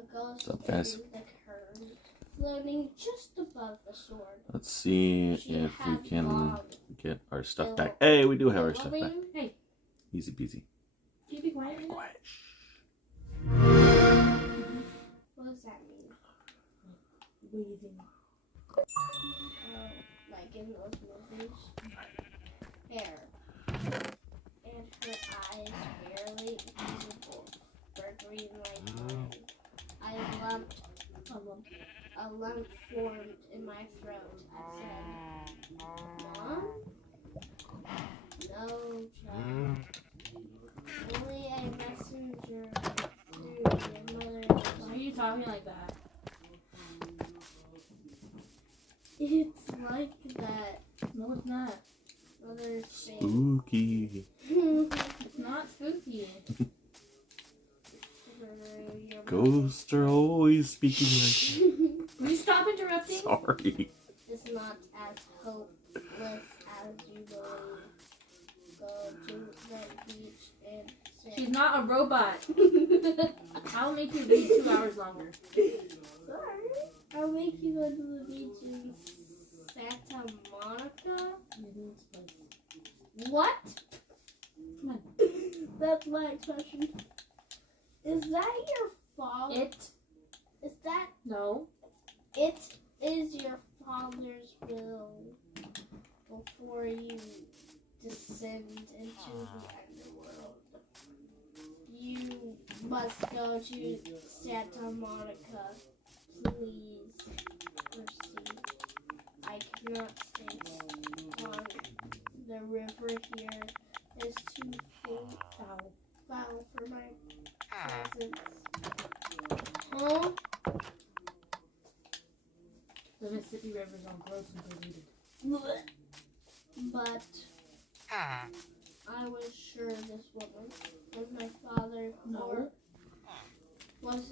A ghost What's up, guys? in the curve, floating just above the sword. Let's see She if we had can long, get our stuff back. Hey, we do have our stuff back. Billowing. Hey, Easy peasy. can you be quiet? Be quiet. What does that mean? Wheezing. Like in those movies. Hair. And her eyes barely visible for green like mine. A lump formed in my throat. I said, Mom? No, child. Only a messenger through your mother. Why are you talking like that? It's like that. No, it's not. Mother's face. Spooky. It's not spooky. Ghosts are always speaking Will you stop interrupting? like. Sorry. It's not as hopeless as you believe. Go to the beach and sit. She's not a robot. I'll make you read 2 hours longer. Sorry. I'll make you go to the beach in Santa Monica. What? Come on. That's my question. Is that your father? Is that No. it? Is your father's will before you descend into the underworld? You must go to Santa Monica. Please proceed. I cannot stay on the river here. Is too foul for my presence. Huh? The Mississippi River's all gross and polluted. But I was sure this woman was my father or was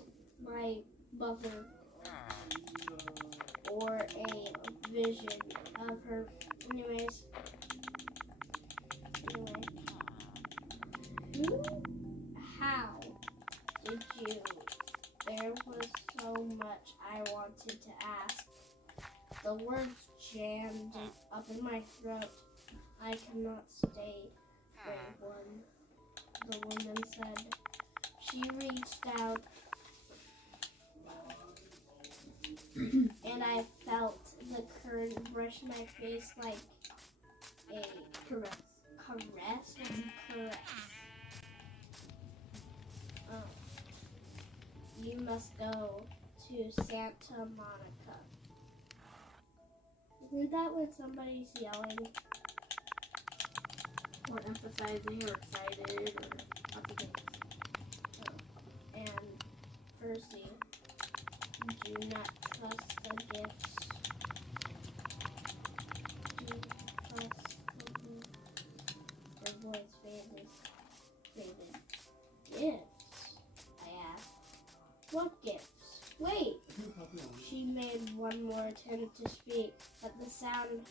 my mother or a vision of her. Anyways. How did you? There was so much I wanted to ask. The words jammed up in my throat. I cannot stay for one. The woman said. She reached out and I felt the current brush my face like a Correct. caress. What's a caress? Oh. You must go to Santa Monica. Isn't that when somebody's yelling? Or emphasizing or excited or lots of things. And Percy, do not trust the gifts. Do trust the Her voice faded. Gifts? I asked. What gifts? Wait! She made one more attempt to speak, but the sound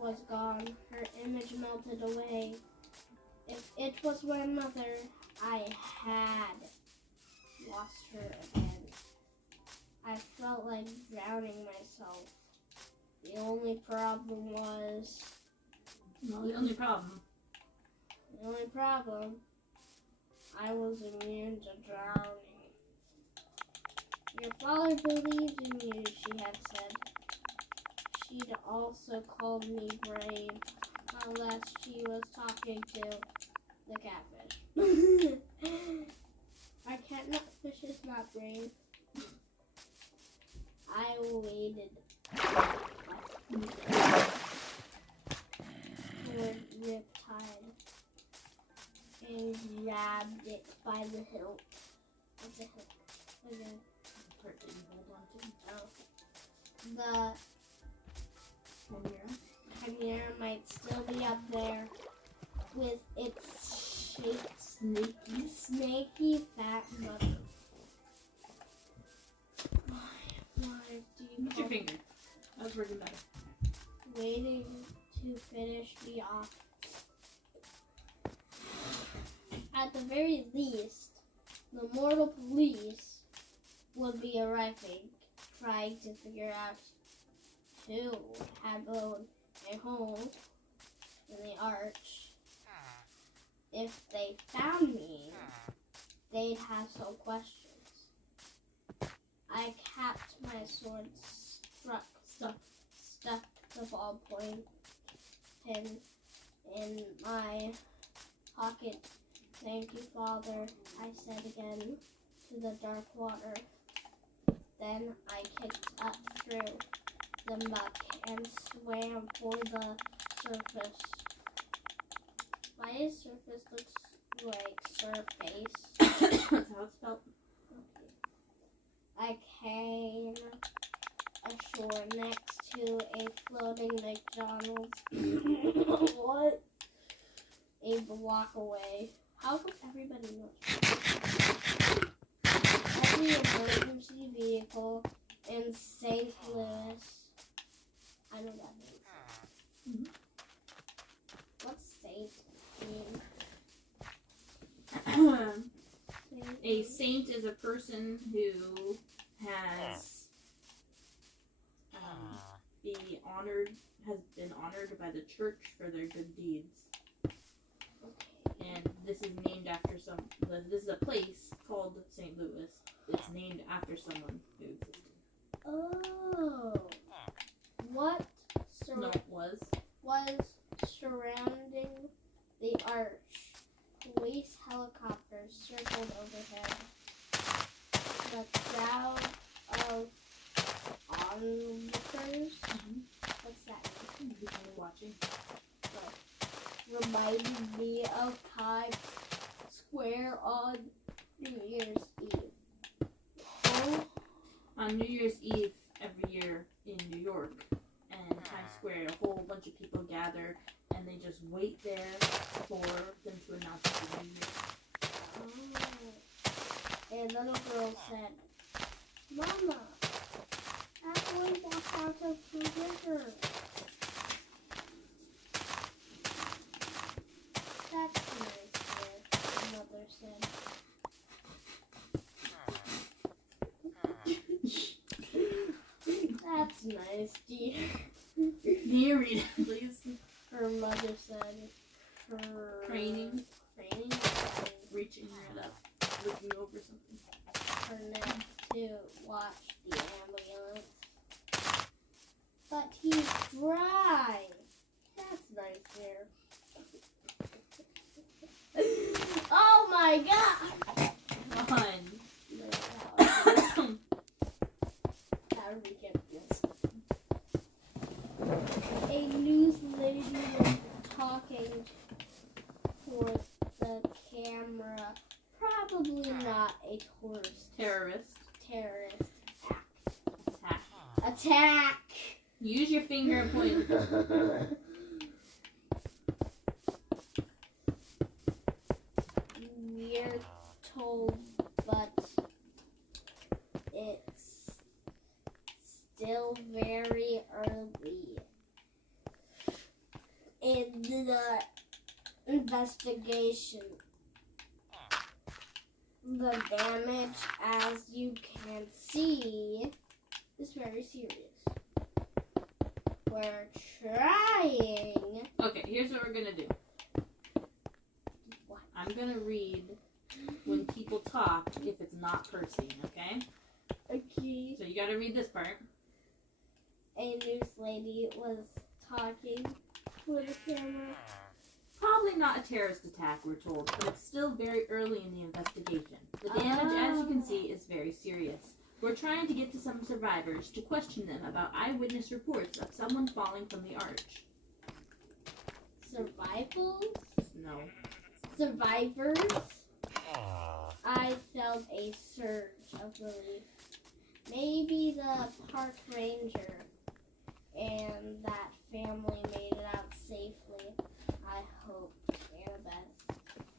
was gone. Her image melted away. If it was my mother, I had lost her again. I felt like drowning myself. The only problem was... No, the only problem. I was immune to drowning. Your father believed in you, she had said. She'd also called me brave, unless she was talking to the catfish. Our catfish is not brave. I waited for Riptide and grabbed it by the hilt. What's a hilt? Okay. Part that you hold on to. Oh. The chimera might still be up there with its snaky fat mother. Why do you Use your finger. That's working better. waiting to finish me off? At the very least, the mortal police would be arriving, trying to figure out who had blown a hole in the arch. If they found me, they'd have some questions. I kept my sword stuck the ballpoint pin in my pocket. Thank you, Father, I said again to the dark water. Then I kicked up through the muck and swam for the surface. My surface looks like surface. That's how it's spelled. I came ashore next to a floating McDonald's. What? A block away. How come everybody knows? Every emergency vehicle in St. Louis. I know that means. What's Saint mean? A saint is a person who has been honored by the church for their good deeds. Okay. And this is named after this is a place called St. Louis. It's named after someone who existed. Oh. What was surrounding the arch? Police helicopters circled overhead. The crowd of onlookers. What's that mean? People watching. Reminded me of Times Square on New Year's Eve. Oh. On New Year's Eve every year in New York and Times Square, a whole bunch of people gather and they just wait there for them to announce the New Year. Oh. And little girl said, Mama, that boy walked out of the river. That's nice, dear, the mother said. That's nice, dear. Can you read it, please? Her mother said. Training. Training. Reaching her up, looking over something. Her neck to watch the ambulance. But he's dry. That's nice there. Oh my god! Fun. That would be good. A news lady was talking for the camera. Probably not a Terrorist. Attack! Use your finger and point. We're told, but it's still very early in the investigation. The damage, as you can see, is very serious. We're trying. Okay, here's what we're gonna do. What? I'm gonna read when people talk if it's not cursing, okay? Okay. So you gotta read this part. A news lady was talking for the camera. Probably not a terrorist attack, we're told, but it's still very early in the investigation. The damage, as you can see, is very serious. We're trying to get to some survivors to question them about eyewitness reports of someone falling from the arch. Survivals? No. Survivors? I felt a surge of relief. Maybe the park ranger and that family made it out safely. I hope Annabeth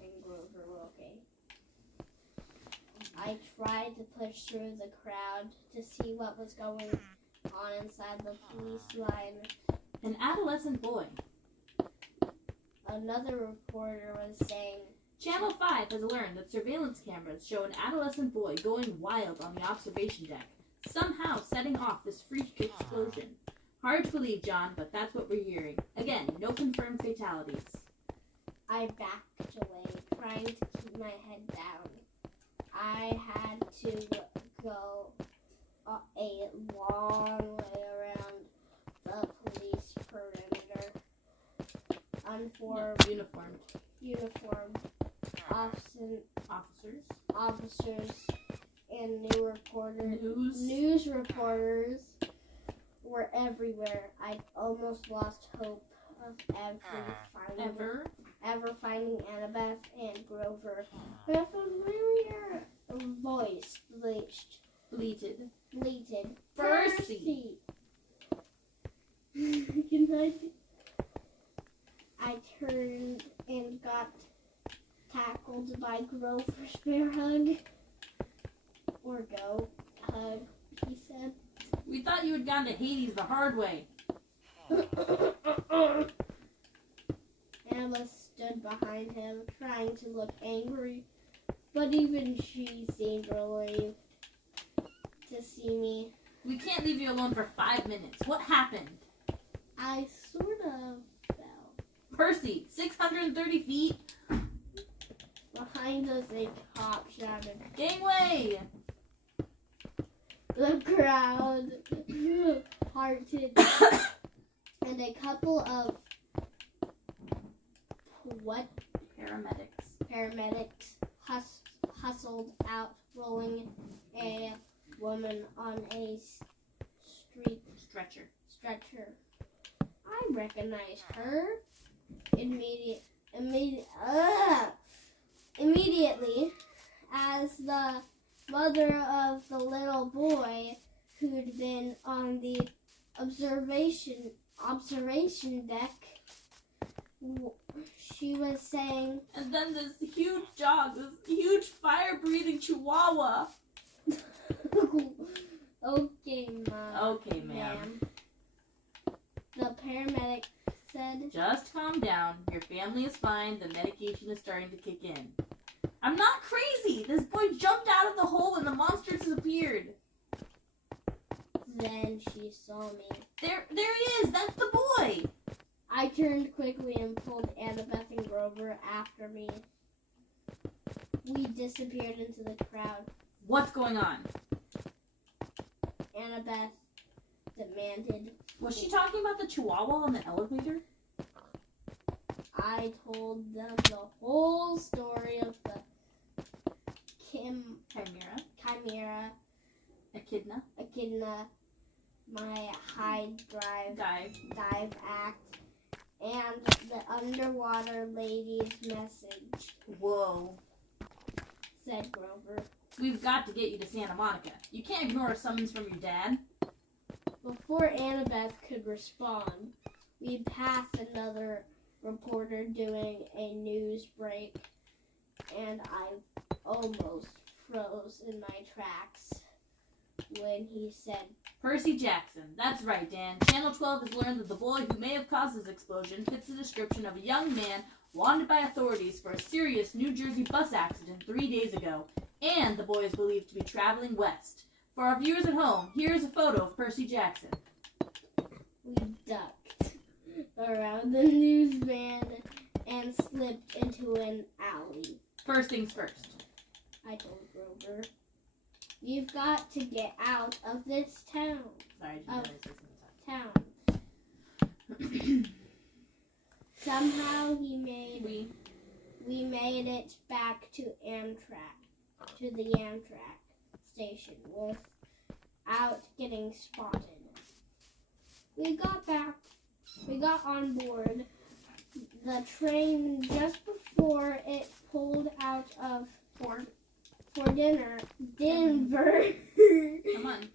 and Grover were okay. I tried to push through the crowd to see what was going on inside the police line. An adolescent boy. Another reporter was saying, Channel 5 has learned that surveillance cameras show an adolescent boy going wild on the observation deck, somehow setting off this freak explosion. Hard to believe, John, but that's what we're hearing. Again, no confirmed fatalities. I backed away, trying to keep my head down. I had to go a long way around the police perimeter. Uniformed officers and news reporters were everywhere. I almost lost hope of ever finding Annabeth and Grover. But a familiar voice bleated, Percy! Good night. I turned and got tackled by Grover's bear hug. Or go hug, he said. We thought you had gone to Hades the hard way. Emma stood behind him, trying to look angry, but even she seemed relieved to see me. We can't leave you alone for 5 minutes. What happened? I sort of fell. Percy, 630 feet. Behind us, a cop shouted, Gangway! The crowd parted, and a couple of paramedics hustled out, rolling a woman on a stretcher. I recognized her immediately as the mother of the little boy who'd been on the observation deck. She was saying, and then this huge fire-breathing chihuahua. Okay, Mom. Okay, ma'am. The paramedic said, just calm down. Your family is fine. The medication is starting to kick in. I'm not crazy. This boy jumped out of the hole and the monster disappeared. Then she saw me. There he is. That's the boy. I turned quickly and pulled Annabeth and Grover after me. We disappeared into the crowd. What's going on? Annabeth demanded. Was she talking about the chihuahua on the elevator? I told them the whole story of the Chimera, Echidna, my dive act, and the underwater lady's message. Whoa, said Grover. We've got to get you to Santa Monica. You can't ignore a summons from your dad. Before Annabeth could respond, we passed another reporter doing a news break, and I almost froze in my tracks when he said, Percy Jackson. That's right, Dan. Channel 12 has learned that the boy who may have caused this explosion fits the description of a young man wanted by authorities for a serious New Jersey bus accident 3 days ago, and the boy is believed to be traveling west. For our viewers at home, here is a photo of Percy Jackson. We ducked around the news van and slipped into an alley. First things first, I told Grover. You've got to get out of this town. Sorry, I didn't realize Town. Somehow we made it back to the Amtrak station without getting spotted. We got on board the train just before it pulled out of for Denver. Come on.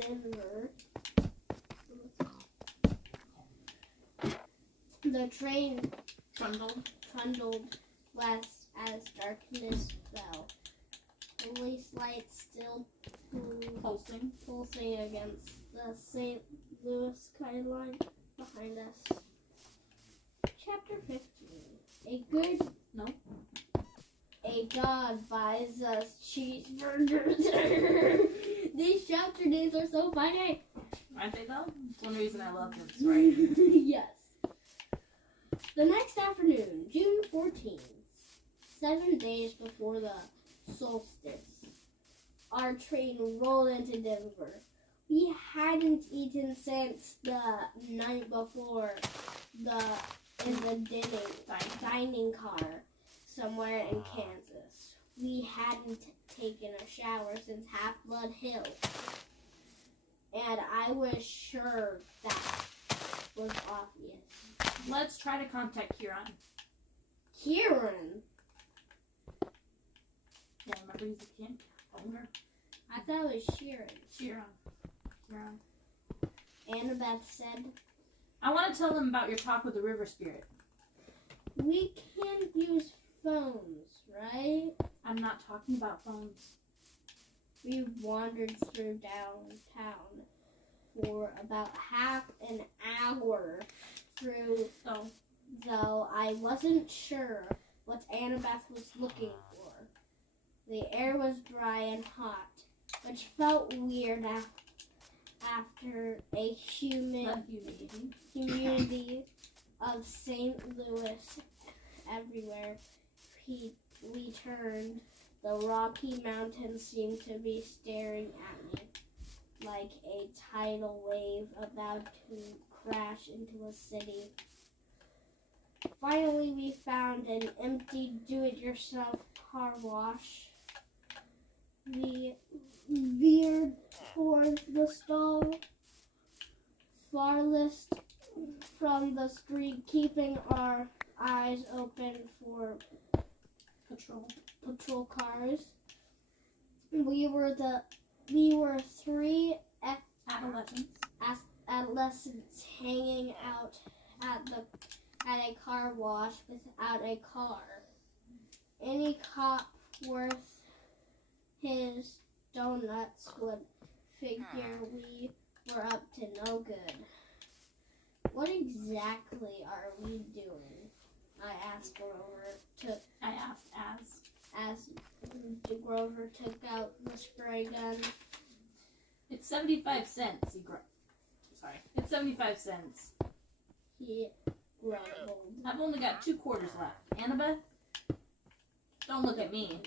Denver. The train trundled west as darkness fell. Police lights still pulsing against the St. Louis skyline behind us. Chapter 15. my god buys us cheeseburgers. These chapter names are so funny. Aren't they though? It's one reason I love them, right? Yes. The next afternoon, June 14th, 7 days before the solstice, our train rolled into Denver. We hadn't eaten since the night before in the dining car somewhere in Kansas. We hadn't taken a shower since Half-Blood Hill. And I was sure that was obvious. Let's try to contact Huron. Kieran? Yeah, remember he's a camp owner? I thought it was Sheeran. Huron. Annabeth said, I want to tell them about your talk with the river spirit. we can't use phones, right? I'm not talking about phones. We wandered through downtown for about half an hour though I wasn't sure what Annabeth was looking for. The air was dry and hot, which felt weird after a humidity of St. Louis everywhere we turned. The Rocky Mountains seemed to be staring at me like a tidal wave about to crash into a city. Finally, we found an empty do-it-yourself car wash. We veered towards the stall farthest from the street, keeping our eyes open for patrol cars. We were three adolescents hanging out at a car wash without a car. Any cop worth his donuts would figure we were up to no good. What exactly are we doing? I asked Grover. As Grover took out the spray gun. It's 75 cents. It's 75 cents. He grumbled. I've only got 2 quarters left. Annabeth? Don't look at me.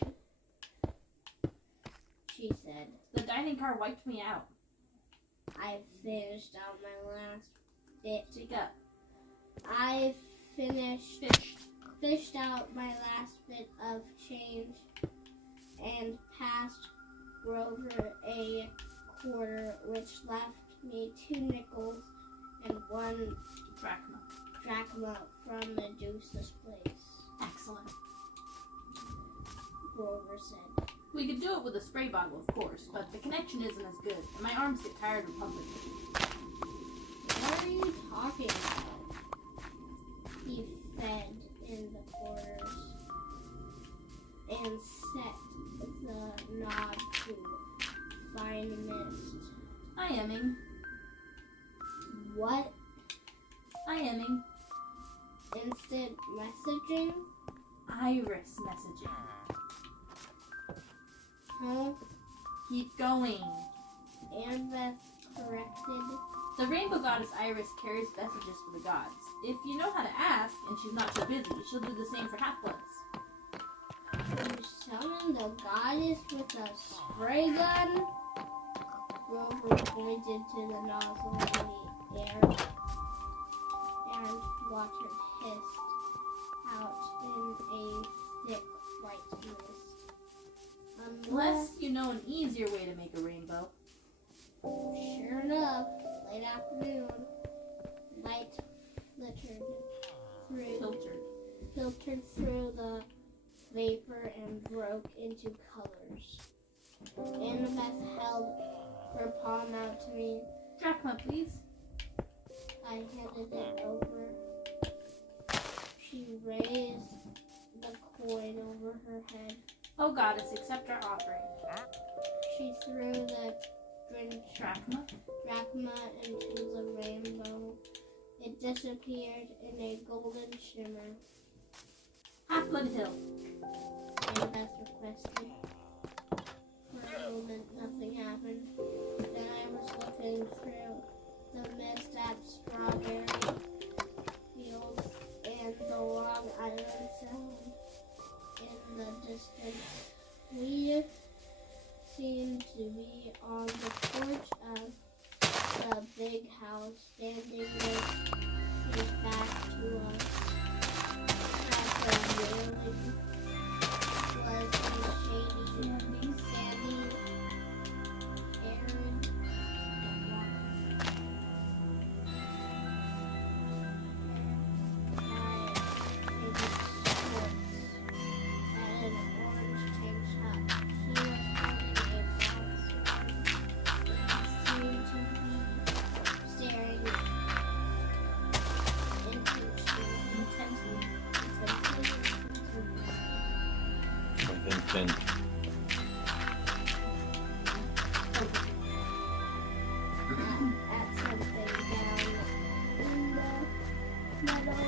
She said. The dining car wiped me out. I finished out my last bit. Speak up. I fished out my last bit of change and passed Grover a quarter, which left me 2 nickels and 1 drachma from Medusa's place. Excellent. Grover said. We could do it with a spray bottle, of course, but the connection isn't as good, and my arms get tired of pumping. What are you talking about? He fed in the quarters and set the knob to fine mist. I aming. What? I aming. Instant messaging? Iris messaging. Huh? Keep going. Annabeth corrected. The rainbow goddess Iris carries messages for the gods. If you know how to ask, and she's not so busy, she'll do the same for half-bloods. You summoned the goddess with a spray gun? Grover pointed to the nozzle in the air, and water hissed out in a thick white mist. Unless you know an easier way to make a rainbow. Sure enough, late afternoon, light filtered through the vapor and broke into colors. Annabeth held her palm out to me. Drachma, please. I handed it over. She raised the coin over her head. Oh goddess, accept our offering. She threw the Drachma into the rainbow. It disappeared in a golden shimmer. Half-Blood Hill. Annabeth requested. For a moment, nothing happened. Then I was looking through the mist at strawberry fields and the Long Island Sound in the distance. We seemed to be on the porch of the big house, standing with his back to us. At the railing was a shady, sandy, arid Then at something down in the meadow.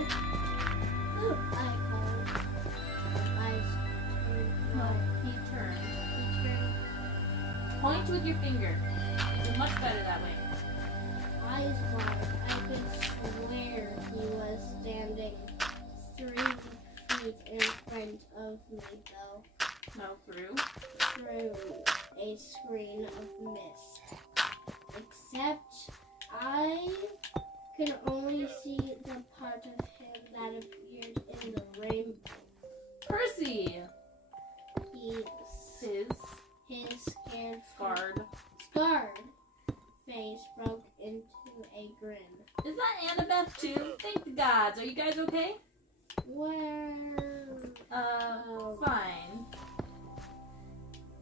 Look, I called. Eyes turned. No, he turned. He turned. Point with your finger. It's much better that way. Eyes wide. I could swear he was standing 3 feet in front of me, though. No, through. Through a screen of mist. Except I could only see the part of him that appeared in the rainbow. Percy! His scared, Scarred. face broke into a grin. Is that Annabeth too? Thank the gods. Are you guys okay? Well, Fine.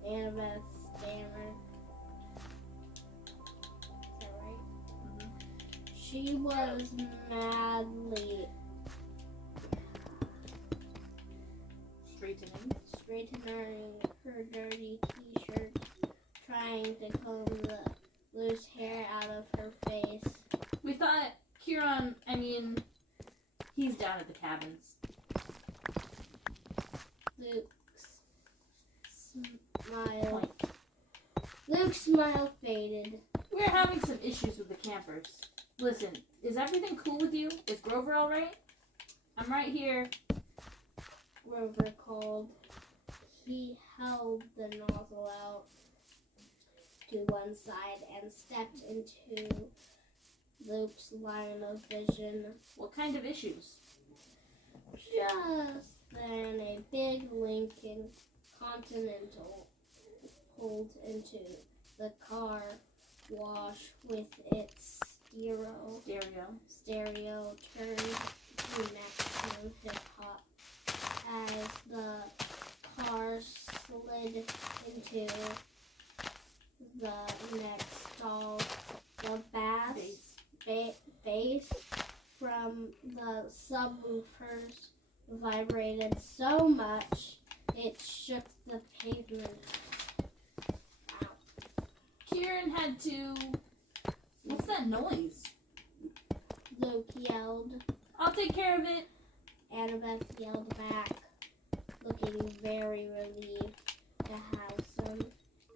Annabeth stammered. Is that right? Mm-hmm. She was madly straightening her dirty t-shirt, trying to comb the loose hair out of her face. We thought he's down at the cabins. Luke's smile faded. We're having some issues with the campers. Listen, is everything cool with you? Is Grover alright? I'm right here. Grover called. He held the nozzle out to one side and stepped into Luke's line of vision. What kind of issues? Just then, a big Lincoln Continental pulled into the car wash with its stereo turned to maximum hip hop as the car slid into the next stall. The bass from the subwoofers vibrated so much it shook the pavement. Wow. Kieran had to... What's that noise? Luke yelled. I'll take care of it. Annabeth yelled back, looking very relieved to have some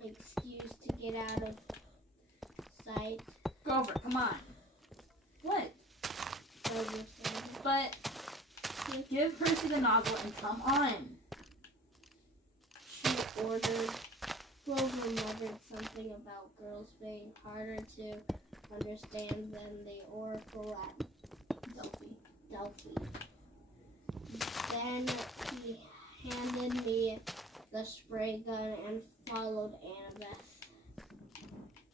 excuse to get out of sight. Grover, come on. What? Grover said. But give Percy the nozzle and come on. She ordered. Grover muttered something about girls being harder to understand than the oracle at Delphi. Then he handed me the spray gun and followed Annabeth.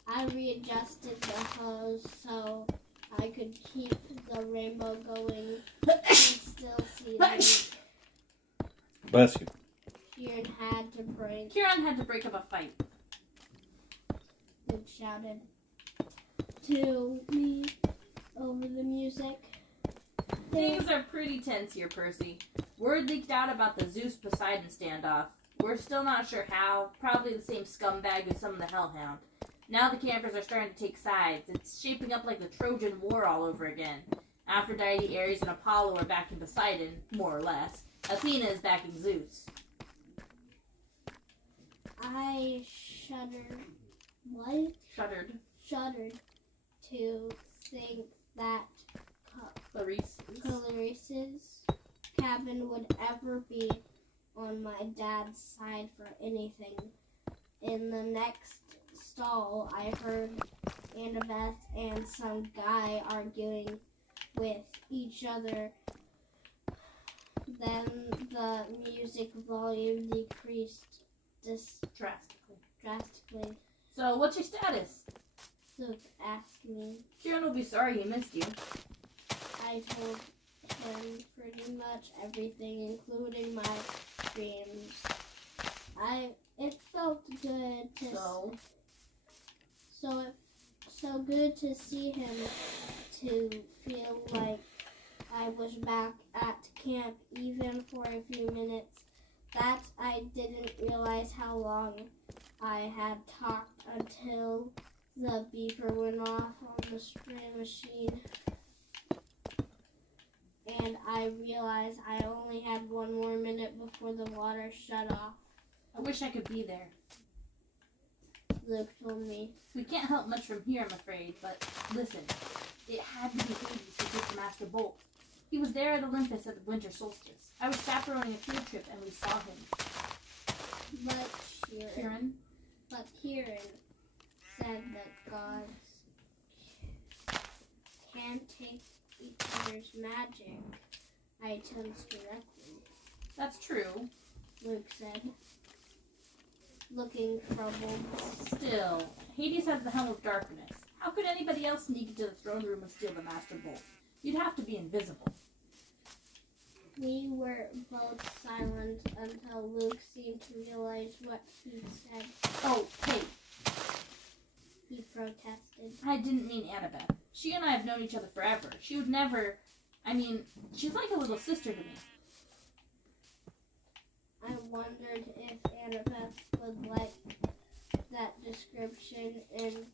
I readjusted the hose so I could keep the rainbow going and still see them. bless you. Kieran had to break up a fight. Luke shouted to me over the music. Things are pretty tense here, Percy. Word leaked out about the Zeus-Poseidon standoff. We're still not sure how. Probably the same scumbag as some of the Hellhound. Now the campers are starting to take sides. It's shaping up like the Trojan War all over again. Aphrodite, Ares, and Apollo are back in Poseidon, more or less. Athena is backing Zeus. I shuddered. What? Shuddered to think that Clarice's cabin would ever be on my dad's side for anything. In the next stall, I heard Annabeth and some guy arguing with each other. Then the music volume decreased drastically. So, what's your status? Luke asked me. Kieran will be sorry he missed you. I told him pretty much everything, including my dreams. It felt good to so good to see him, to feel like I was back at camp even for a few minutes. That I didn't realize how long I had talked until the beeper went off on the spray machine. And I realized I only had 1 more minute before the water shut off. I wish I could be there. Luke told me. We can't help much from here, I'm afraid, but listen, it had to be Hades who took the Master Bolt. He was there at Olympus at the winter solstice. I was chaperoning a field trip and we saw him. But Kieran said that gods can take each other's magic items directly. That's true, Luke said, looking troubled. Still, Hades has the Helm of Darkness. How could anybody else sneak into the throne room and steal the Master Bolt? You'd have to be invisible. We were both silent until Luke seemed to realize what he said. Oh, hey. He protested. I didn't mean Annabeth. She and I have known each other forever. She would never... she's like a little sister to me. I wondered if Annabeth would like that description in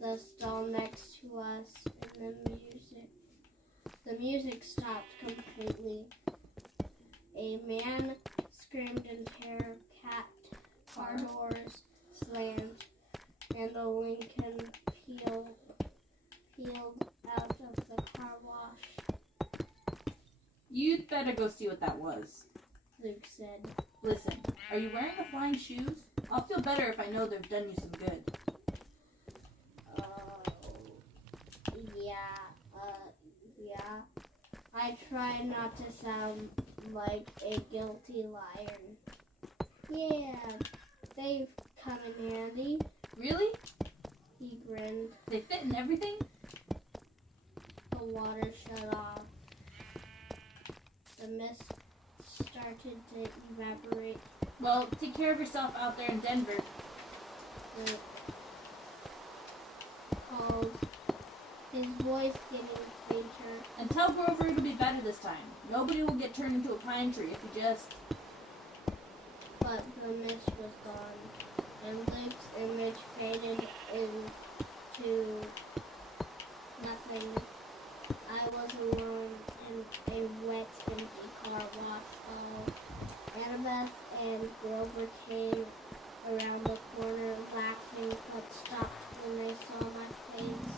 the stall next to us, and the music stopped completely. A man screamed in terror, car doors slammed, and a Lincoln peeled out of the car wash. You'd better go see what that was, Luke said. Listen, are you wearing the flying shoes? I'll feel better if I know they've done you some good. Yeah. I try not to sound like a guilty liar. Yeah, they've come in handy. Really? He grinned. They fit in everything? The water shut off. The mist started to evaporate. Well, take care of yourself out there in Denver. Luke called, his voice getting fainter. And tell Grover it'll be better this time. Nobody will get turned into a pine tree if you just... But the mist was gone, and Luke's image faded into nothing. I was alone in a wet, empty car wash hall. Annabeth and Grover came around the corner laughing, but stopped when they saw my face.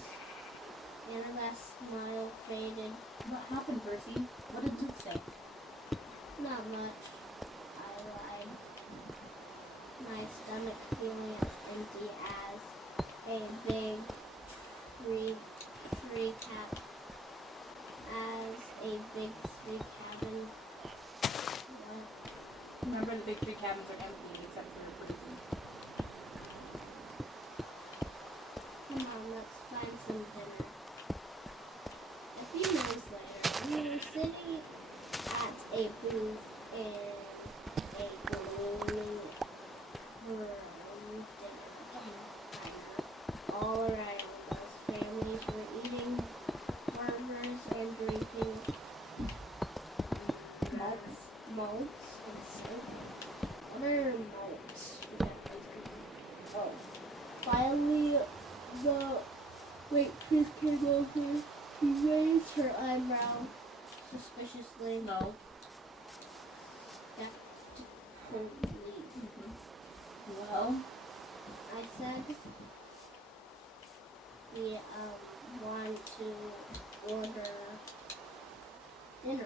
Annabeth's smile faded. What happened, Percy? What did Luke say? Not much. I lied. My stomach feeling as empty as a big tree cat. Cabin. Remember, the big three cabins are empty except for the Percy. Come on, let's find some dinner. A few minutes later, we were sitting at a booth in a gloomy room dinner. All around us, families were eating burgers and drinking malts and soda. What are malts? Oh. Finally, the waitress came over. She raised her eyebrow suspiciously. No. and leave. Well, I said we want to order dinner.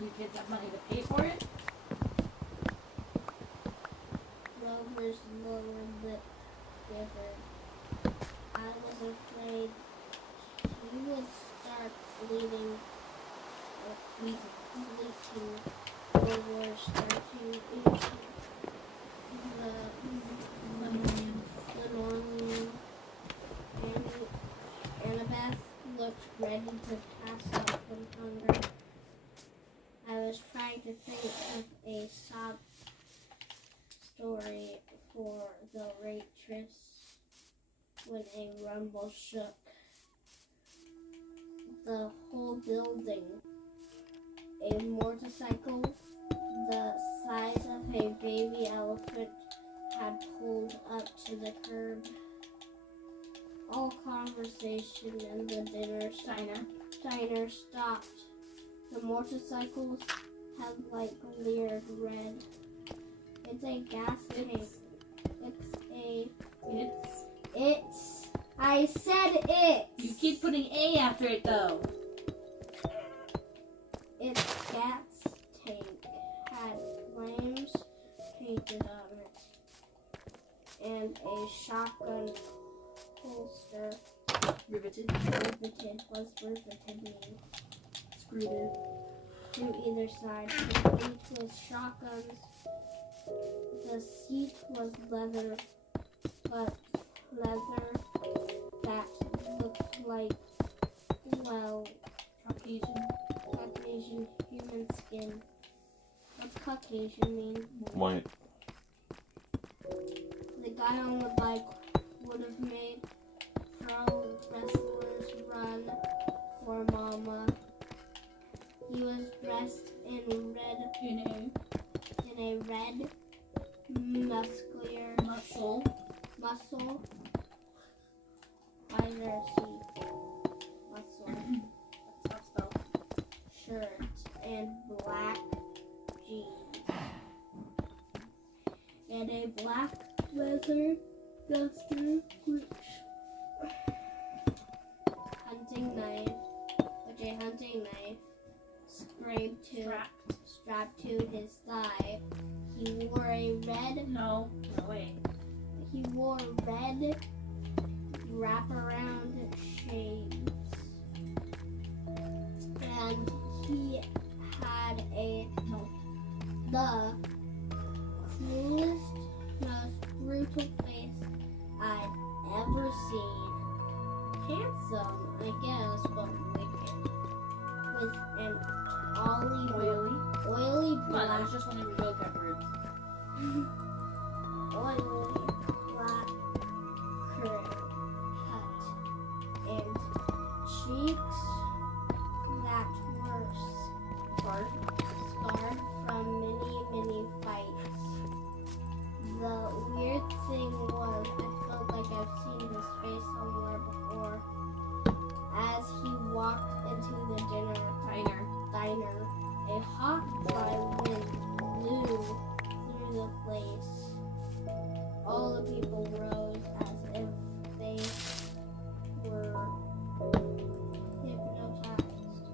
you kids have money to pay for it? Rover's lower lip quivered. I was afraid he would start bleeding, leaking over, starting into the linoleum. Annabeth looked ready to pass out from hunger. I was trying to think of a sob story for the waitress when a rumble shook the whole building. A motorcycle the size of a baby elephant had pulled up to the curb. All conversation in the diner stopped. The motorcycle's headlight glared red. It's a gas tank. I said it! You keep putting A after it though. Its gas tank had flames painted on it and a shotgun holster. Riveted. What's riveted mean? Screwed in. To either side. Complete with shotguns. The seat was leather, but leather that looked like, well, Caucasian human skin. What's Caucasian mean? White. The guy on the bike would have made pro wrestlers run for mama. He was dressed in a red muscular Muscle. shirt and black jeans and a black leather duster a hunting knife strapped to his thigh. He wore a red He wore red wraparound shades, and he had the cruelest, most brutal face I'd ever seen. Handsome, I guess, but wicked. With an oily Come on, that black, was just one of your vocab words. oily black curl cut and cheeks that were scarred from many fights. The weird thing was, I felt like I've seen his face somewhere before. As he walked into the diner, a hot, dry wind blew through the place. All the people rose as if they were hypnotized.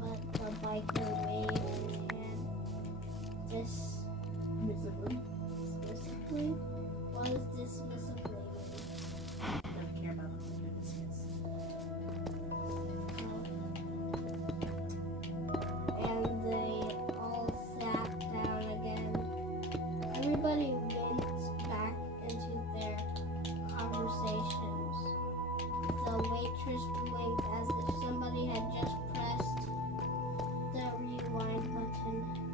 But the biker waved his hand dismissively. What does dismissively mean? Don't care about them when you're dismissed. And they all sat down again. Everybody went back into their conversations. The waitress blinked as if somebody had just pressed the rewind button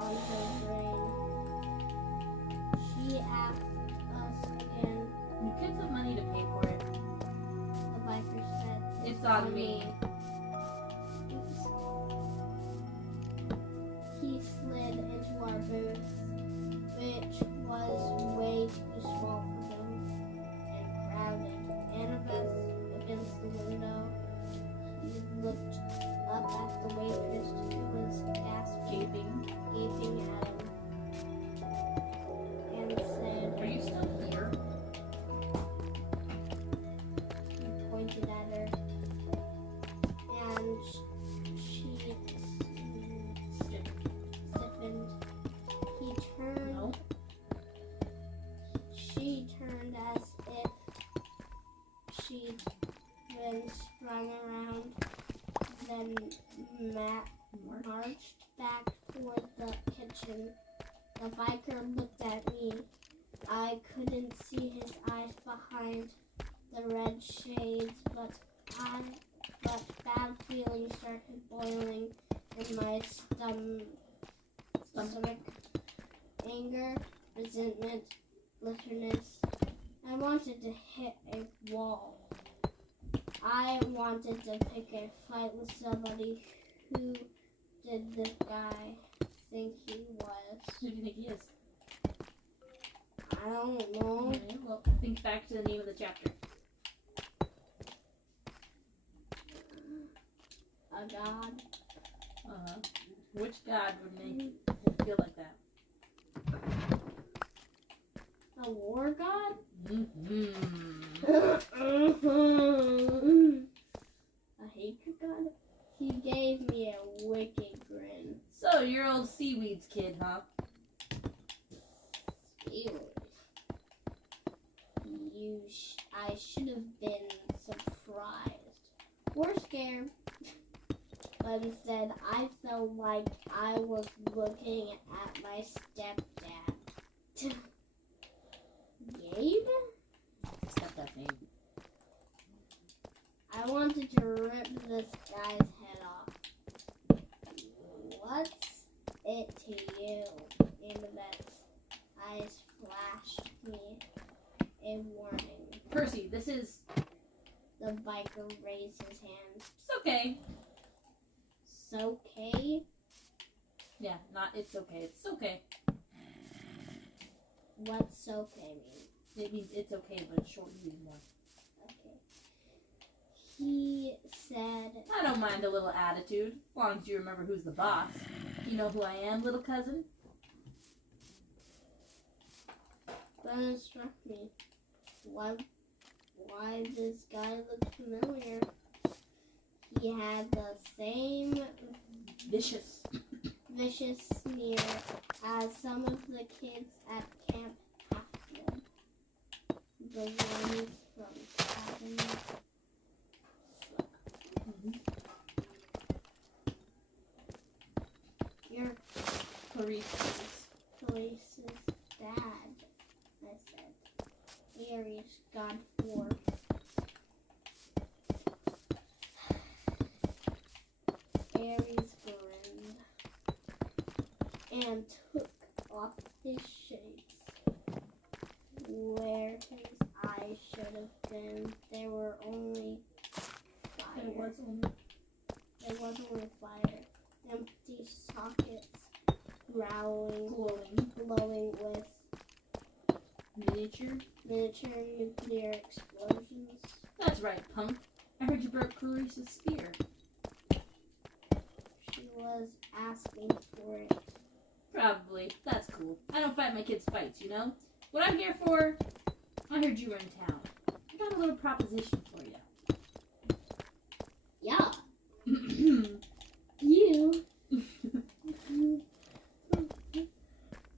on her brain. She asked us again. You kids have money to pay for it. The biker said, It's on me. Oops. He slid into our booth, which was way too small for him and crowded. Annabeth against the window. He looked up at the waitress who was gaping at him. flying around. Then Matt marched back toward the kitchen. The biker looked at me. I couldn't see his eyes behind the red shades, but bad feelings started boiling in my stomach. Anger, resentment, bitterness. I wanted to hit a wall. I wanted to pick a fight with somebody. Who did this guy think he was? Who do you think he is? I don't know. Okay, well, think back to the name of the chapter. A god. Which god would make him feel like that? A war god? Mm-hmm. A hatred god? He gave me a wicked grin. So, you're old seaweeds kid, huh? Ew. I should have been surprised. Or scared. But instead, I felt like I was looking at my stepdad. Gabe? Stepdad's name. I wanted to rip this guy's head off. What's it to you? Annabeth's eyes flashed me a warning. Percy, this is... The biker raised his hand. It's okay. So okay? Yeah, not it's okay. It's okay. What's okay mean? It means it's okay, but it's short and more. Okay. He said... I don't mind a little attitude, as long as you remember who's the boss. You know who I am, little cousin? Then it struck me. Why this guy looked familiar? He had the same Vicious. vicious sneer as some of the kids at Camp Halfwood. The ones from Cabin. You're Clarice's dad, I said. Aries, God 4. Aries grinned and took off his shades. Where his eyes should have been, there were only fire. There was only fire. Empty sockets, glowing with Miniature? miniature nuclear explosions. That's right, punk. I heard you broke Clarice's spear. She was asking for it. Probably. That's cool. I don't fight my kids' fights, you know? What I'm here for, I heard you were in town. I got a little proposition for you. Yeah. You.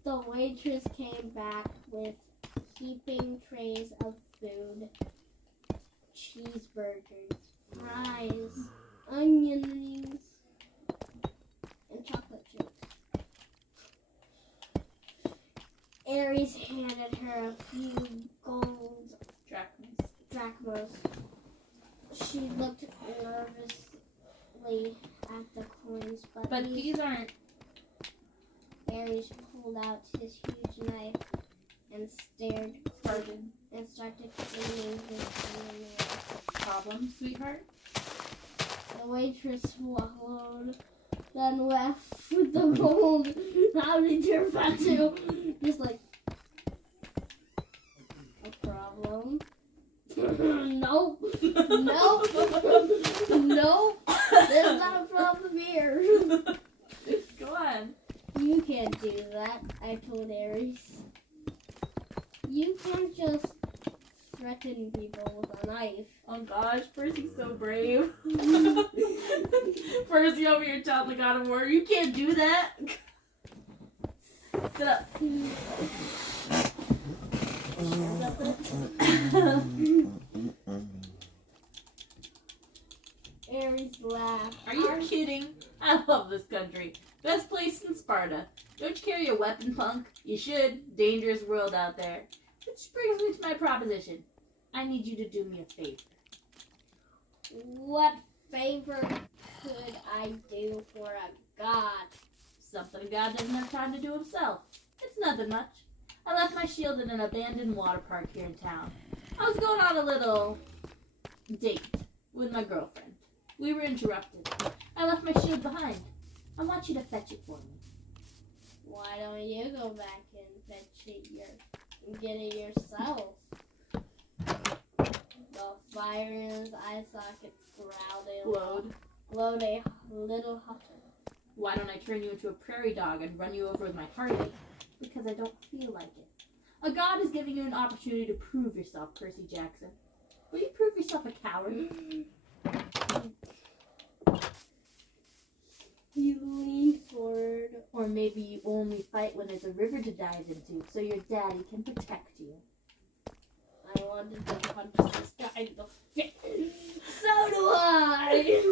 The waitress came back with heaping trays of food, cheeseburgers, fries, onion rings, and chocolate chips. Aries handed her a few gold drachmas. She looked nervously at the coins, But these aren't... Aries pulled out his huge knife and started cleaning his fingernails. Problem, sweetheart? The waitress swallowed, then left with the gold. How did your tattoo? Just like, a problem? Nope. Nope. Nope. There's not a problem here. Go on. You can't do that, I told Aries. You can't just threaten people with a knife. Oh gosh, Percy's so brave. Percy over here telling the God of War, you can't do that. Sit up. Ares laughed. Are you kidding? I love this country. Best place in Sparta. Don't you carry a weapon, punk? You should. Dangerous world out there. Which brings me to my proposition. I need you to do me a favor. What favor could I do for a god? Something a god doesn't have time to do himself. It's nothing much. I left my shield in an abandoned water park here in town. I was going on a little date with my girlfriend. We were interrupted. I left my shield behind. I want you to fetch it for me. Why don't you go back and fetch it and get it yourself? The fire in his eye sockets glowed a little hotter. Why don't I turn you into a prairie dog and run you over with my heartache? Because I don't feel like it. A god is giving you an opportunity to prove yourself, Percy Jackson. Will you prove yourself a coward? You lean forward. Or maybe you only fight when there's a river to dive into, so your daddy can protect you. I wanted to punch this guy in the face. So do I!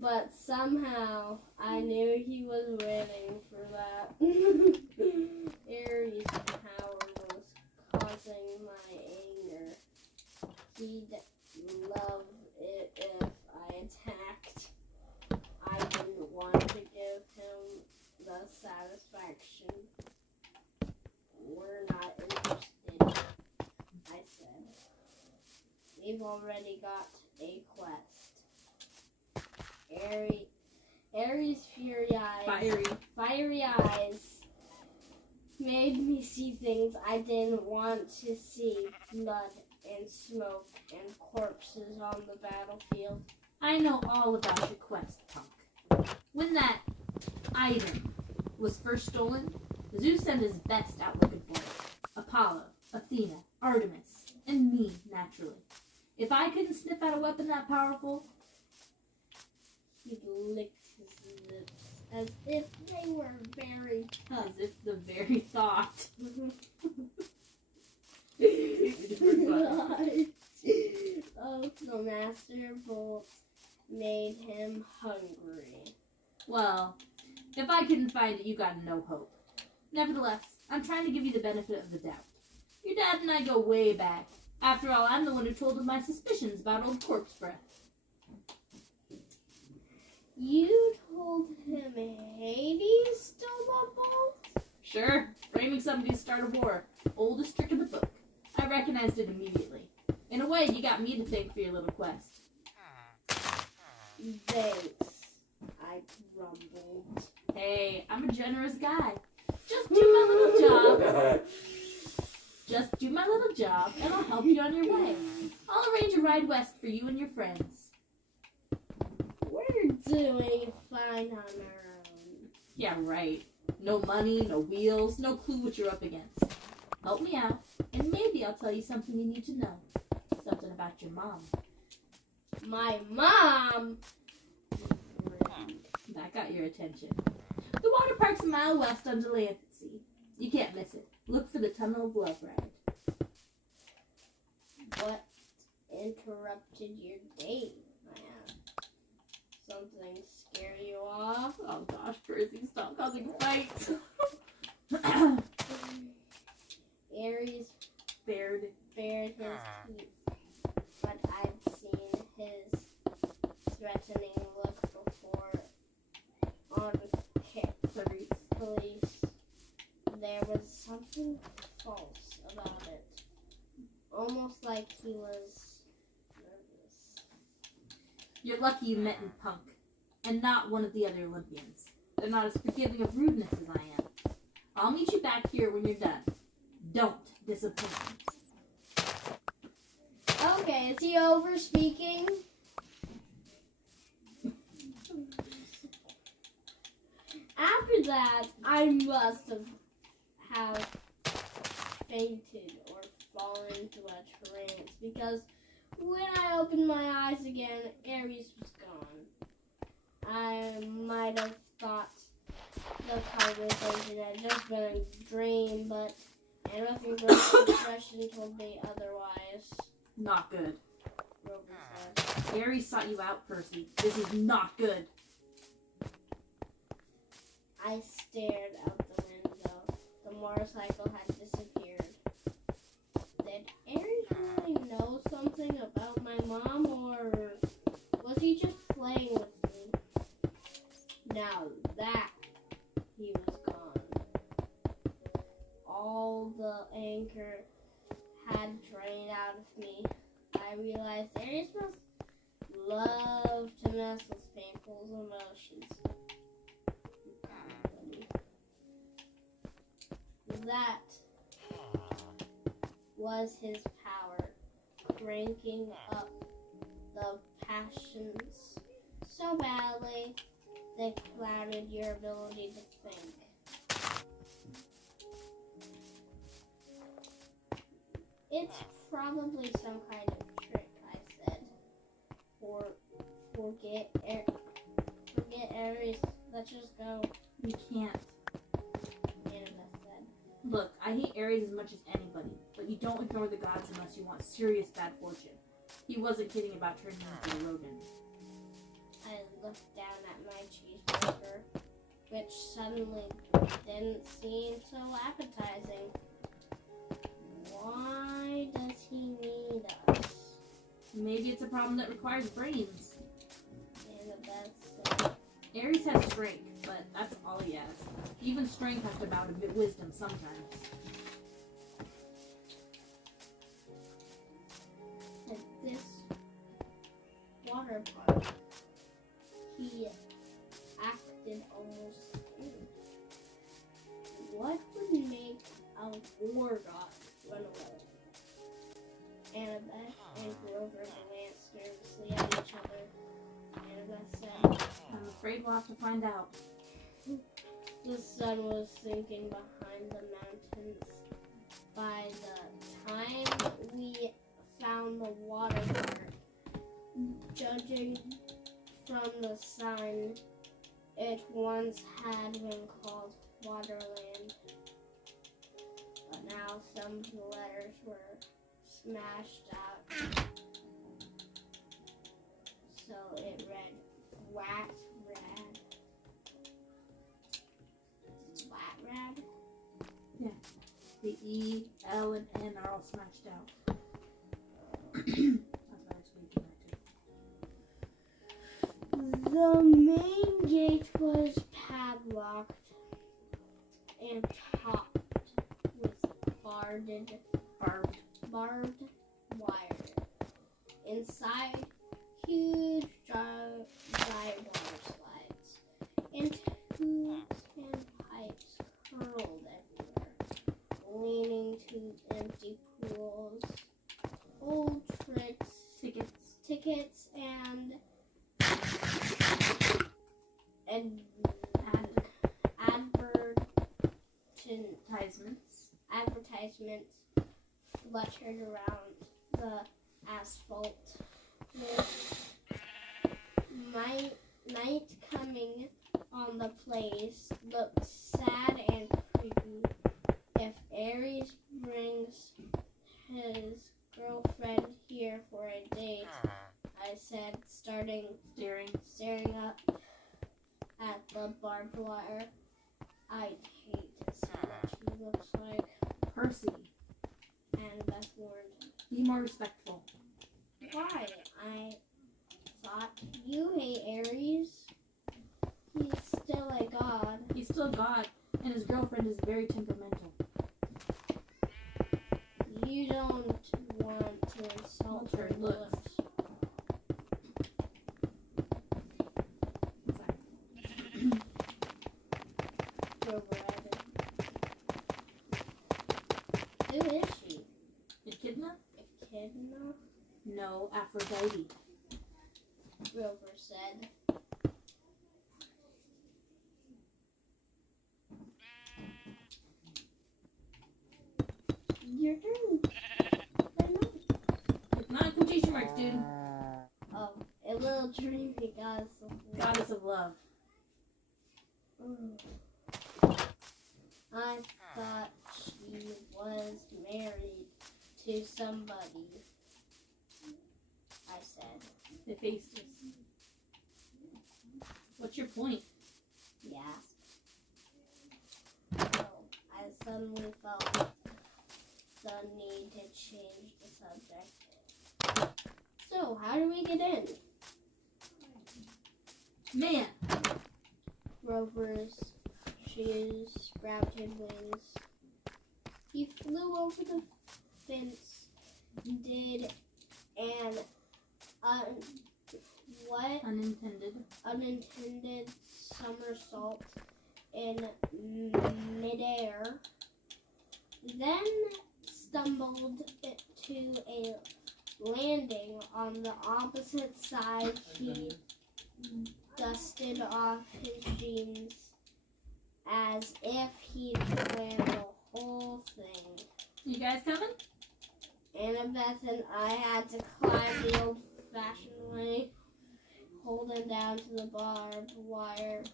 But somehow, I knew he was waiting for that. Ares' power was causing my anger. He'd love it if I attacked. I didn't want to give him the satisfaction. We're not interested, I said. We've already got a quest. Ares' fiery eyes made me see things I didn't want to see. Blood and smoke and corpses on the battlefield. I know all about your quest, punk. When that item was first stolen, Zeus sent his best out looking for it. Apollo, Athena, Artemis, and me, naturally. If I couldn't sniff out a weapon that powerful, he licked his lips as if they were very tough. As if the very thought. Oh, the master bolt made him hungry. Well, if I couldn't find it, you got no hope. Nevertheless, I'm trying to give you the benefit of the doubt. Your dad and I go way back. After all, I'm the one who told him my suspicions about old corpse breath. You told him Hades stole the bolt? Sure, framing somebody to start a war. Oldest trick in the book. I recognized it immediately. In a way, you got me to thank for your little quest. Thanks, I grumbled. Hey, I'm a generous guy. Just do my little job. Just do my little job, and I'll help you on your way. I'll arrange a ride west for you and your friends. We're doing fine on our own. Yeah, right. No money, no wheels, no clue what you're up against. Help me out, and maybe I'll tell you something you need to know. Something about your mom. My mom? That got your attention. The water park's a mile west on Delancey. You can't miss it. Look for the Tunnel of Love ride. What interrupted your date? I asked. Something scare you off? Oh gosh, Percy, stop causing fights. Ares Bared bared his teeth, but I'd seen his threatening look before on police. There was something false about it, almost like he was nervous. You're lucky you met me, punk, and not one of the other Olympians. They're not as forgiving of rudeness as I am. I'll meet you back here when you're done. Don't disappoint me. Okay, is he over speaking? After that, I must have fainted or fallen into a trance because when I opened my eyes again, Ares was gone. I might have thought the conversation had just been a dream, but And with your gross expression told me otherwise. Not good. Rover said. Aries sought you out, Percy. This is not good. I stared out the window. The motorcycle had disappeared. Did Aries really know something about my mom, or was he just playing with me? Now that he was gone, all the anger had drained out of me. I realized Aries must love to mess with people's emotions. That was his power, cranking up the passions so badly they clouded your ability to think. It's probably some kind of trick, I said. Forget Aries. Let's just go. You can't. Annabeth said. Look, I hate Aries as much as anybody, but you don't ignore the gods unless you want serious bad fortune. He wasn't kidding about turning into a rodent. I looked down at my cheeseburger, which suddenly didn't seem so appetizing. Why does he need us? Maybe it's a problem that requires brains. Annabeth said. Aries has strength, but that's all he has. Even strength has to bow to wisdom sometimes. At this water park, he acted almost scared. What would make a war god run away? Annabeth and Grover glanced nervously at each other. Annabeth said, I'm afraid we'll have to find out. the sun was sinking behind the mountains. By the time we found the water park, judging from the sign, it once had been called Waterland. But now some of the letters were smashed out. So it read Flat Rad. Flat Rad? The E, L, and N are all smashed out. That's why I was thinking that too. The main gate was padlocked and topped with barbed wire. Inside, huge dry water slides and tubes and pipes curled everywhere, leading to empty pools, old tricks, tickets, and advertisements fluttered around the asphalt. With night coming on the place looked sad and creepy. If Aries brings his girlfriend here for a date, I said, staring up at the barbed wire. I'd hate to see what she looks like. Percy, And Beth warned. be more respectful. Why? I thought you hate Aries. He's still a god. He's still God, and his girlfriend is very temperamental. You don't want to insult her looks. Grover added. Who is she? Echidna? Echidna? No, Aphrodite. Grover said. Your turn. It's not quotation marks, dude. Oh, a little dreamy goddess of love. Goddess of love. I thought she was married to somebody, I said. Hephaestus. What's your point? He asked. So, I suddenly felt the need to change the subject. So, how do we get in? Man! Rover's shoes sprouted wings. He flew over the fence, did an unintended somersault in midair, then stumbled to a landing on the opposite side. He dusted off his jeans as if he'd planned the whole thing. You guys coming? Annabeth and I had to climb the old-fashioned way, holding down to the barbed wire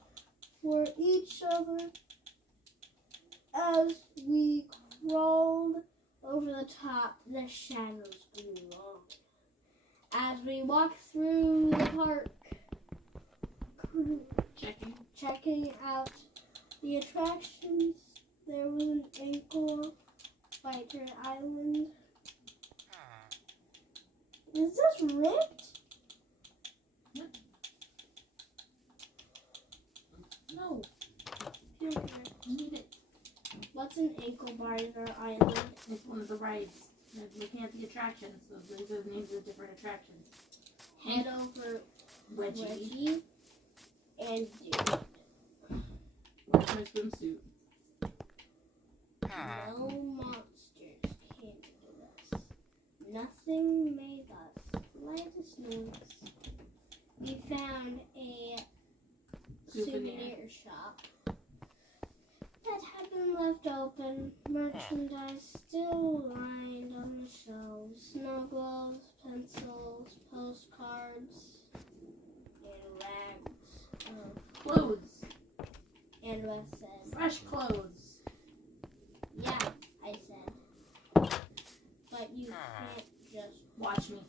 for each other as we crawled over the top. The shadows grew long as we walked through the park, checking out the attractions. There was an ankle biter island. Is this ripped? No. Here. Need it. What's an ankle biter island? It's one of the rides. They're looking at the attractions, so these are the names of different attractions. Head over Wedgie. and Dude. Where's my swimsuit? No monsters came to us. Nothing made us slightest noise. We found a souvenir shop that had been left open. Merchandise still lined on the shelves. Snow globes, pencils, postcards, and rags of Clothes. Annabeth said. Fresh clothes. Yeah, I said. But you can't just Watch me.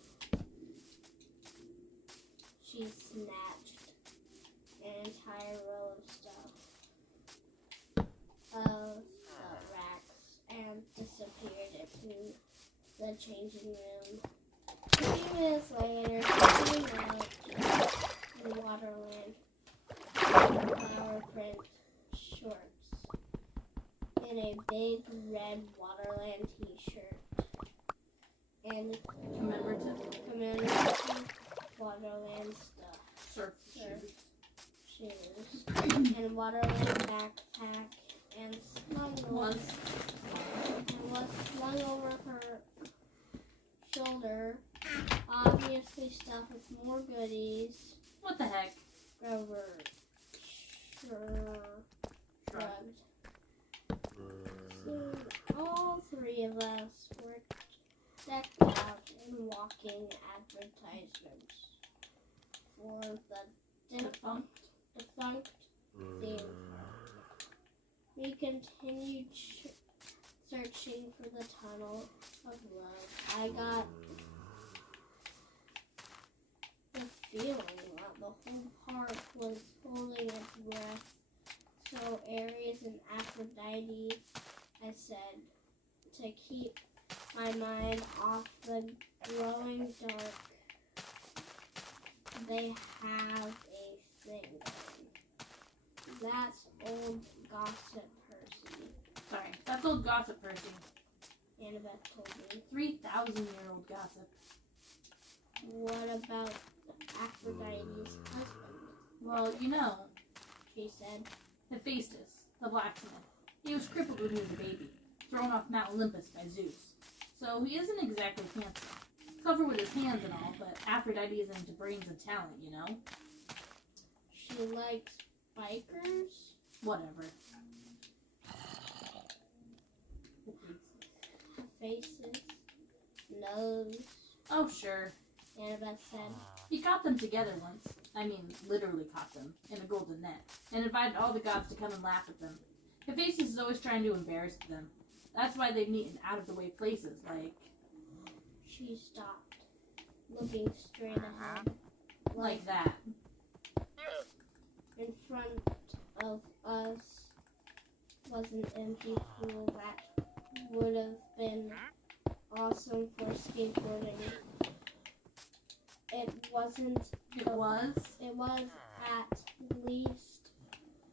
She snatched an entire row of stuff of the racks and disappeared into the changing room. A few minutes later, she came out in Waterland flower print shorts and a big red Waterland t-shirt and commemorative Waterland stuff. Surf shoes. And Waterland backpack and was slung over her shoulder, obviously stuffed with more goodies. What the heck? Grover shrugged. Soon, all three of us were decked out in walking advertisements for the defunct theme. We continued searching for the tunnel of love. I got the feeling that the whole park was holding its breath. So Ares and Aphrodite, I said, to keep my mind off the growing dark. They have a thing going. That's old gossip, Percy. Sorry, that's old gossip, Percy. Annabeth told me. 3,000-year-old gossip. What about Aphrodite's husband? Well, you know, She said. Hephaestus, the blacksmith. He was crippled when he was a baby, thrown off Mount Olympus by Zeus. So he isn't exactly handsome. Covered with his hands and all, but Aphrodite isn't into brains and talent, you know? She likes bikers? Whatever. Faces? Nose? Oh, sure. Annabeth said. He caught them together once. I mean, literally caught them in a golden net, and invited all the gods to come and laugh at them. Hephaestus is always trying to embarrass them. That's why they meet in out-of-the-way places, like... She stopped, looking straight ahead. Like that. In front of us was an empty pool that would have been awesome for skateboarding. It wasn't. It was? It was at least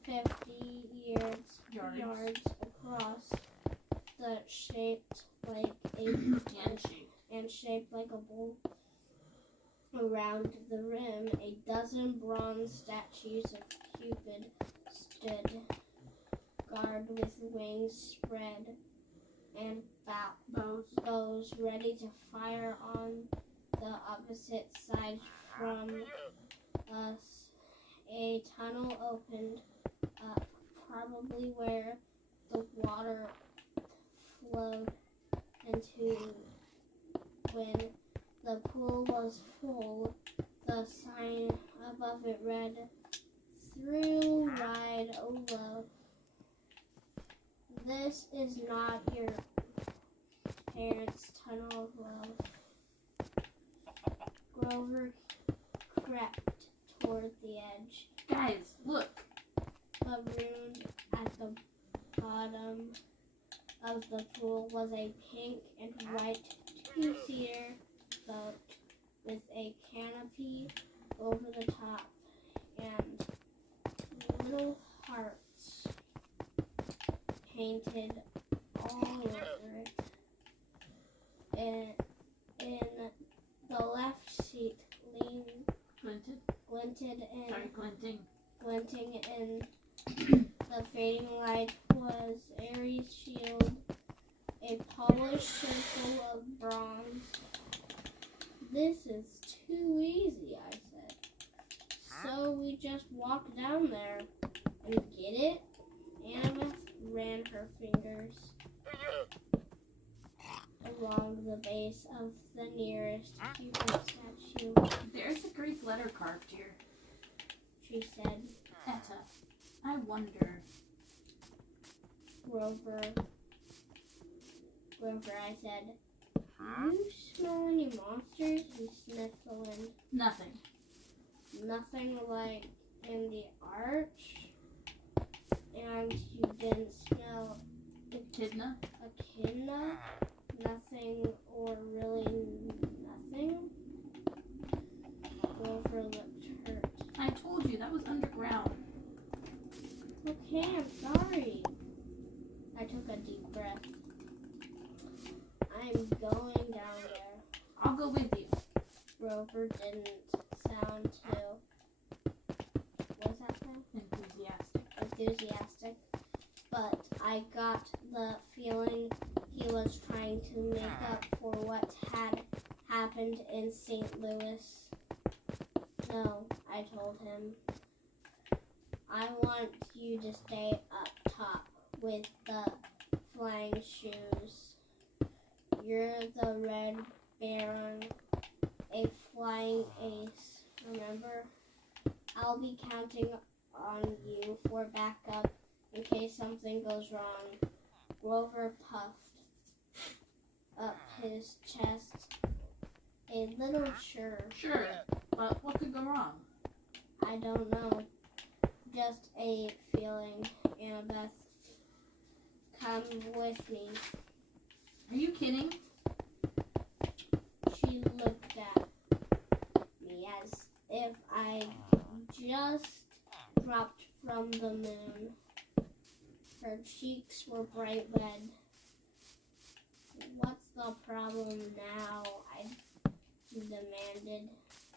50 yards across, the shaped like a and shaped like a bowl. Around the rim, a dozen bronze statues of Cupid stood guard with wings spread and bows ready to fire on the opposite side from us. A tunnel opened up, probably where the water flowed into. When the pool was full, the sign above it read, "Thrill Ride Love. This is not your parents' tunnel of love." Grover crept toward the edge. Guys, look. Marooned at the bottom of the pool was a pink and white two-seater boat with a canopy over the top and little hearts painted all over it. In the left seat glinting in the fading light was Ares' shield, a polished circle of bronze. "This is too easy," I said. "So we just walk down there and get it?" Annabeth ran her fingers along the base of the nearest Cupid statue. There's a Greek letter carved here. She said. Etta. I wonder. Grover, I said. "You smell any monsters?" He sniffed the wind. Nothing. Nothing like in the arch? And you didn't smell Echidna? echidna? Nothing, or really nothing? Grover looked hurt. I told you, that was underground. Okay, I'm sorry. I took a deep breath. "I'm going down there." I'll go with you. Grover didn't sound too, what's that sound? Enthusiastic. But I got the feeling he was trying to make up for what had happened in St. Louis. "No," I told him. "I want you to stay up top with the flying shoes. You're the Red Baron, a flying ace, remember? I'll be counting on you for backup in case something goes wrong." Grover puffed up his chest, a little sure. Sure, but what could go wrong? "I don't know. Just a feeling. Annabeth, come with me." Are you kidding? She looked at me as if I just dropped from the moon. Her cheeks were bright red. "What's the problem now?" I demanded.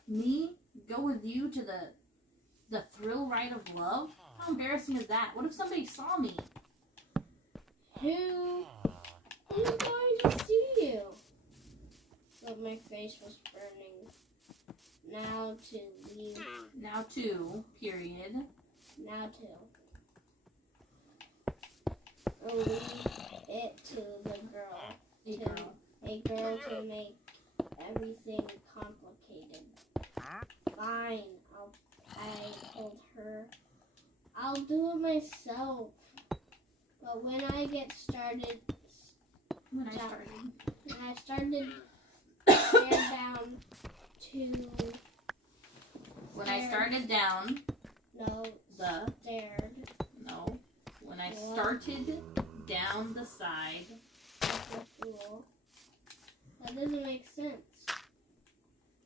Me? Go with you to the thrill ride of love? How embarrassing is that? What if somebody saw me? Who's going to see you? But my face was burning. Now to leave. Now to, period. Now to. Leave it to the girl. A girl to make everything complicated. "Fine," I told her. "I'll do it myself." when I get started, When I started stare down to When I started down no the stared no. When I started down the side. of the pool. That doesn't make sense.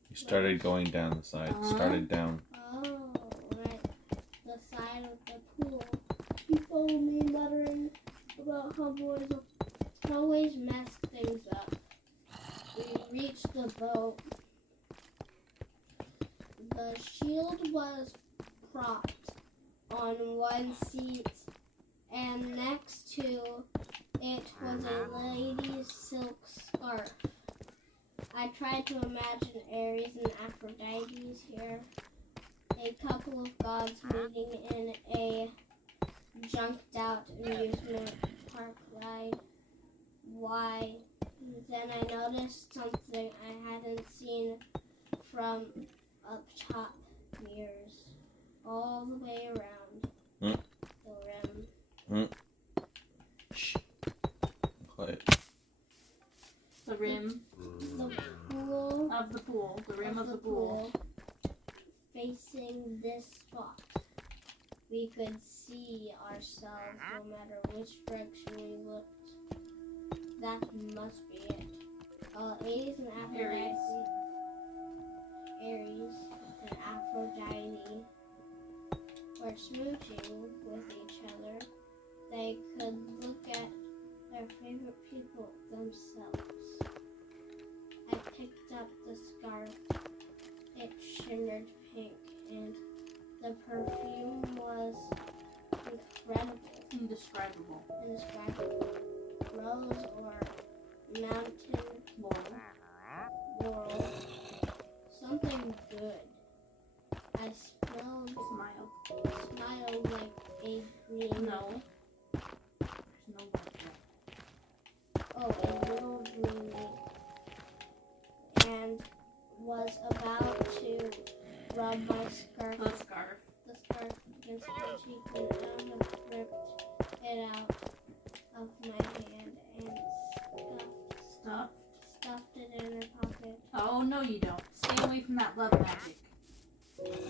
You started going down the side. Started down. Oh, right. The side of the pool. He followed me muttering about how boys always mess things up. We reached the boat. The shield was propped on one seat, and next to it was a lady's silk scarf. I tried to imagine Ares and Aphrodite's here. A couple of gods meeting in a junked out amusement park ride. Why? Then I noticed something I hadn't seen from up top mirrors. All the way around the rim. Shh. Quiet. The rim The pool. of the pool. The rim of the pool. Facing this spot. We could see ourselves no matter which direction we looked. That must be it. Ares and Aphrodite. Ares and Aphrodite were smooching with each other. They could look at their favorite people themselves. I picked up the scarf. It shimmered pink, and the perfume was incredible. Indescribable. Rose or mountain laurel. Something good. I smiled like a green. No. There's no one. Oh, a little green leaf. And was about to rub my scarf. The scarf. The scarf against my cheek, and I ripped it out of my hand and stuffed it in her pocket. Oh, no you don't. Stay away from that love magic.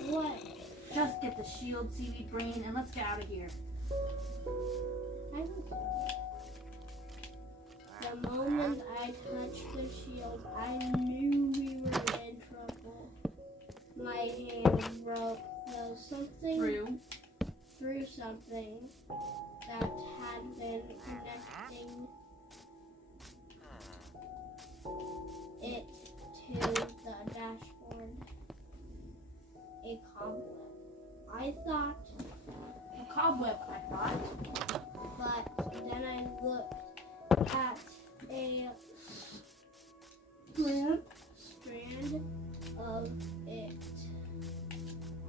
What? Just get the shield, seaweed brain, and let's get out of here. I don't care. The moment I touched the shield, I knew we were in trouble. My hand broke. There was something through something that had been connecting it to the dashboard. A cobweb. I thought. A cobweb, I thought. But then I looked at a strand of it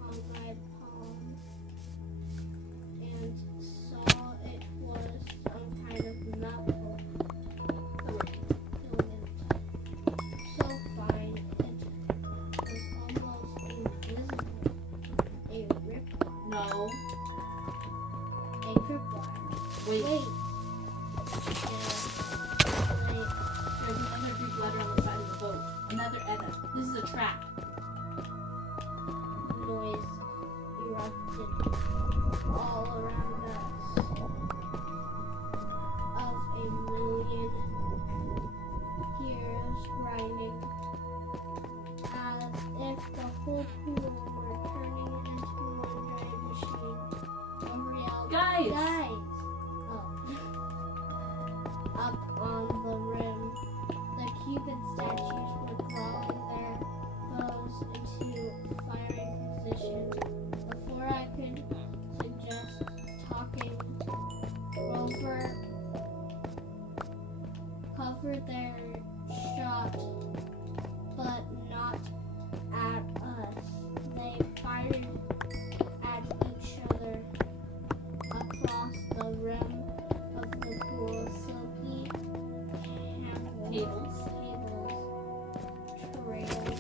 on my palm and saw it was some kind of metal filament. So fine, it was almost invisible. A ripwire. No. A tripwire. Wait. Wait. There's another Greek letter on the side of the boat. Another Edda. This is a trap. Noise erupted all around us of a million gears grinding, as if the whole pool were turning into one giant machine. Nobody else. Guys! Oh. Up on the rim, the Cupid statues were drawing their bows into firing position. Before I could suggest talking, Rover covered their shot, but not at us. They fired at each other across the rim of the pool. Silky cables trailed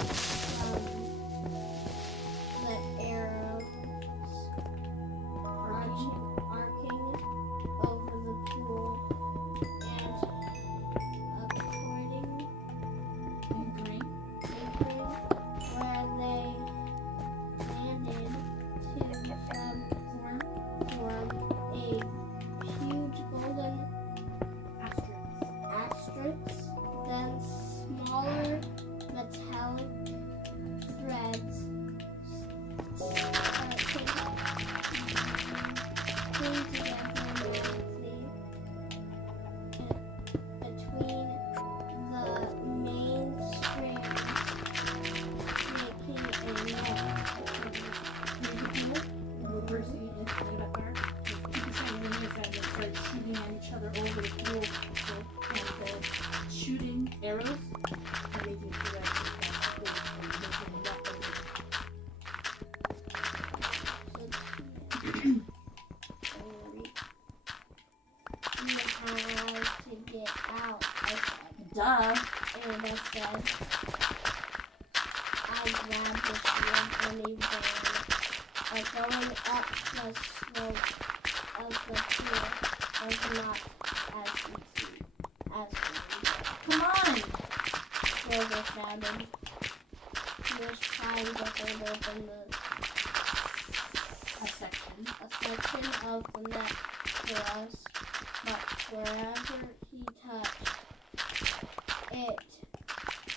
from the arrows arcing over the pool. bed. I grabbed the shield and he ran. But going up the slope of the pool was not as easy as we Come on! Silver shouted. He was trying to hold open A section. a section of the net for us, but wherever he touched it,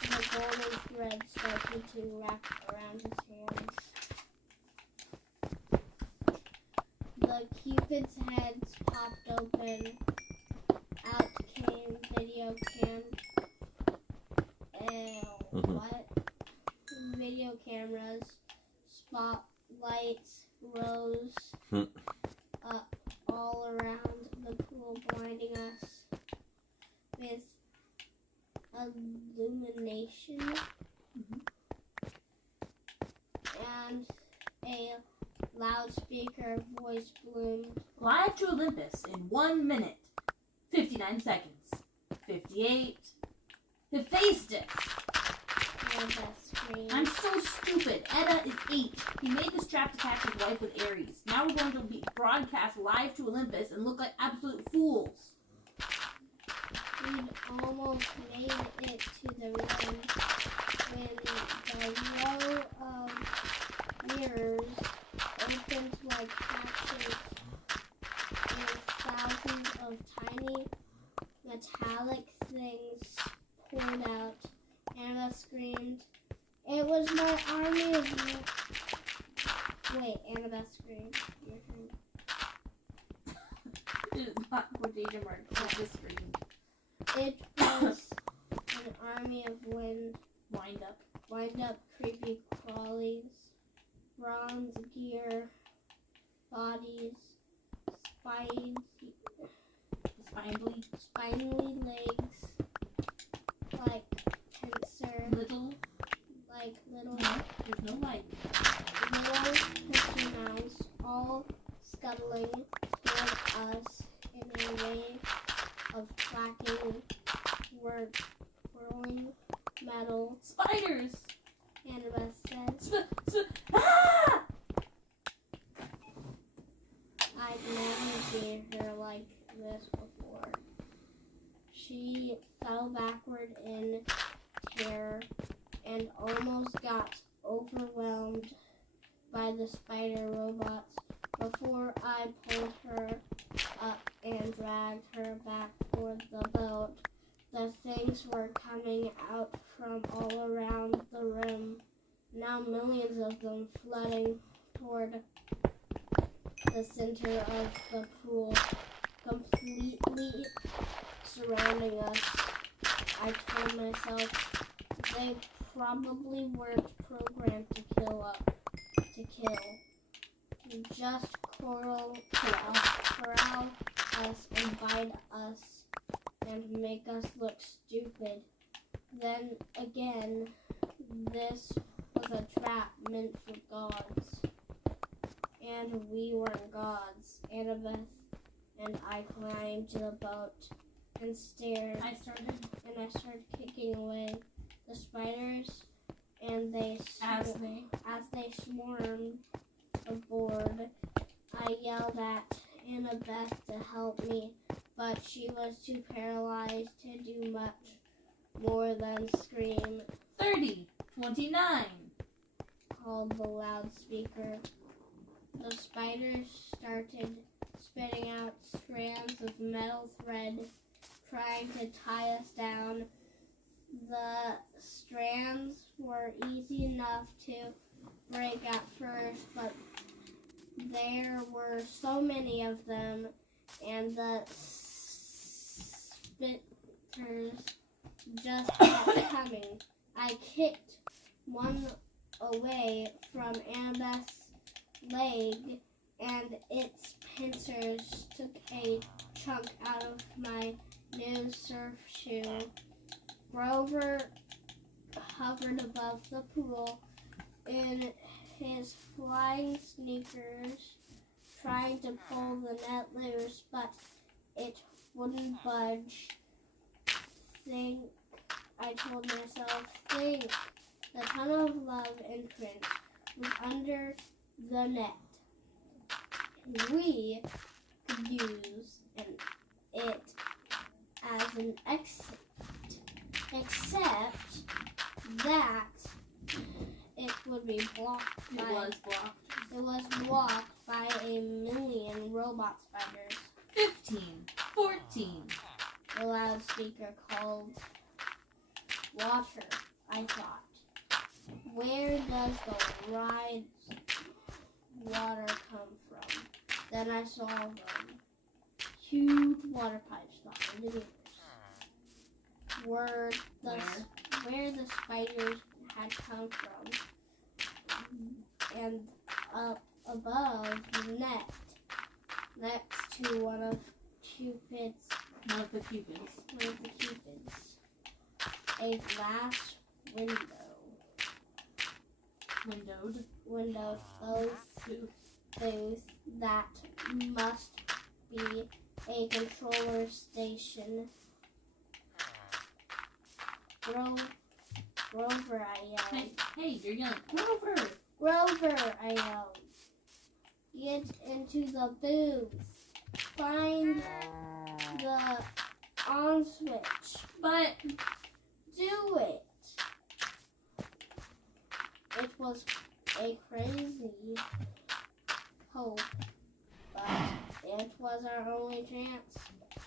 the golden thread started to wrap around his hands. The Cupid's heads popped open. Out came video cam. What? Video cameras, spotlights rose up all around the pool, blinding us with illumination. And a loudspeaker voice boomed. Live to Olympus in 1 minute, 59 seconds, 58. Hephaestus! I'm so stupid. Edda is 8. He made this trap to catch his wife with Ares. Now we're going to be broadcast live to Olympus and look like absolute fools. We'd almost made it to the room when the row of mirrors opened like hatches and thousands of tiny metallic things poured out. Anna screamed, "It was my army of..." Wait, Annabeth screamed. Your turn. It is not quotation mark. It's the screen. It was an army of Wind up. creepy crawlies, bronze gear, bodies, spindly legs, like tensor, Little. There's no light. Little Mickey Mouse, all scuttling toward us in a wave of clacking, whirling metal. Spiders! Annabeth said. Ah! I'd never seen her like this before. She fell backward in terror and almost got overwhelmed by the spider robots before I pulled her up and dragged her back toward the boat. The things were coming out from all around the room, now millions of them flooding toward the center of the pool, completely surrounding us. I told myself they probably weren't programmed to kill. Just corral us and bite us and make us look stupid. Then again, this was a trap meant for gods. And we weren't gods. Annabeth and I climbed to the boat and stared. I started kicking away the spiders, and as they swarmed aboard. I yelled at Annabeth to help me, but she was too paralyzed to do much more than scream. 30, 29, called the loudspeaker. The spiders started spitting out strands of metal thread, trying to tie us down. The strands were easy enough to break at first, but there were so many of them, and the spitters just kept coming. I kicked one away from Annabeth's leg, and its pincers took a chunk out of my new surf shoe. Grover hovered above the pool in his flying sneakers, trying to pull the net loose, but it wouldn't budge. I told myself. Think. The tunnel of love entrance was under the net. We could use it as an exit, except that it would be blocked. It was blocked by a million robot spiders. 15, 14. The loudspeaker called. Water, I thought. Where does the ride's water come from? Then I saw them. Huge water pipes behind the mirrors. Where the spiders had come from. And up above the net, next to one of the cupids, a glass windowed booth that must be a controller station. Grover, I yelled. Hey, you're young. Grover! Grover, I yelled. Get into the booth. Find the on switch. But do it. It was a crazy hope, but it was our only chance.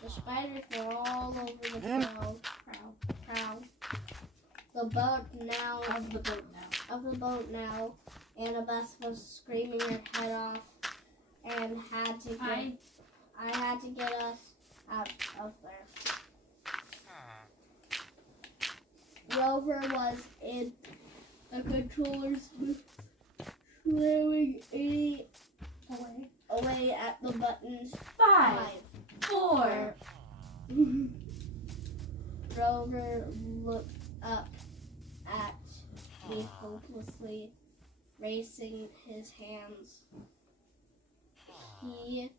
The spiders were all over the prow. Of the boat now, Annabeth was screaming her head off and I had to get us out of there. Rover was in the controller's booth, slamming away at the buttons. 5, 4. Rover looked up at me hopelessly, racing his hands. He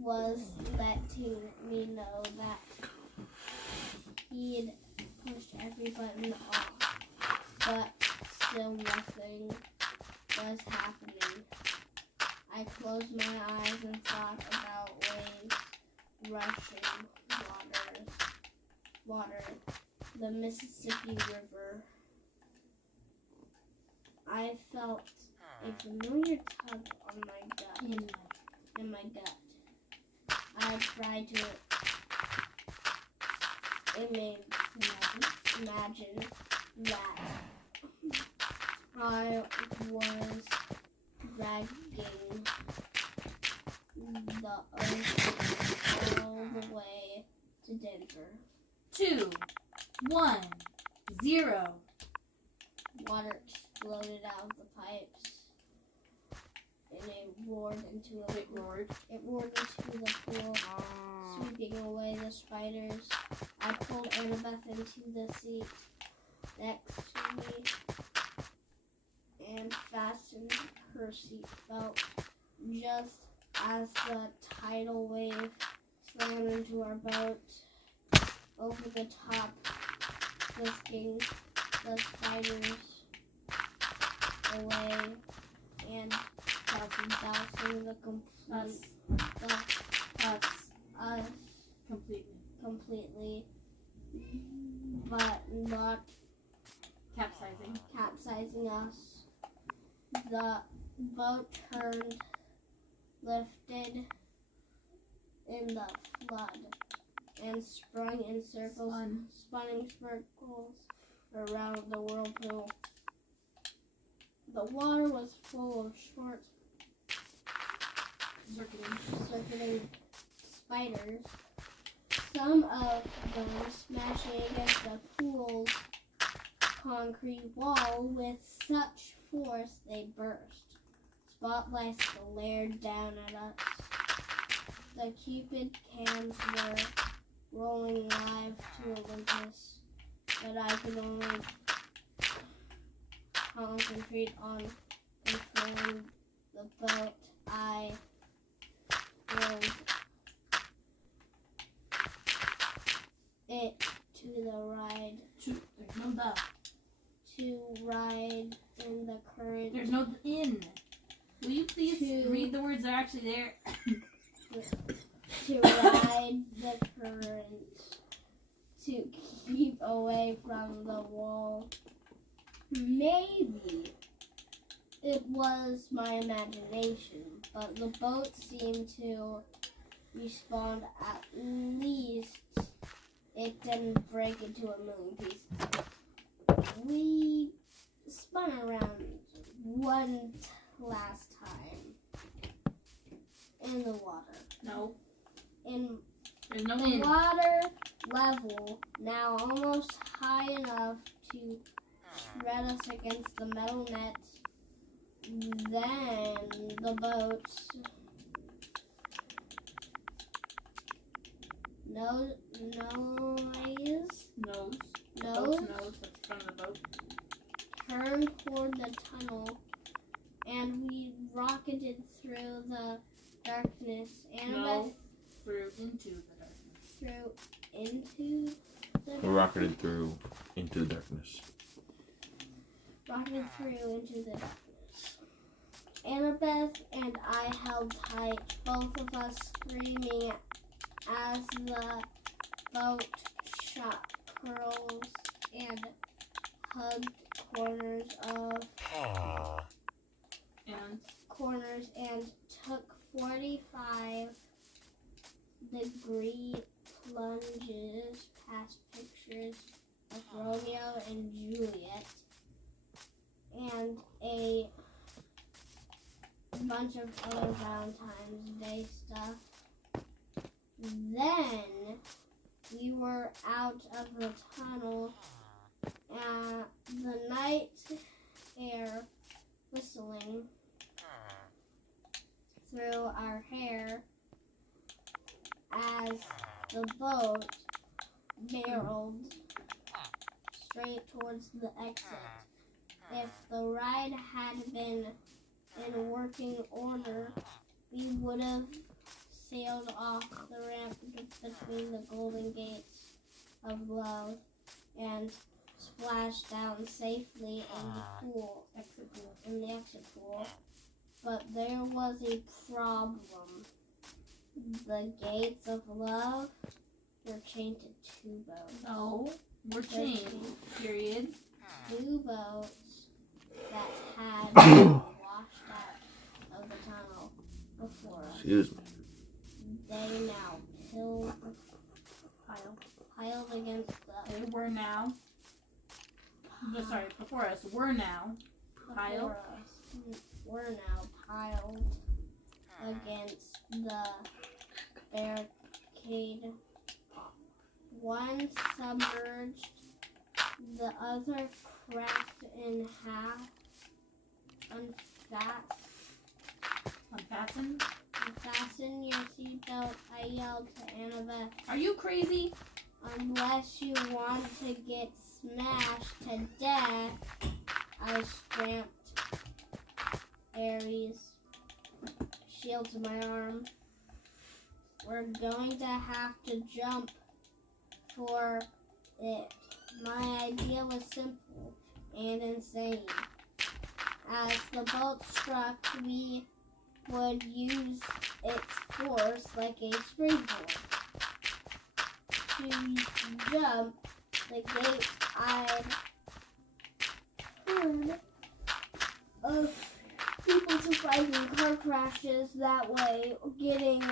was letting me know that he'd pushed every button off, but still nothing was happening. I closed my eyes and thought about waves rushing water, the Mississippi River. I felt a familiar tug on my gut. In my gut. I tried to imagine that I was dragging the ocean all the way to Denver. 2, 1, 0. Water exploded out of the pipes. And it roared into the pool, sweeping away the spiders. I pulled Annabeth into the seat next to me and fastened her seatbelt just as the tidal wave slammed into our boat. Over the top, whisking the spiders away and dousing us completely, but not capsizing us. The boat turned, lifted in the flood, and spun in circles around the whirlpool. The water was full of short, circulating spiders, some of them smashing against the pool's concrete wall with such force they burst. Spotlights glared down at us. The Cupid cams were rolling live to Olympus, but I could only concentrate on controlling the boat. I rolled it to the right There's no the. To ride in the current. There's no in. Will you please read the words that are actually there? To ride the current. To keep away from the wall. Maybe it was my imagination, but the boat seemed to respond. At least it didn't break into a million pieces. We spun around one last time in the water. No. There's no the water level now almost high enough to shred us against the metal net. Then the boat's nose. That's from the boat. Turned toward the tunnel, and we rocketed through the darkness. Through into the darkness. We rocketed through into the darkness. Rocketed through into the darkness. Annabeth and I held tight, both of us screaming as the boat shot curls and hugged corners and took 45-degree plunges past pictures of Romeo and Juliet and a bunch of other Valentine's Day stuff. Then we were out of the tunnel, the night air whistling through our hair as the boat barreled straight towards the exit. If the ride had been in working order, we would have sailed off the ramp between the Golden Gates of Love and splashed down safely in the exit pool. But there was a problem. The gates of love were chained to two boats. No, we're chained. Period. Two boats that had washed out of the tunnel before us. Excuse me. They now piled against us. They were now. Before us. We're now piled. We're now piled against the barricade. One submerged, the other cracked in half. Unfasten your seatbelt, I yelled to Annabeth. Are you crazy? Unless you want to get smashed to death, I stamped Aries' shield to my arm. We're going to have to jump for it. My idea was simple and insane. As the boat struck, we would use its force like a springboard. To jump the gate, I'd heard of people surviving car crashes that way, getting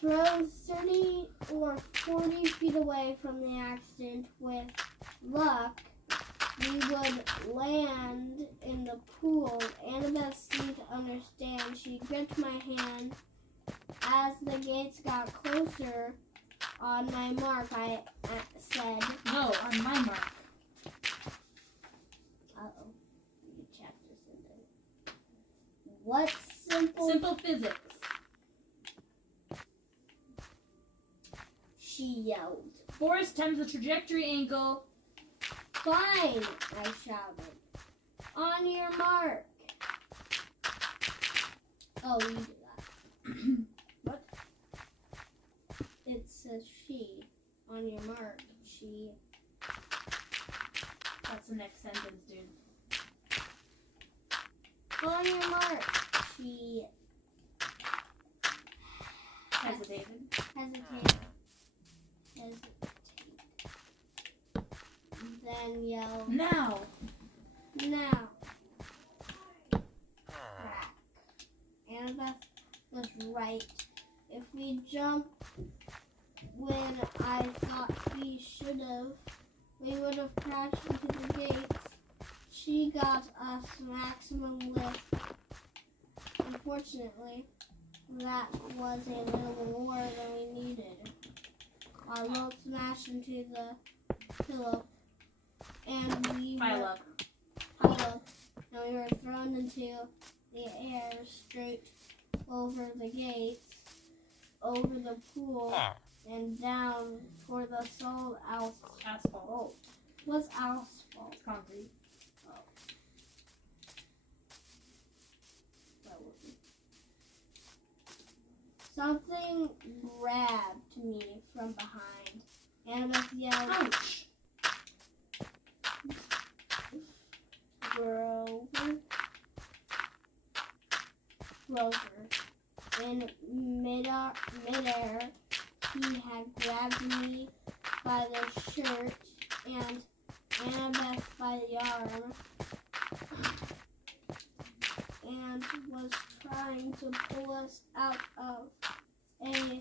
thrown 30 or 40 feet away from the accident. With luck, we would land in the pool. Annabeth seemed to understand. She gripped my hand. As the gates got closer, on my mark, I said... No, on my mark. Uh-oh. You check this in. What's simple? Simple physics. She yelled. Force times the trajectory angle. Fine, I shouted. On your mark. Oh, you did that. What? It says she. On your mark. She. That's the next sentence, dude. Go on your mark. She Hesitated. hesitated. Then yelled, Now! now. Crack. Annabeth was right. If we jumped when I thought we should have, we would have crashed into the gates. She got us maximum lift. Unfortunately, that was a little more than we needed. Our load smashed into the pillow, and we were and we were thrown into the air straight over the gates, over the pool, and down toward the solid asphalt. Oh, What's asphalt? concrete. Something grabbed me from behind. Annabeth yelled, Ouch! Grover. In midair, he had grabbed me by the shirt and Annabeth by the arm and was trying to pull us out of a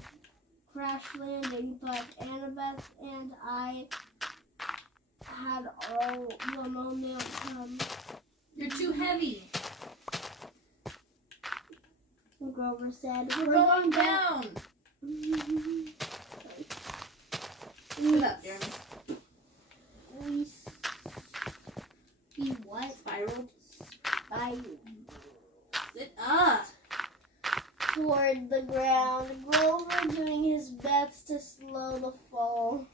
crash landing, but Annabeth and I had all the momentum. You're too heavy. Grover said, We're going down. Sit up, Jeremy. We what? Spiraled. Spiraled Sit up. toward the ground, Grover doing his best to slow the fall.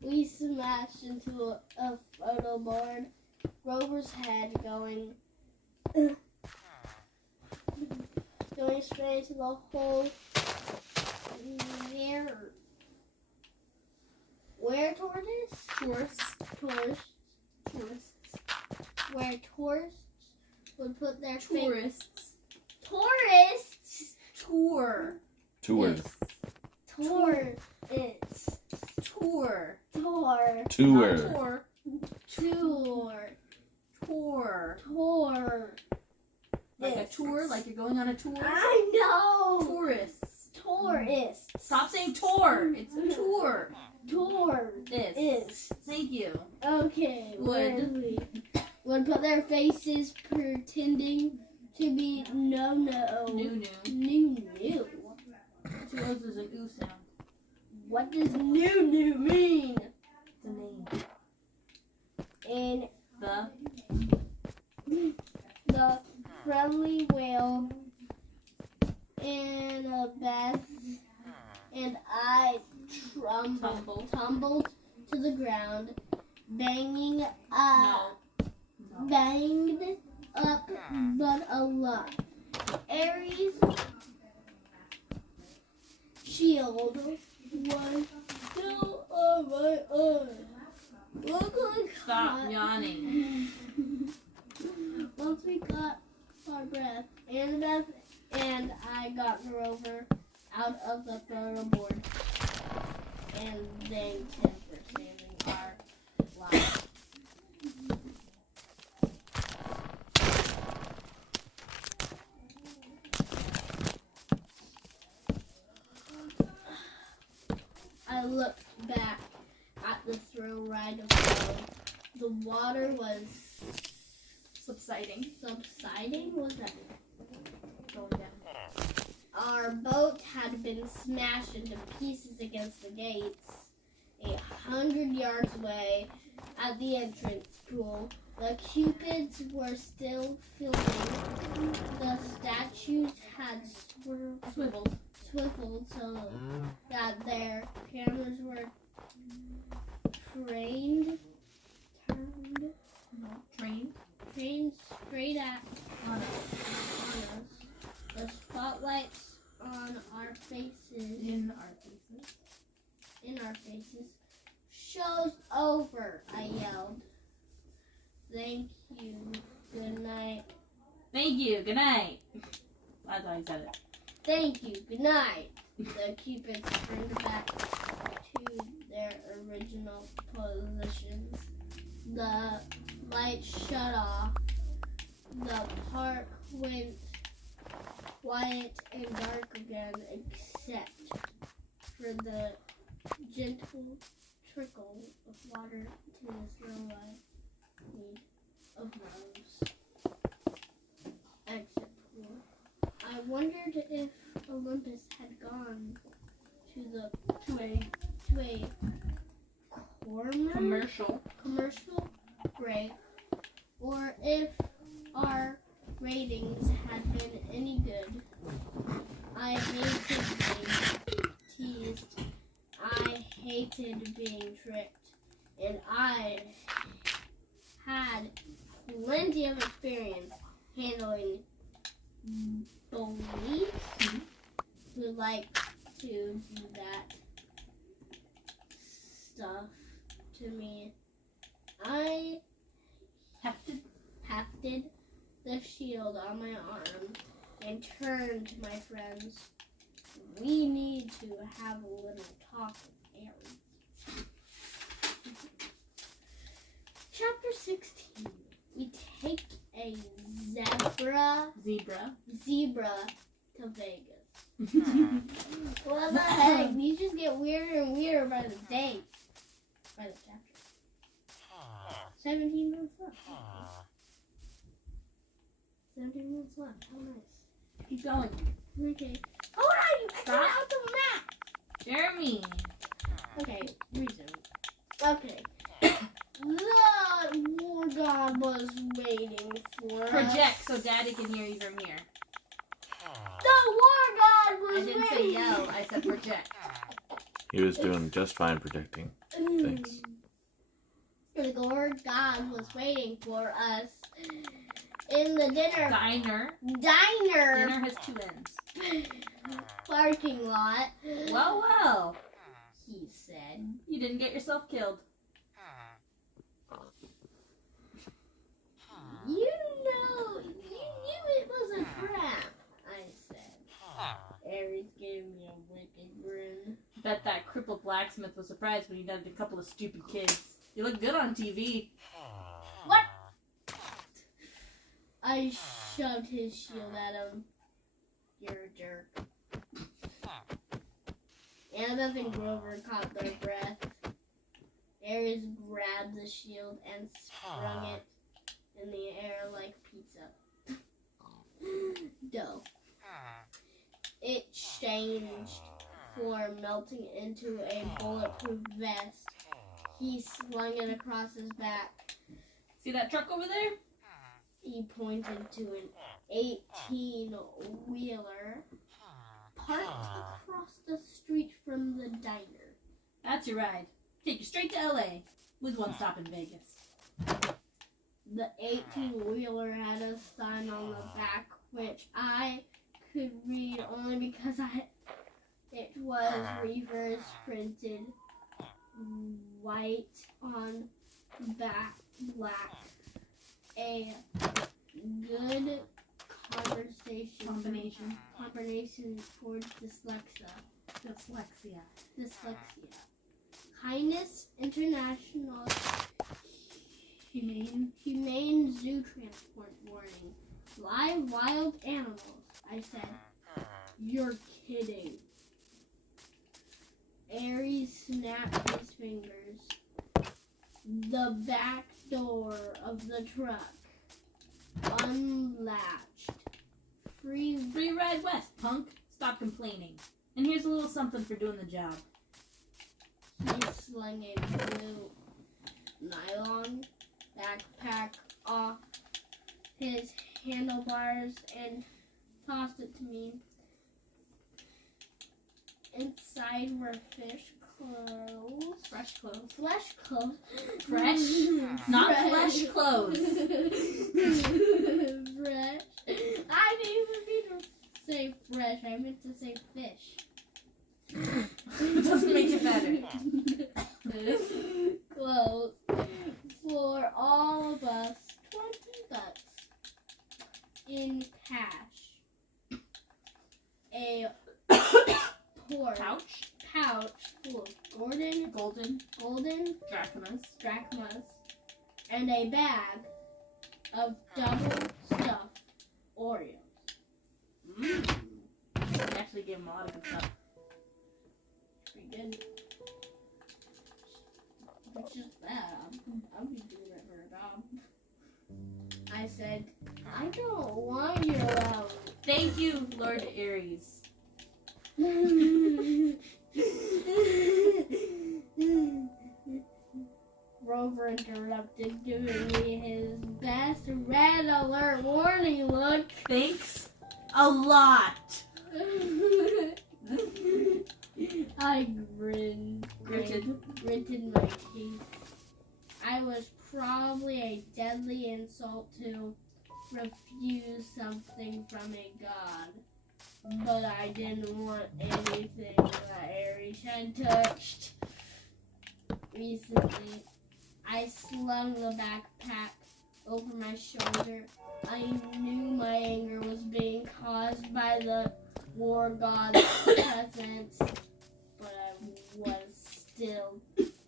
We smashed into a photo board, Grover's head going straight to the hole. Where tortoise? Tourists. Where tourists would put their Tourists. Tourists? Tour. Tours. Tourists. Tour. Tour. Tour. Tour. Tour. Tour. Tour. Like a tour? Like you're going on a tour? I know. Tourists. Tourists. Stop saying tour. It's a tour. Tour. This. Is. Thank you. Okay. Would. Would put their faces pretending to be no. New. New. Two O's is an oo sound. What does new mean? It's a name. In The. the friendly whale, Annabeth and I tumbled to the ground, banged up, but alive. Aries' shield was still on my arm. Look like Stop yawning. Once we got our breath, Annabeth and I got Grover out of the photo board and thanked him for saving our lives. I looked back at the thrill ride of flow. The water was Subsiding. What's that? Going down. Our boat had been smashed into pieces against the gates 100 yards away at the entrance pool. The cupids were still filming. The statues had Swiveled. swiveled so that their cameras were trained straight at On us. The spotlights on our faces. In our faces. Show's over, I yelled. Thank you. Good night. Thank you. Good night. That's how he said it. Thank you. Good night. The cupids turned back to their original positions. The lights shut off. The park went quiet and dark again, except for the gentle trickle of water to the slow light of Rose. Exit pool. I wondered if Olympus had gone to a commercial break, or if our ratings had been any good. I hated being teased. I hated being tricked. And I had plenty of experience handling bullies who like to do that stuff to me. I hefted the shield on my arm and turned to my friends. We need to have a little talk with Aries. Chapter 16. We take a zebra to Vegas. What the heck? These just get weirder and weirder by the day. By the chapter. 17 minutes left. 17 minutes left. How nice. Keep going. Okay. Hold on! You cut out the map! Jeremy. Okay, resume. Okay. The war god was waiting for us. Project so Daddy can hear you from here. The war god was I didn't say waiting. yell, I said project. He was doing just fine projecting. Thanks. The war god was waiting for us in the Diner. Dinner has two ends. parking lot. Well. He said. You didn't get yourself killed. You knew it was a trap, I said. Aries gave me a wicked grin. Bet that crippled blacksmith was surprised when he dubbed a couple of stupid kids. You look good on TV. What? I shoved his shield at him. You're a jerk. Annabeth and Grover caught their breath. Aries grabbed the shield and sprung it in the air like pizza dough. It changed form, melting into a bulletproof vest. He slung it across his back. See that truck over there? He pointed to an 18-wheeler parked across the street from the diner. That's your ride. Take you straight to LA with one stop in Vegas. The 18-wheeler had a sign on the back, which I could read only because it was reverse printed white on black. A good combination for dyslexia. Kindness International Humane Zoo Transport Warning. Live wild animals. I said, you're kidding. Aries snapped his fingers. The back door of the truck unlatched. Free ride west, punk. Stop complaining. And here's a little something for doing the job. He slung a blue nylon backpack off his handlebars and tossed it to me. Inside were fresh clothes. Fresh? Not flesh clothes. Fresh. I didn't even mean to say fresh. I meant to say fish. It doesn't make it better. Clothes for all of us cash, a pouch full of golden drachmas, and a bag of double stuffed Oreos. They actually gave him a lot of good stuff. Pretty good. If it's just that, I'll be doing it for a job. I said, I don't want your allowance. Thank you, Lord Aries. Rover interrupted, giving me his best red alert warning look. Thanks a lot. I gritted my teeth. I was probably a deadly insult to refuse something from a god, but I didn't want anything that Aries had touched. Recently, I slung the backpack over my shoulder. I knew my anger was being caused by the war god's presence, but I was still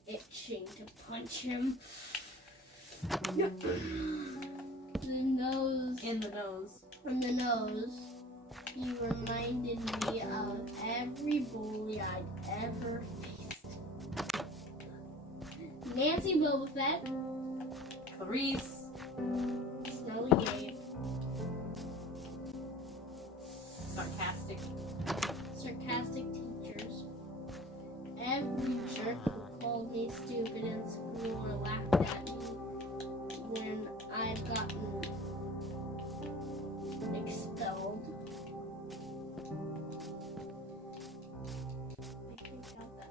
itching to punch him. In the nose. He reminded me of every bully I'd ever faced. Nancy Boba Fett, Clarice, Smelly Gabe, sarcastic teachers, every jerk who called me stupid in school or laughed at me when I'd gotten expelled.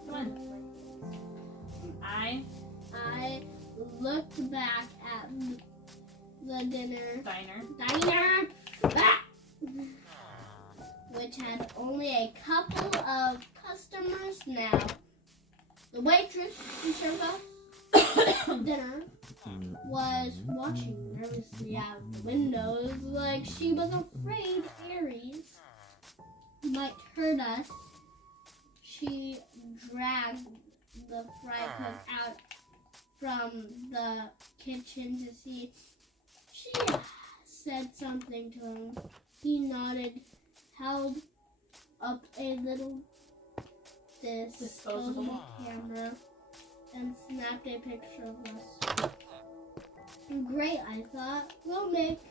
Come on. I looked back at the diner, which had only a couple of customers now. The waitress who served us dinner was watching nervously out the windows like she was afraid Aries might hurt us. She dragged the fry cook out from the kitchen to see. She said something to him. He nodded, held up a little disposable camera, and snapped a picture of us. Great, I thought. We'll make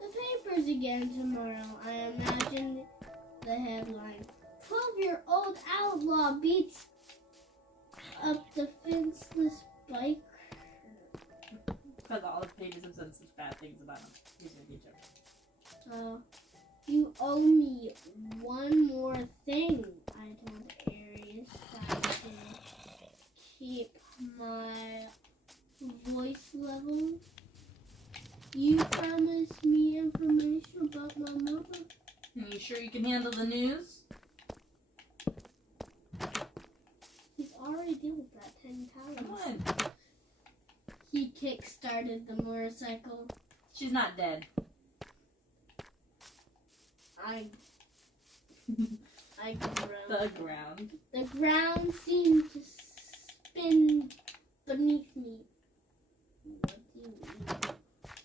the papers again tomorrow. I imagined the headline. 12-year-old outlaw beats up defenseless biker. Because all the pages have said such bad things about him. He's gonna be a joke. You owe me one more thing, I told Aries. Trying to keep my voice level. You promised me information about my mother. Are you sure you can handle the news? He's already dealt with that 10 times. Come on. He kick-started the motorcycle. She's not dead. I groaned. The ground. The ground seemed to spin beneath me. What do you mean?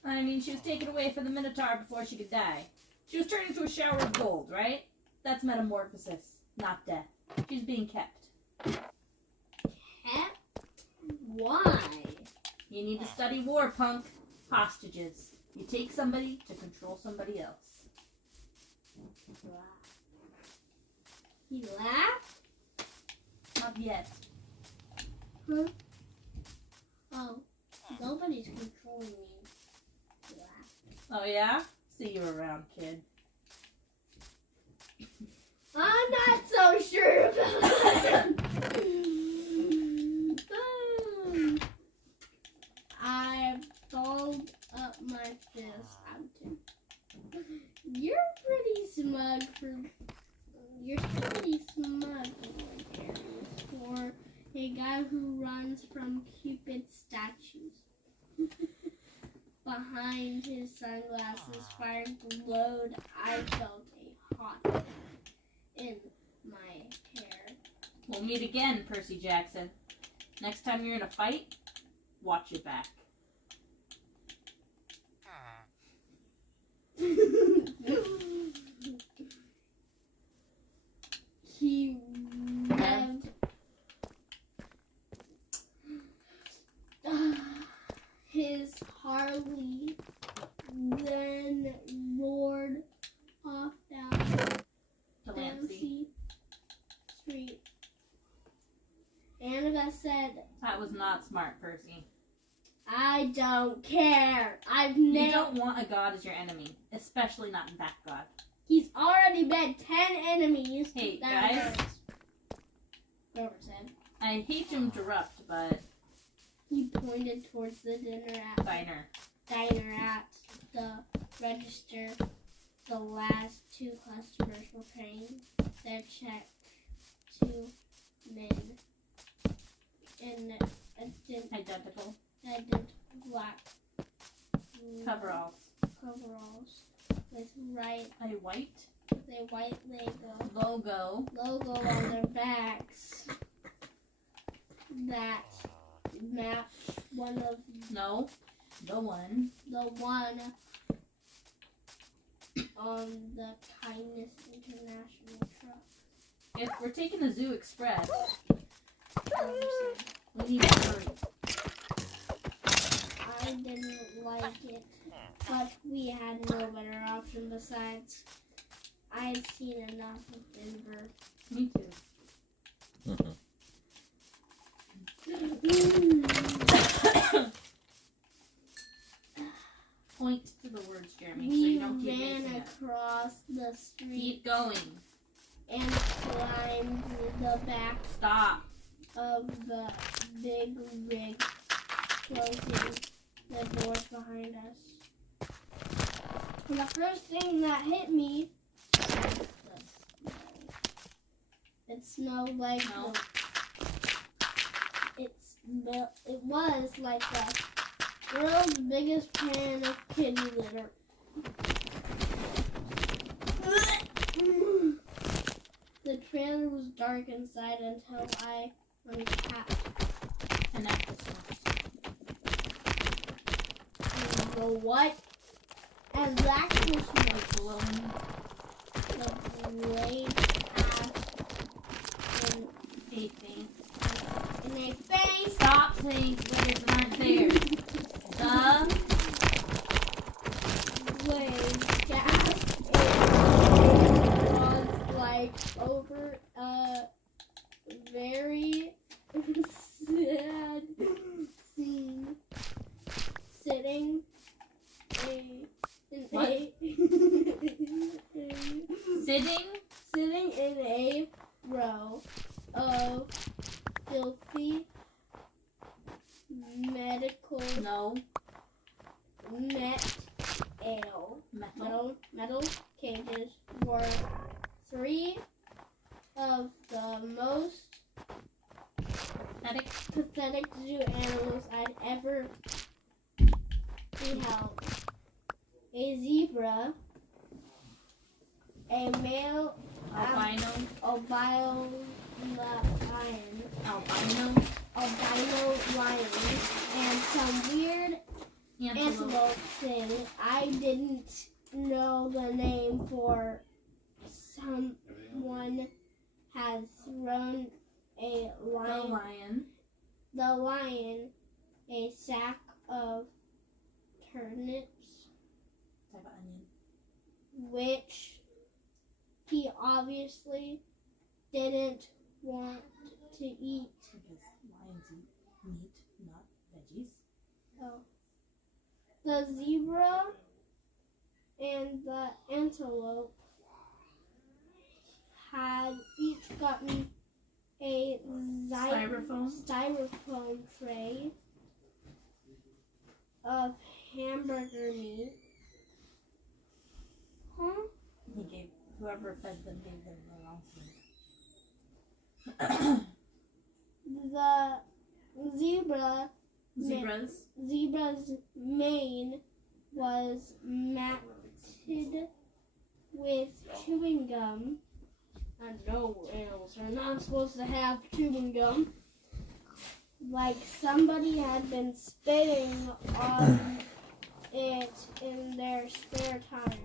I mean, she was taken away from the Minotaur before she could die. She was turned into a shower of gold, right? That's metamorphosis, not death. She's being kept. Kept? Why? You need to study war, punk. Hostages. You take somebody to control somebody else. He laughed? Not yet. Huh? Oh, nobody's controlling me. He laughed. Oh, yeah? See you around, kid. I'm not so sure about that. I balled up my fist at him. You're pretty smug for a guy who runs from Cupid's statues. behind his sunglasses fire glowed. I felt a hot in my hair. We'll meet again, Percy Jackson. Next time you're in a fight, watch your back. He revved his Harley, then roared off down Dempsey Street. Annabeth said, That was not smart, Percy. I don't care. You don't want a god as your enemy, especially not that god. He's already met 10 enemies. Hey, That guys. hurts. Grover said. I hate to interrupt, but He pointed towards the diner. diner at the register. The last 2 customers were paying their check. 2 men in Identical black coveralls. with A white a white logo. logo on their backs that matched one of No, the one. the one on the Kindness International truck. If we're taking the Zoo Express, Grover said. we need to hurry. I didn't like it, but we had no better option besides. I'd seen enough of Denver. Me too. Point to the words, Jeremy, so We you don't keep ran mixing it. across the street Keep going. and climbed the back Stop. of the big rig, closing the doors behind us. And the first thing that hit me was the snow. It smelled like No. it was like the world's biggest pan of kitty litter. The trailer was dark inside until I uncapped And that's this the what? And that was my one. the blade ass A thing. in a face. Stop saying letters that aren't there. The Blade gas was like over a very sad scene. Sitting sitting in a row of filthy medical no metal cages were 3 of the most pathetic zoo animals I'd ever beheld. A zebra, a male albino lion, and some weird antelope thing I didn't know the name for. Someone has thrown the lion a sack of turnips, type of onion. which he obviously didn't want to eat. Because lions eat meat, not veggies. Oh. The zebra and the antelope had each gotten a styrofoam tray of hamburger meat. Huh? He gave whoever fed them gave them the wrong food. The zebra's Zebras. mane was matted with chewing gum. I know animals are not supposed to have chewing gum. Like somebody had been spitting on it in their spare time.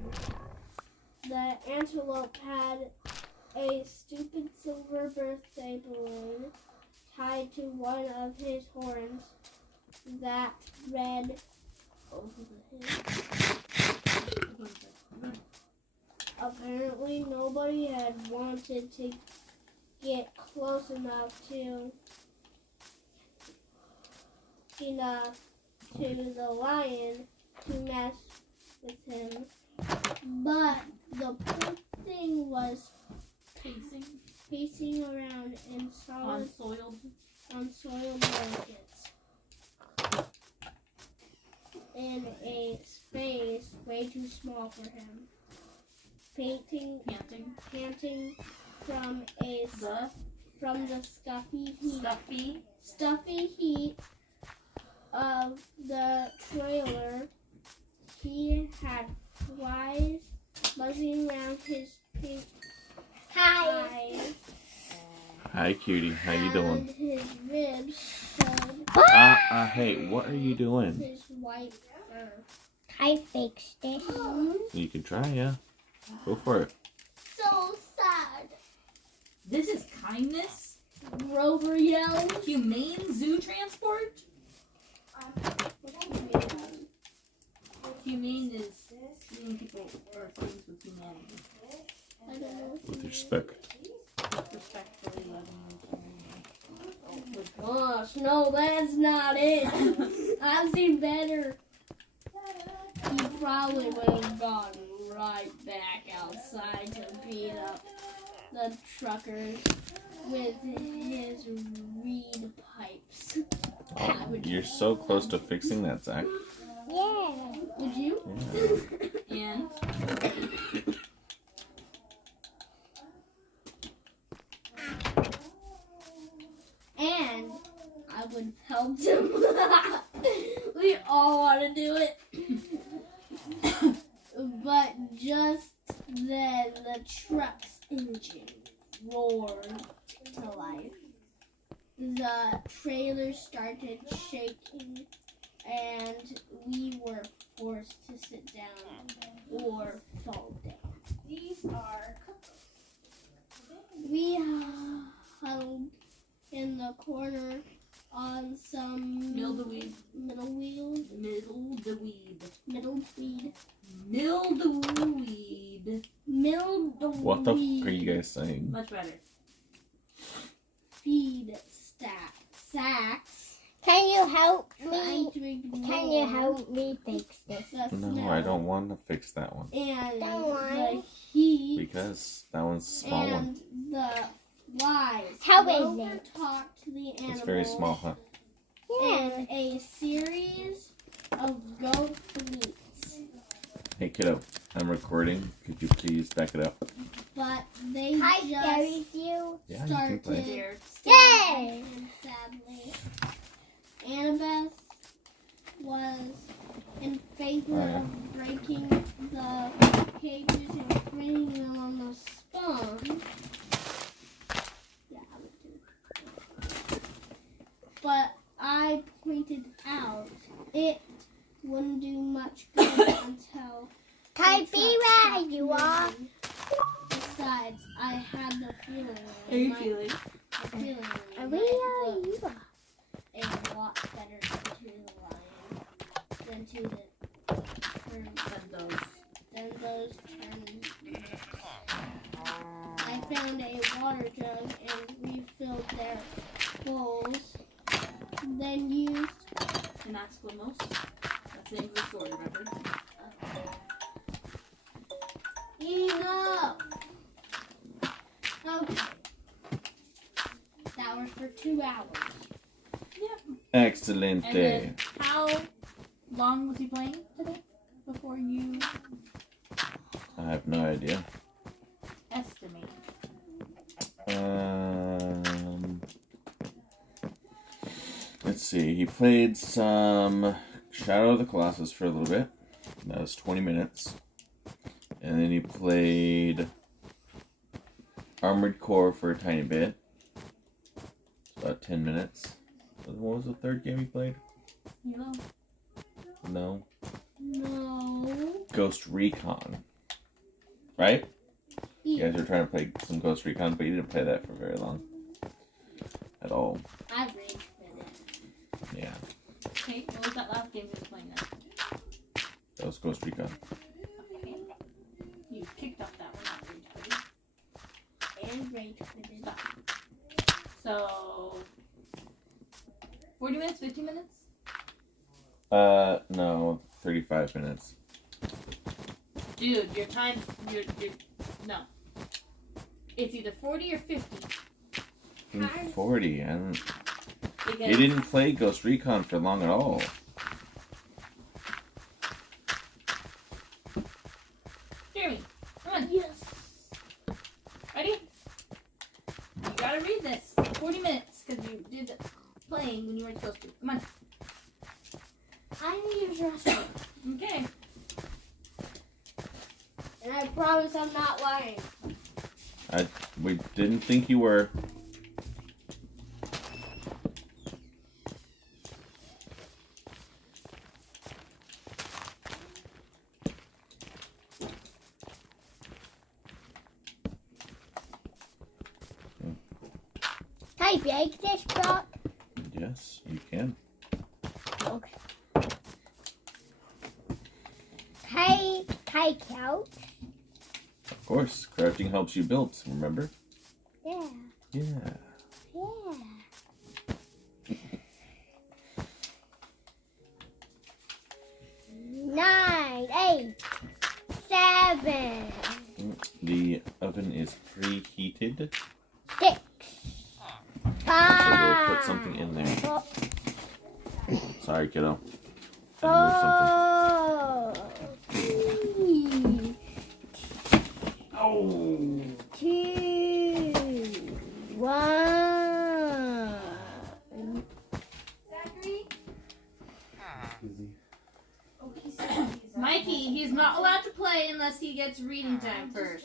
The antelope had a stupid silver birthday balloon tied to one of his horns that read over the head. Apparently nobody had wanted to get close enough to the lion to mess with him. But the poor thing was pacing around in unsoiled blankets in a space way too small for him. Panting from the stuffy heat of the trailer. He had flies buzzing around his pink eyes. Hi, cutie. How you doing? And his ribs showed Hey, what are you doing? his white fur. I fixed this. You can try, yeah. Go for it. So sad. This is kindness? Rover yelled. Humane zoo transport? Humane is treating people or things with humanity. I don't know. With respect. Respectfully loving Gosh, no, that's not it. I've seen better. He probably would have gone right back outside to beat up the truckers with his reed pipes. Oh, you're so close to fixing that, Zach. Yeah. Would you? Yeah. And And I would have helped him. We all want to do it. But just then the truck's engine roared to life. The trailer started shaking and we were forced to sit down or fall down. We huddled in the corner on some mildeweed. mildeweed. What the f are you guys saying? Much better. Feed sacks. Can you help Trying me? to ignore Can you help me fix this? the No, smell I don't want to fix that one. and Don't the worry. heat Because that one's a small one. and the flies. How is Rover it? talked to the animals. It's very small, huh? And a series of goat fleets. Hey, kiddo, I'm recording. Could you please back it up? But they Hi, just Gary, you. Yeah, you can started play. There. Yay! and sadly. Annabeth was in favor of breaking the cages and freeing them on the spawn. Yeah, I would do. But I pointed out it wouldn't do much good until Can the I be truck where stopped you are? moving. Besides, I had the feeling How are you feeling? Are we where you are? a lot better to the lion than to those turns. I found a water jug and refilled their bowls. Then used And that's what most. That's the name of the store, remember? enough. Okay. That was for 2 hours. Excelente. And then how long was he playing today before you I have no idea. estimate? Let's see. He played some Shadow of the Colossus for a little bit. That was 20 minutes. And then he played Armored Core for a tiny bit. About 10 minutes. What was the third game he played? Halo. No. No. Ghost Recon. Right? You guys were trying to play some Ghost Recon, but you didn't play that for very long. At all. I've rage quit it. Yeah. Okay, what was that last game you were playing then? That was Ghost Recon. Okay. You kicked off that one, not rage quit. And rage quit it. Stop. So 40 minutes, 50 minutes? No, 35 minutes. Dude, your time, no. It's either 40 or 50. 40. I don't. Because You didn't play Ghost Recon for long at all. Jeremy, come on. Yes. Ready? You gotta read this. 40 minutes, because you did playing when you weren't supposed to. Come on. I need to use the restroom. Okay. And I promise I'm not lying. We didn't think you were. Can I break this block? Yes, you can. Okay. Can I count? Of course, crouching helps you build, remember? Yeah. Yeah. Yeah. 9, 8, 7, The oven is preheated, 6, so 5, we'll put something in there. 4, Sorry, kiddo. I moved something. 3, Oh! 2, 1. Zachary? Mikey, he's not allowed to play unless he gets reading time first.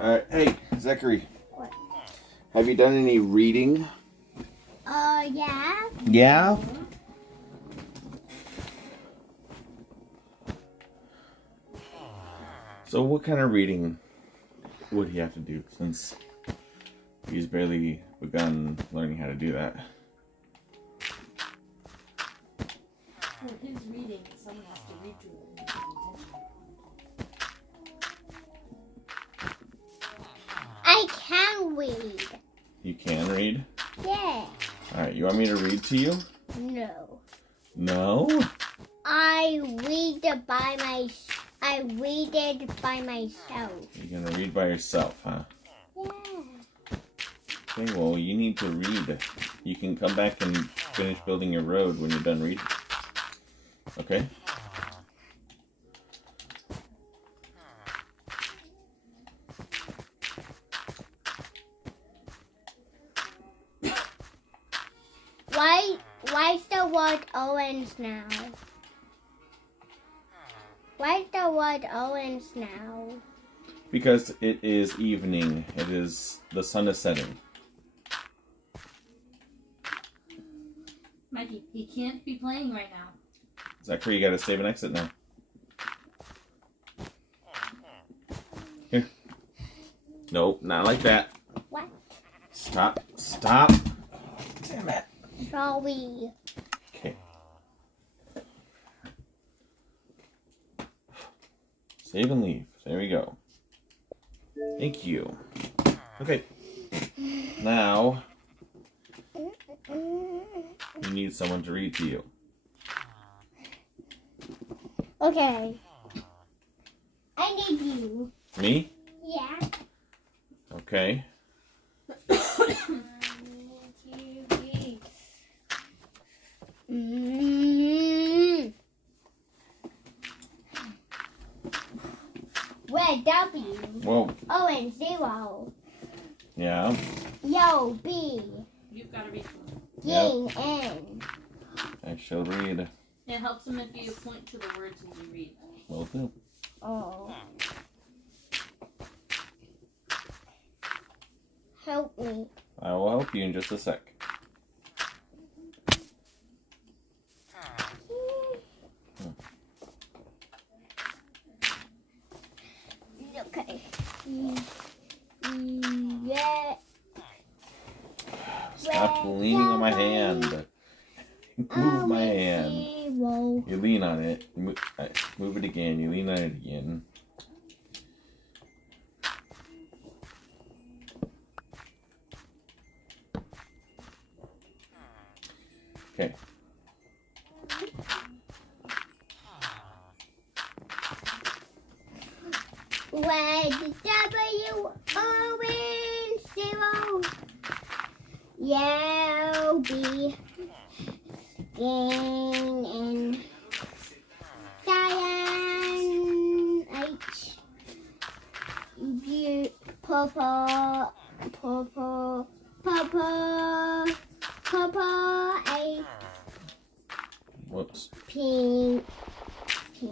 Alright, hey, Zachary. What? Have you done any reading? Yeah. Yeah? So what kind of reading would he have to do since he's barely begun learning how to do that? For his reading, someone has to read to him. I can read. You can read? Yeah. Alright, you want me to read to you? No. No? I read it by myself. You're gonna read by yourself, huh? Yeah. Okay, well, you need to read. You can come back and finish building your road when you're done reading. Okay? Why's the word orange now? Why's the word orange now? Because it is evening. The sun is setting. Mikey, he can't be playing right now. Zachary, you gotta save and exit now. Here. Nope, not like that. What? Stop. Stop. Damn it. Sorry. Okay. Save and leave. There we go. Thank you. Okay. Now, you need someone to read to you. Okay. I need you. Me? Yeah. Okay. Red W. Whoa. O and 0. Yeah. Yo B. You've got to read to him. Yin N. I shall read. It helps him if you point to the words as you read. Will do. Oh. Help me. I will help you in just a sec. Okay. Yeah. Stop leaning on my hand. Move my hand. 0. You lean on it. Move it again. You lean on it again. Okay. Red W O N 0. Yellow B. Green and cyan H. Purple A. Whoops. Pink F.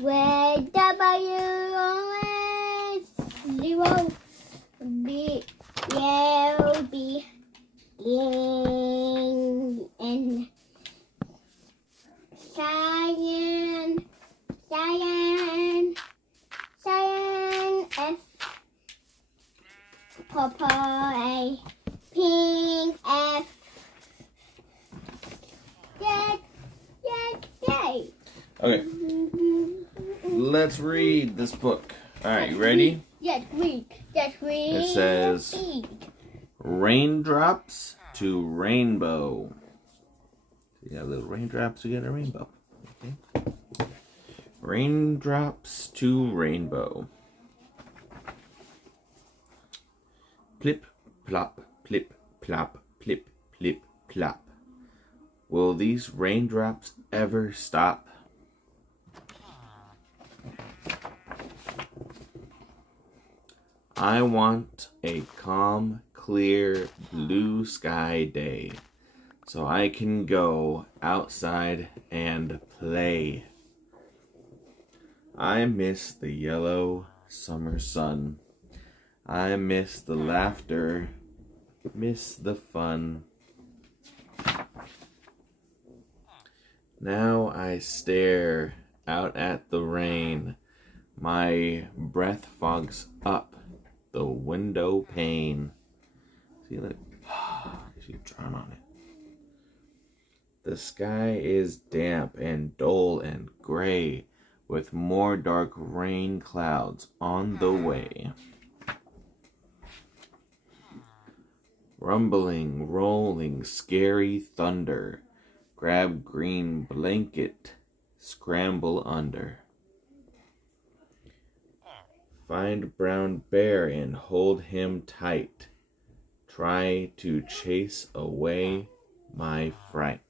Red W O S 0. B yellow B green and cyan F. Purple A. Pink F. Yay. Okay. Let's read this book. Alright, you ready? Yes, read. It says, Raindrops to Rainbow. So you got little raindrops, you got a rainbow. Okay. Raindrops to Rainbow. Plip, plop, plip, plop, plip, plip, plop. Will these raindrops ever stop? I want a calm, clear, blue sky day so I can go outside and play. I miss the yellow summer sun. I miss the laughter, miss the fun. Now I stare out at the rain. My breath fogs up the window pane. See, look. You drown on it. The sky is damp and dull and gray, with more dark rain clouds on the way. Rumbling, rolling, scary thunder. Grab green blanket, scramble under. Find brown bear and hold him tight. Try to chase away my fright.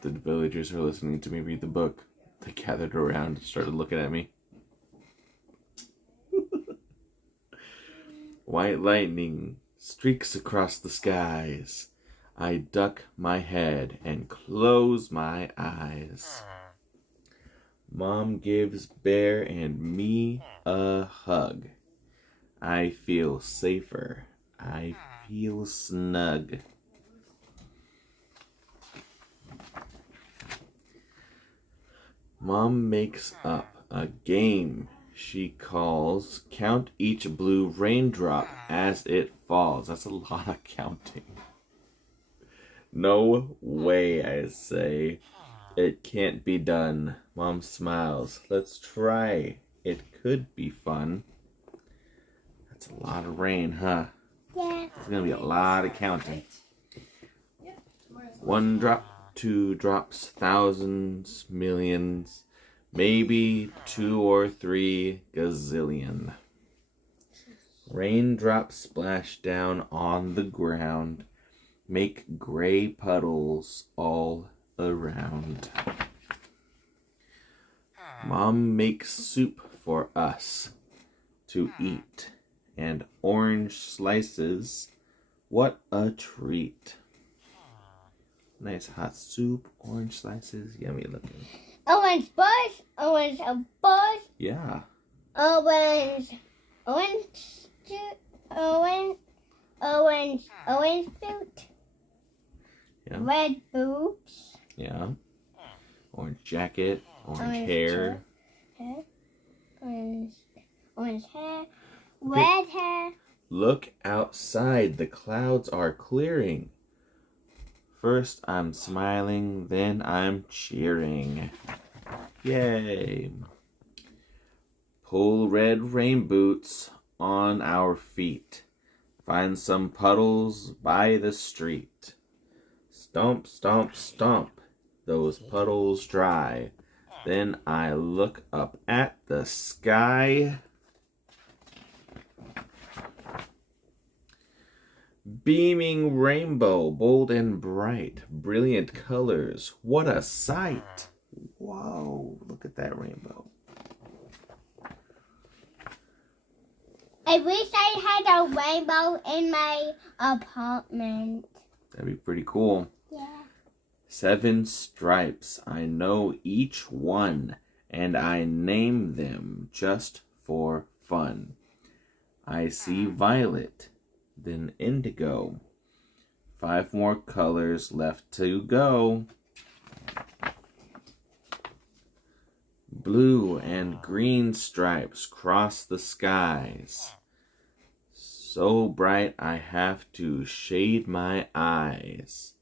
The villagers are listening to me read the book. They gathered around and started looking at me. White lightning streaks across the skies. I duck my head and close my eyes. Mom gives Bear and me a hug. I feel safer. I feel snug. Mom makes up a game she calls Count Each Blue Raindrop as It Falls. That's a lot of counting. No way, I say. It can't be done. Mom smiles. Let's try. It could be fun. That's a lot of rain, huh? Yeah. It's gonna be a lot of counting. 1 drop, 2 drops, thousands, millions, maybe 2 or 3 gazillion. Raindrops splash down on the ground, make gray puddles all around. Mom makes soup for us to eat, and orange slices. What a treat. Nice hot soup, orange slices, yummy looking. Orange bus, orange bus, Yeah. orange fruit, Yeah. red boots, Yeah. Orange jacket, orange hair. orange hair, red hair. Look outside, the clouds are clearing. First I'm smiling, then I'm cheering. Yay! Pull red rain boots on our feet. Find some puddles by the street. Stomp, stomp, stomp, those puddles dry. Then I look up at the sky. Beaming rainbow, bold and bright, brilliant colors, what a sight! Whoa, look at that rainbow. I wish I had a rainbow in my apartment. That'd be pretty cool. Yeah. 7 stripes, I know each one, and I name them just for fun. I see violet, then indigo. 5 more colors left to go. Blue and green stripes cross the skies. So bright I have to shade my eyes.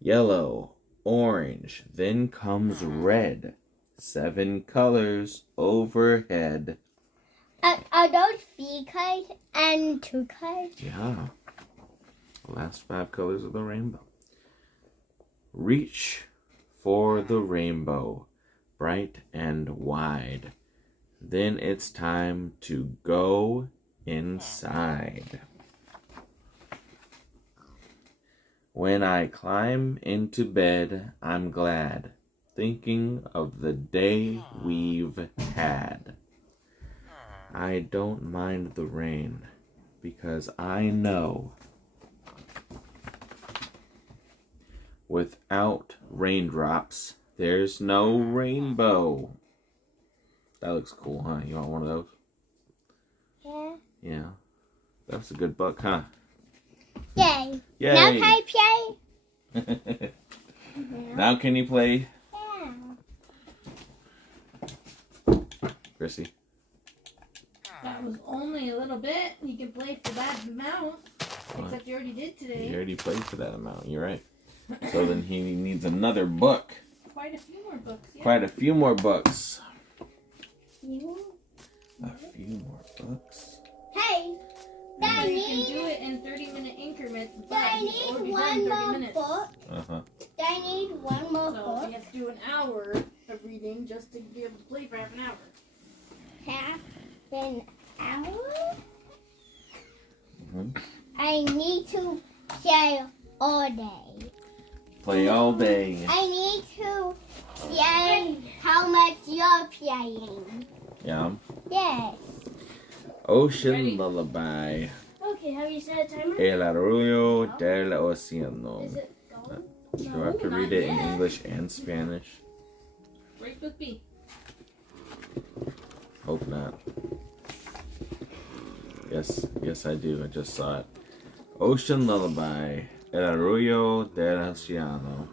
Yellow, orange, then comes red. 7 colors overhead. Are those 3 colors and 2 colors? Yeah. The last 5 colors of the rainbow. Reach for the rainbow, bright and wide. Then it's time to go inside. When I climb into bed, I'm glad, thinking of the day we've had. I don't mind the rain, because I know without raindrops, there's no rainbow. That looks cool, huh? You want one of those? Yeah. Yeah. That's a good book, huh? Yay. Yay! Now can I play? Now can you play, Yeah. Chrissy? That was only a little bit. You can play for that amount. Except you already did today. He already played for that amount, you're right. So then he needs another book. Quite a few more books, yeah. Quite a few more books. You. A few more books. Hey, So I you can need, do it in 30-minute increments. But I it's need already one done 30 more minutes. book. Uh-huh. I need one more So book. he has to do an hour of reading just to be able to play for half an hour. Half an hour? Mhm. I need to play all day. Play all day. I need to play how much you're playing. Yeah. Yes. Ocean Ready. Lullaby. Okay, have you set a timer? El arroyo del océano. Is it going? Do I have to No, read not it in yet. English and Spanish? Right with B. Hope not. Yes, I do. I just saw it. Ocean Lullaby. El arroyo del océano.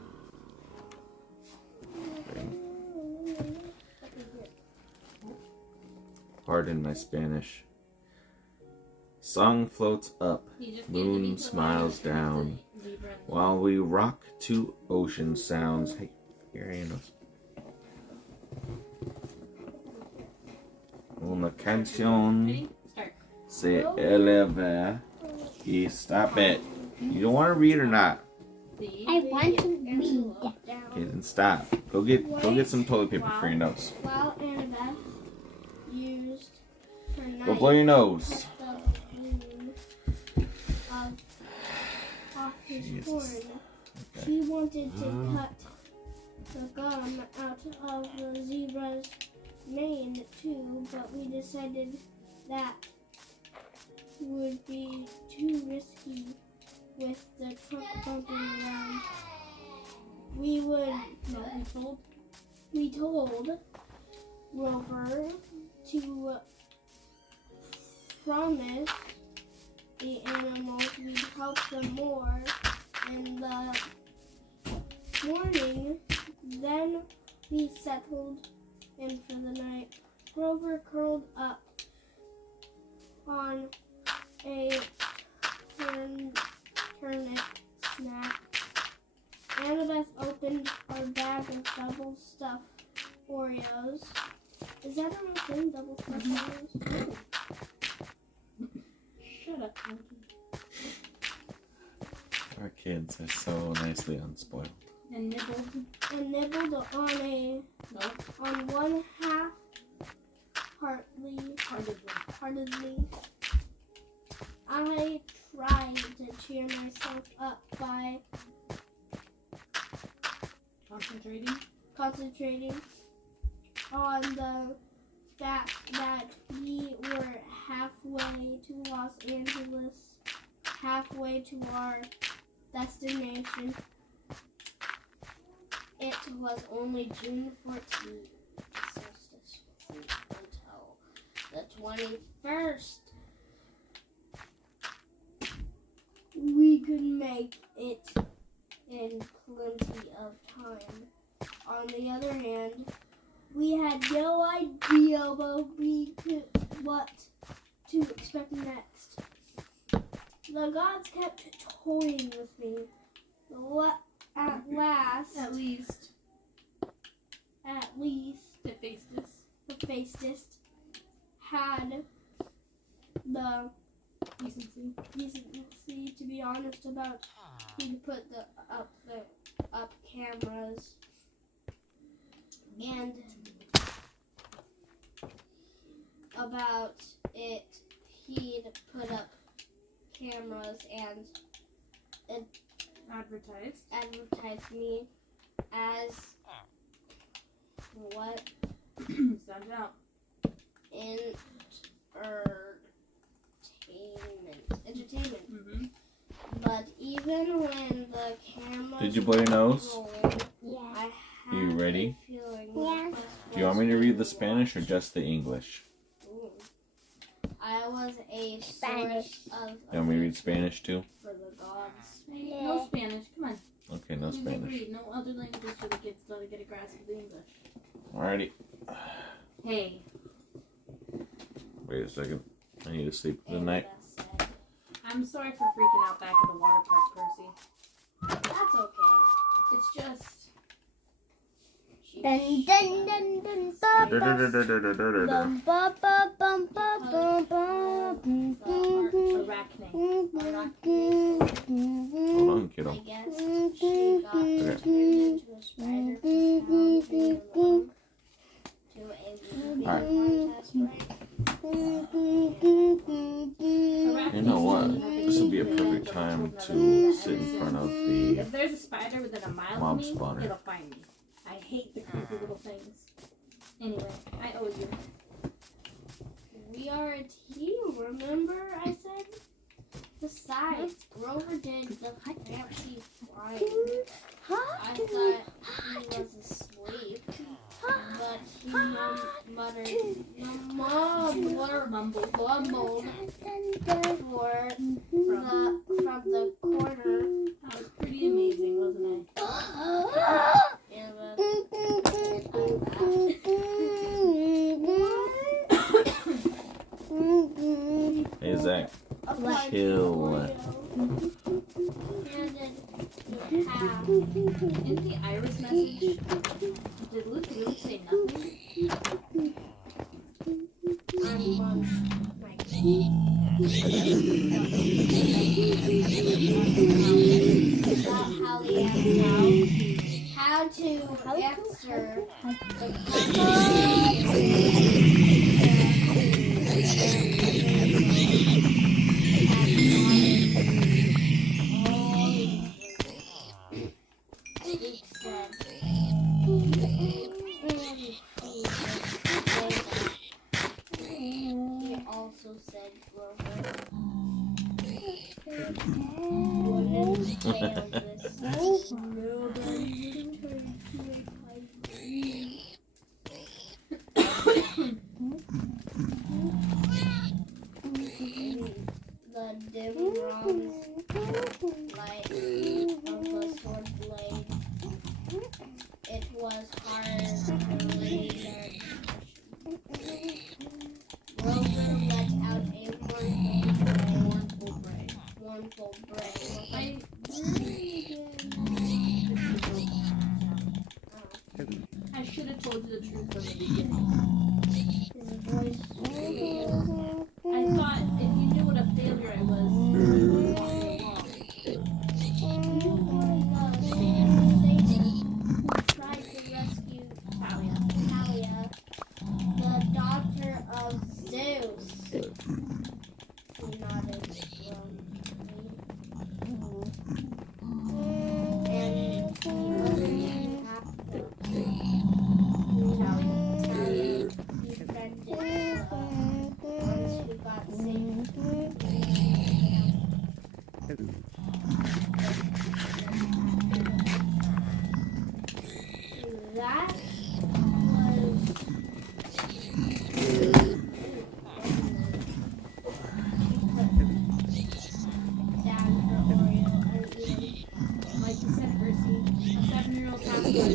Pardon my Spanish. Song floats up, You just moon need to smiles down, Zebra. while we rock to ocean sounds. Hey, here I am. Una canción Ready? Start. se eleva y stop it. You don't want to read or not? C. I want to read. Okay, then stop. Go get some toilet paper for your nose. While Annabeth used her Go knife blow your nose. the balloon off his Jesus. horn, she wanted to cut the gum out of the zebra's mane too, but we decided that would be too risky with the trunk bumping around. We told Rover to promise the animals we'd help them more in the morning. Then we settled in for the night. Grover curled up on a turnip snack. Annabeth opened our bag of double stuffed Oreos. Is that a real thing, double stuffed Oreos? Shut up, monkey. Our kids are so nicely unspoiled. And nibbled. And nibbled No. on one half heartedly. I tried to cheer myself up by concentrating on the fact that we were halfway to Los Angeles, halfway to our destination. It was only June 14th. The solstice wasn't until the 21st. We could make it in plenty of time. On the other hand, we had no idea what to expect next. The gods kept toying with me. At least, the fastest had the decency to be honest about who to put up cameras, and about it he'd put up cameras and advertise me as what? Sound out. Entertainment. Mm-hmm. But even when the cameras Did you blow your nose? rolling, Yeah. I You had ready? a feeling Yeah. Do you want me to read the Spanish or just the English? Ooh. I was a Spanish. source of You want me to read Spanish too? for the gods. No Spanish. Come on. Okay, no We've Spanish. agreed. No other languages for the kids till they get a grasp of the English. Alrighty. Hey. Wait a second. I need to sleep for the night. Annabeth said, I'm sorry for freaking out back in the water park, Percy. that's okay. It's just... Dun dun dun dun ba ba bum ba ba bum ba bum ba bum Arachne. Hold on, I kiddo. guess she got turned into a spider from having along to a movie contest, right? You know what? This would be a perfect time to sit in front of the If there's a spider within a mile mob of me, spawner. it'll find me. I hate the creepy little things. Anyway, I owe you. We are a team, remember I said? Besides, Grover did the fancy flying. I thought he was asleep, but he mumbled from the corner. That was pretty amazing, wasn't it? Yeah, but Hey, Zach. what? Chill. In the Iris message, did Luke really say nothing? I'm on my how to answer the He also said Grover wouldn't fail this. The dim bronze light of the sword blade. It was hard to read their expression. Grover let out a mournful bray. I should have told you the truth from the beginning. His voice I thought if you knew what a failure I was, you wouldn't want me who tried to rescue Talia. Talia, the daughter of Zeus. He nodded and he wasn't even half the Talia befriended ones who got saved. That was down her Oreo and eating. Like you said, Percy, a 7-year-old pastor.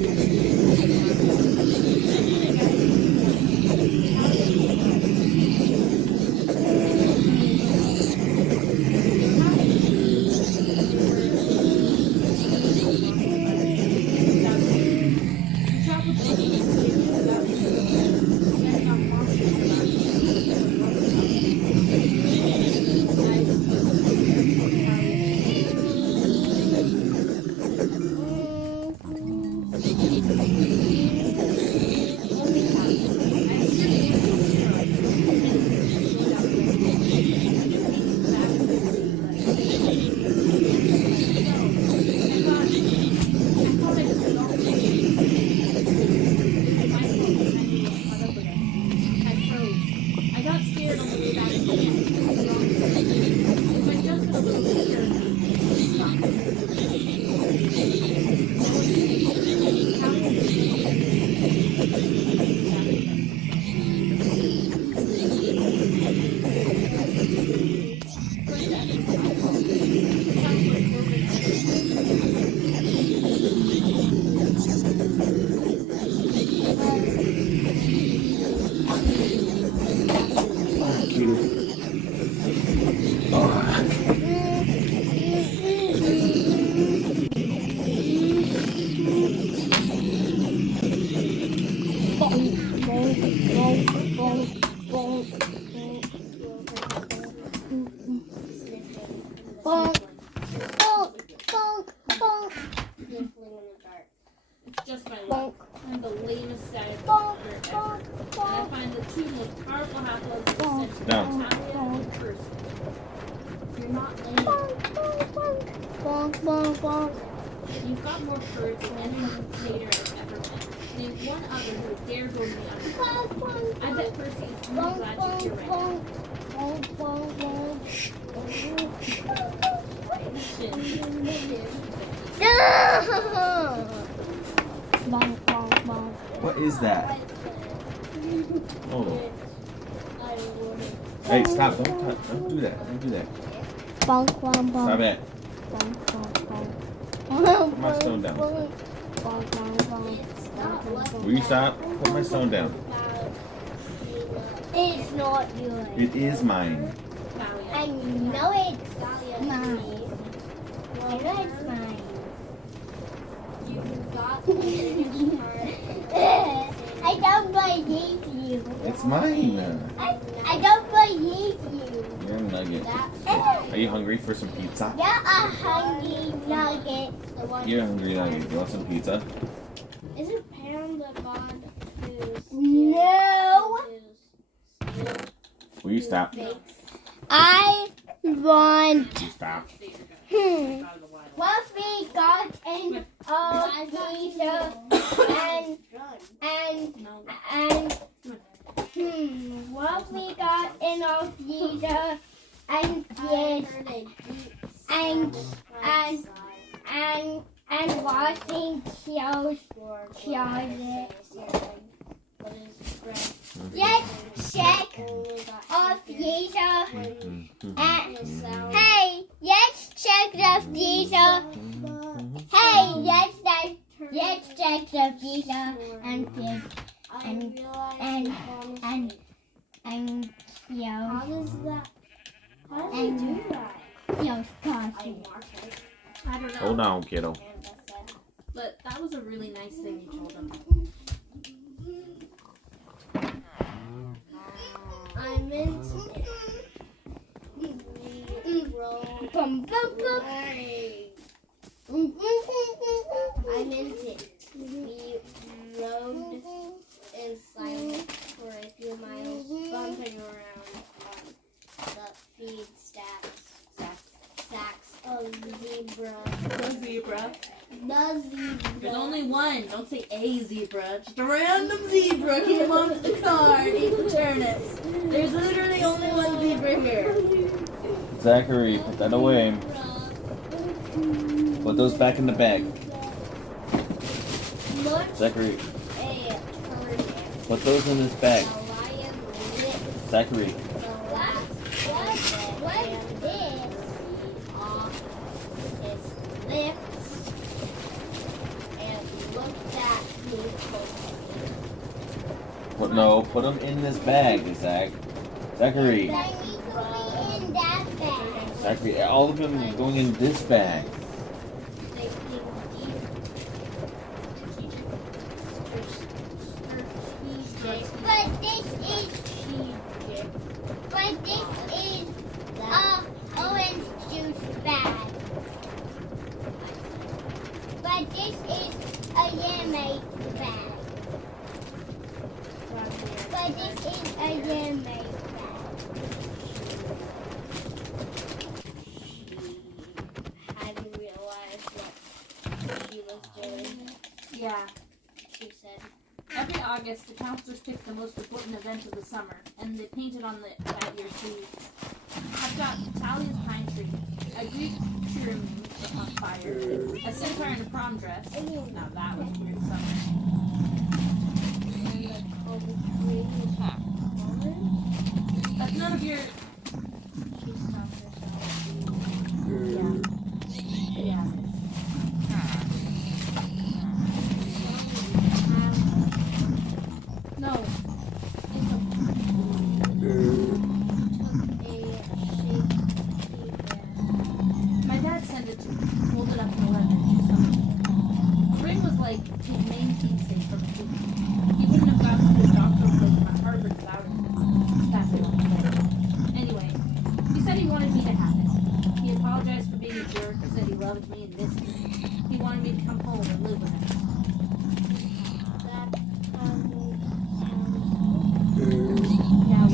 Just my luck. I'm the lamest side ever. And I find the two most powerful half-elves in Down. Talia and Percy. You're not lame. You've got more courage than any dictator I've ever met. Name one other who would dare go to the underground. I bet Percy is really glad you're here right What is that? Oh. Hey, stop. Don't touch. Don't do that. Don't do that. Stop it. Put my stone down. Will you stop? Put my stone down. It's not yours. It is mine. I know it's mine. I know it's mine. You got the biggest part. I don't believe you. It's mine. I don't believe you. You're a nugget. Are you hungry for some pizza? You're a hungry nugget. You're a hungry nugget. You want some pizza? Isn't Pam the god who's No. Will you stop? I want. You stop. What we got in our freezer what we got in our freezer and washing clothes. Let's check our freezer. Hey, let's check the freezer. Hey, let's check the freezer and How does that? How do you do that? coffee. I don't know. Hold on, kiddo. But that was a really nice thing you told him. I meant it. I meant it. We rode in silence for a few miles, bumping around on the feed sacks of zebra. The zebra. The zebra. There's only one. Don't say a zebra. Just a random zebra came onto the car and ate the turnips. There's literally only one zebra here. Zachary, put that away. Put those back in the bag. Much Zachary, a turnip. put those in this bag. The lion licked Zachary, the last What's this? off its lips and looked at me closely. put them in this bag, Zach. Zachary, I need to be in that bag. Zachary, all of them are going in this bag. Thinking deep, strategic, But this is orange juice bag. But this is a lemonade bag. But this is a lemonade bag. hadn't realized what she was doing. Yeah. She said, Every August, the counselors pick the most important event of the summer, and they paint it on that year's leaves. I've got Talia's pine tree, a Greek pyramid on fire, a centaur in a prom dress. Now that was a weird summer. and the cold tree was falling. That's none of your. She stopped herself. Yeah. No. My dad sent it to me, folded up in 11 inches. The ring was like his main keepsake from a kid. He wouldn't have gotten his doctoral program at Harvard without it. That's what he said. Anyway, he said he wanted me to have it. He apologized for being a jerk. He said he loved me and missed me. He wanted me to come home and live with him. Yeah,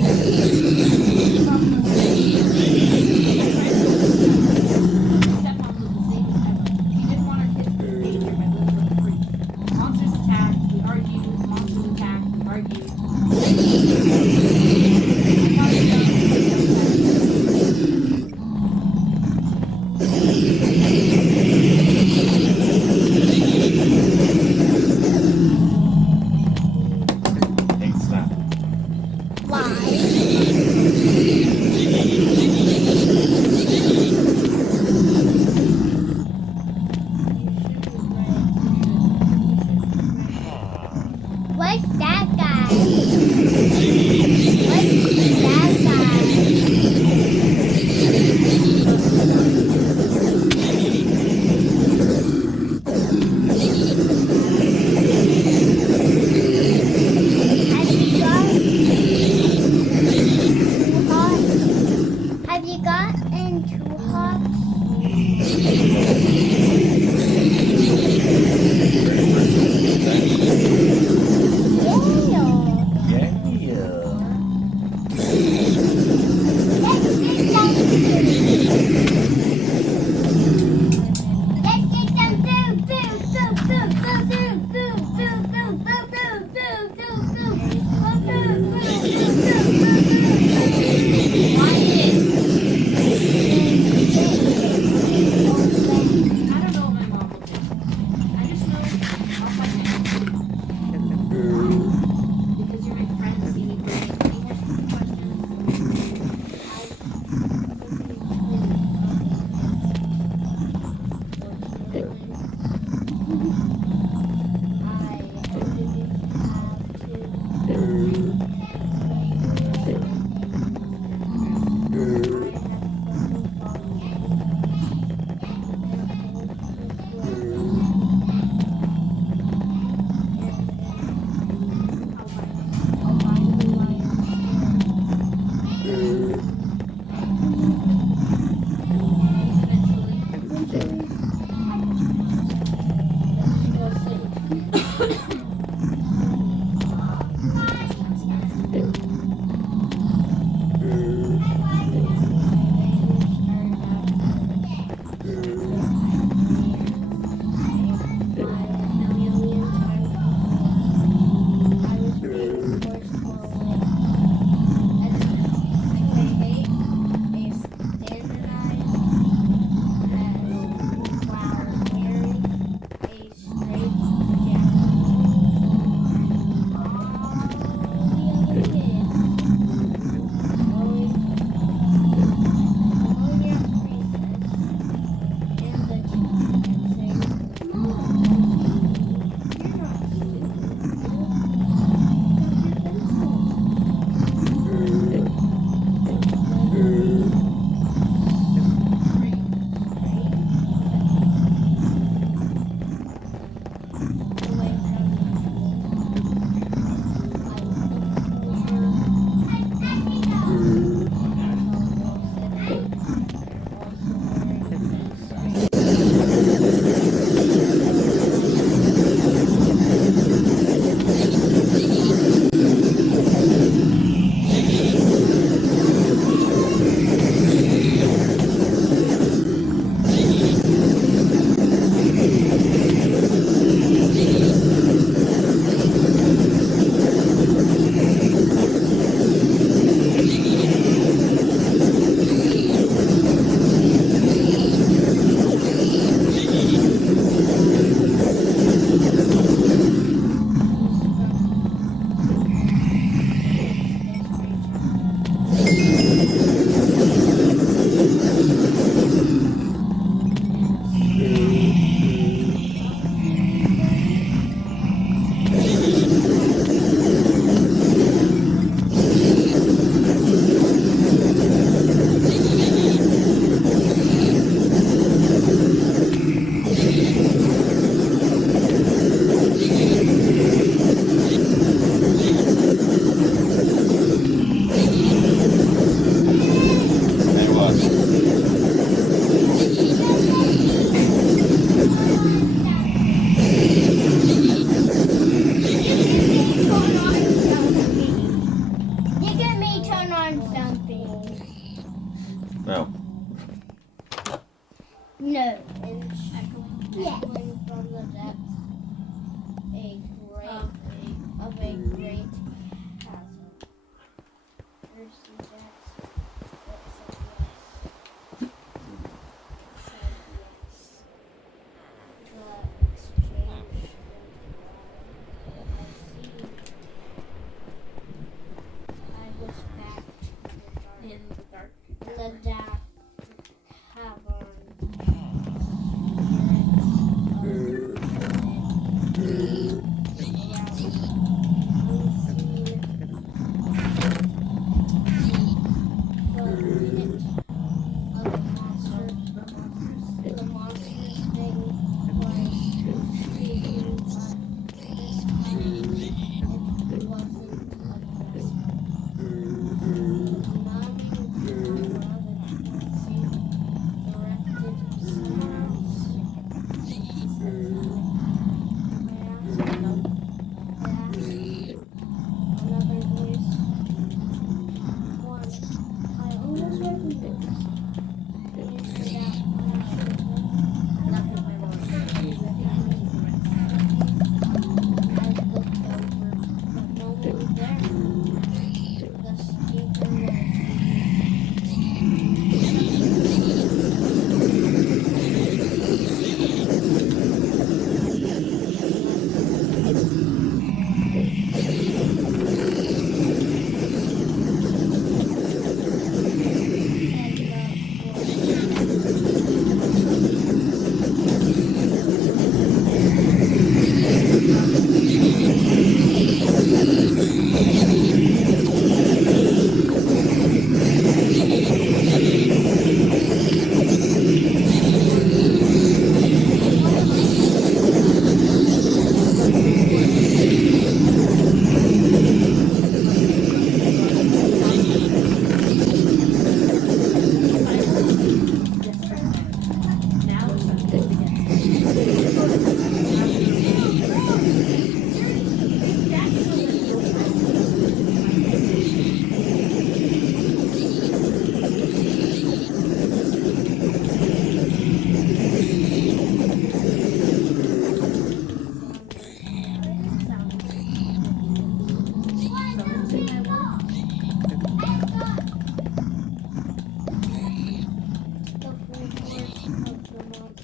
stepmom was the same as ever. She didn't want her kids to be here by living with a freak. Monsters attacked, we argued, No. No. And echoing, Yeah. echoing from the depths of a great chasm. Percy Jackson said yes. The exchange went well. I was back In the dark. in the dark cavern.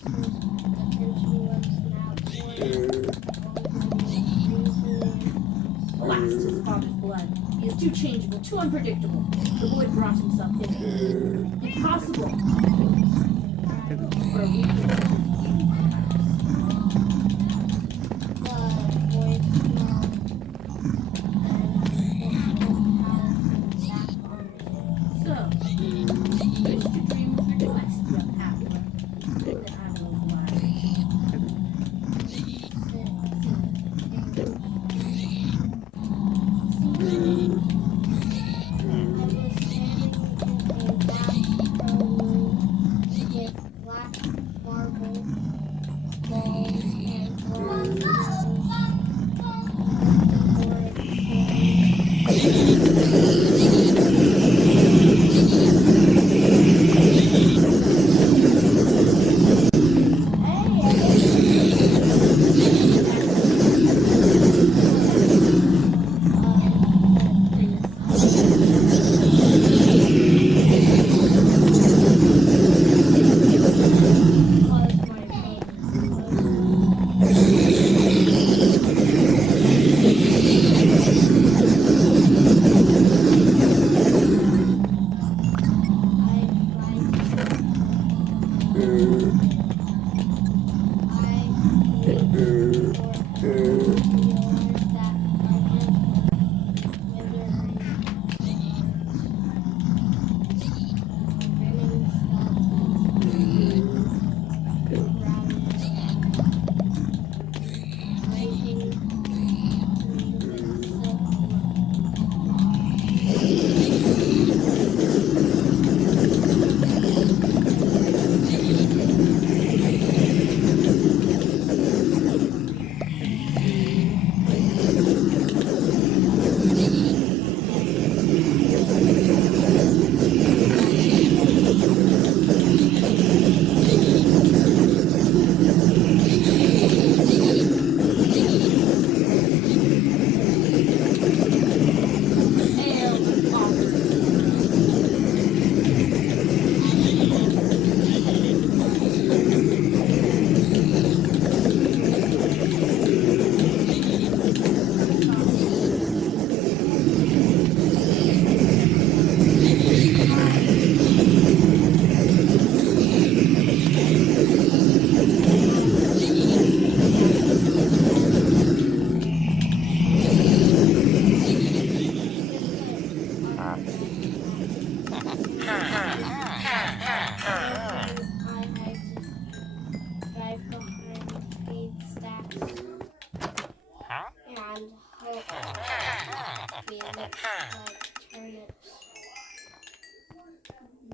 attention was now Alas, his father's blood. He is too changeable, too unpredictable. The boy brought himself hither. Impossible. For a week, so, wish to dream of your quest, young Apple. Then I will oblige.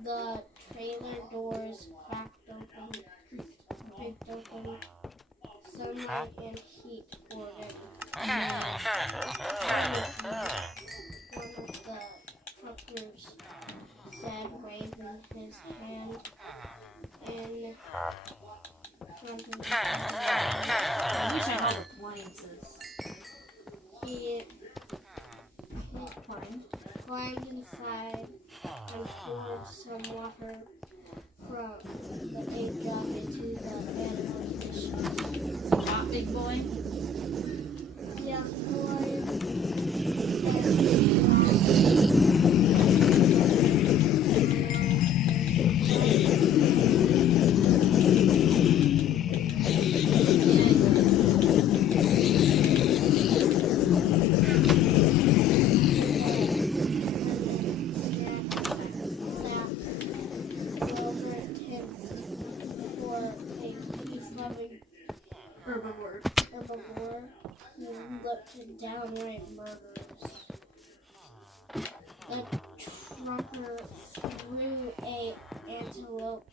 The trailer doors cracked open, creaked open. Sunlight and heat poured in. One of the truckers said, waving his hand in front of the I wish I had appliances. He Fine. climbed inside and poured some water from the big jug into the animal's dish. Hot big boy. Yeah, herbivore who looked downright murderous. The trucker threw a antelope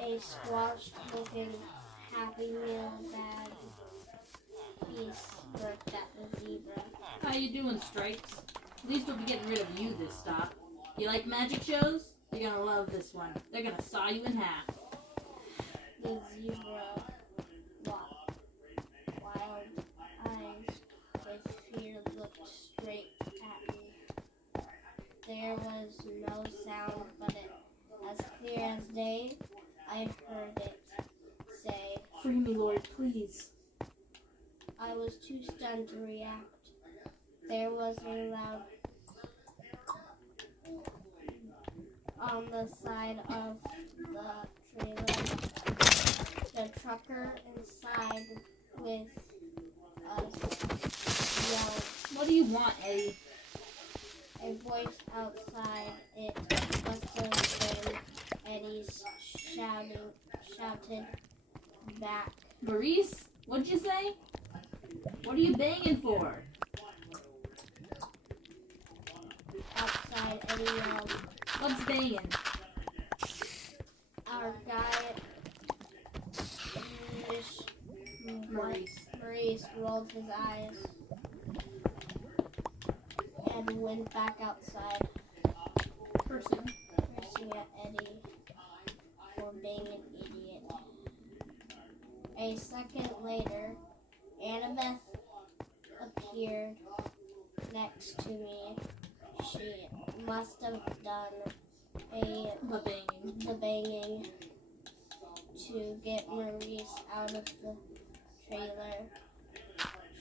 and squashed-looking Happy Meal bag piece worked at the zebra. How you doing, Stripes? At least we'll be getting rid of you this stop. You like magic shows? You're gonna love this one. They're gonna saw you in half. The zebra wild eyes with fear looked straight at me. There was no sound, but it as clear as day. I heard it say. Free me, Lord, please. I was too stunned to react. There was a loud on the side of the trailer. The trucker inside with us yelled. What do you want, Eddie? A voice outside it must have been Eddie's shouted back. Maurice, what'd you say? What are you banging for? Outside, Eddie yelled. What's banging? Our guy, Maurice rolled his eyes and went back outside, Person. cursing at Eddie for being an idiot. A second later, Annabeth appeared next to me. She must have done the banging to get Maurice out of the trailer.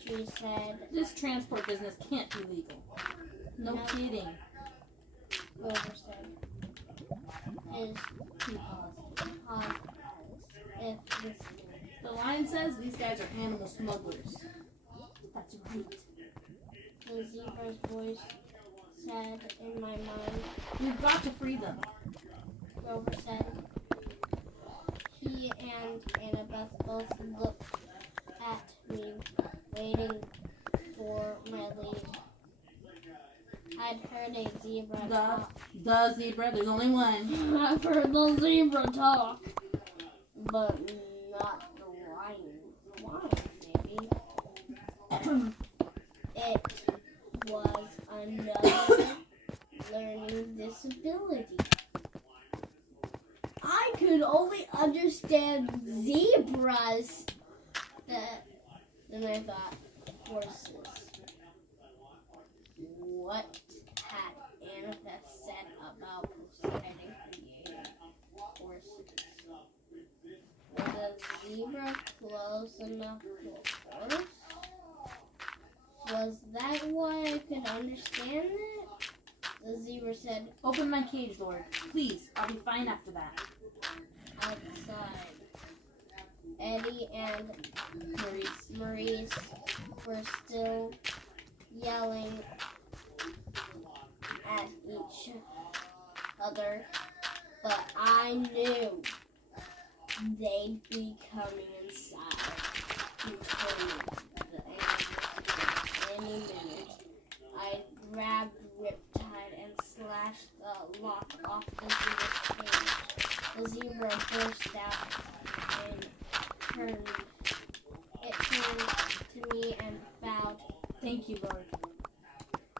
She said, This transport business can't be legal. No kidding. Grover said, he paused as if listening. The line says these guys are animal smugglers. That's right. The zebra's voice said in my mind. We've got to free them. Grover said. He and Annabeth both looked at me, waiting for my lead. I'd heard a zebra talk. The zebra, there's only one. I've heard the zebra talk, but not the lion. Maybe. It was another learning disability. I could only understand zebras. Then I thought, horses. What had Annabeth said about Poseidon creating horses? Was a zebra close enough to a horse? Was that why I could understand it? The zebra said, Open my cage, Lord. Please, I'll be fine after that. outside. Eddie and Maurice were still yelling at each other, but I knew they'd be coming inside any minute. I grabbed Riptide and slashed the lock off the zebra's cage. The zebra burst out and turned. It turned to me and bowed. Thank you, Lord.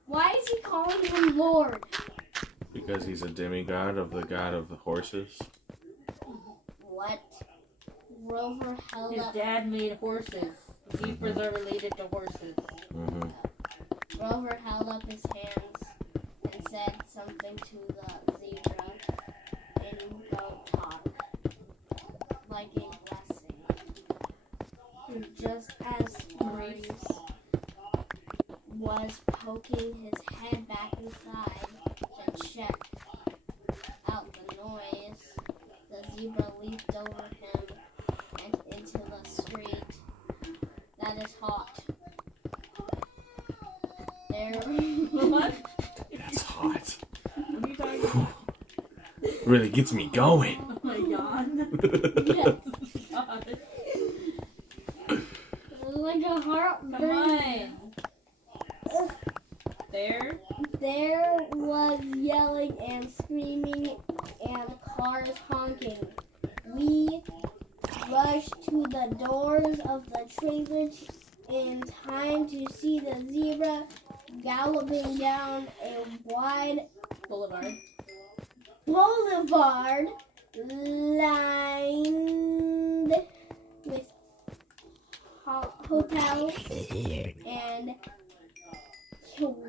Why is he calling him Lord? Because he's a demigod of the god of the horses. What? Rover held His up. dad made horses. Zebras are related to horses. Mm-hmm. Rover held up his hands and said something to the zebra in goat talk, like a blessing. Just as Maurice was poking his head back inside to check out the noise, the zebra leaped over him and into the street. That is hot. There. What? That's hot. What are you talking about? Really gets me going. Oh my god. Yes. God. Like a heart. Come on. There was yelling and screaming and cars honking. We rushed to the doors of the trailer in time to see the zebra galloping down a wide Boulevard. boulevard lined with hotels and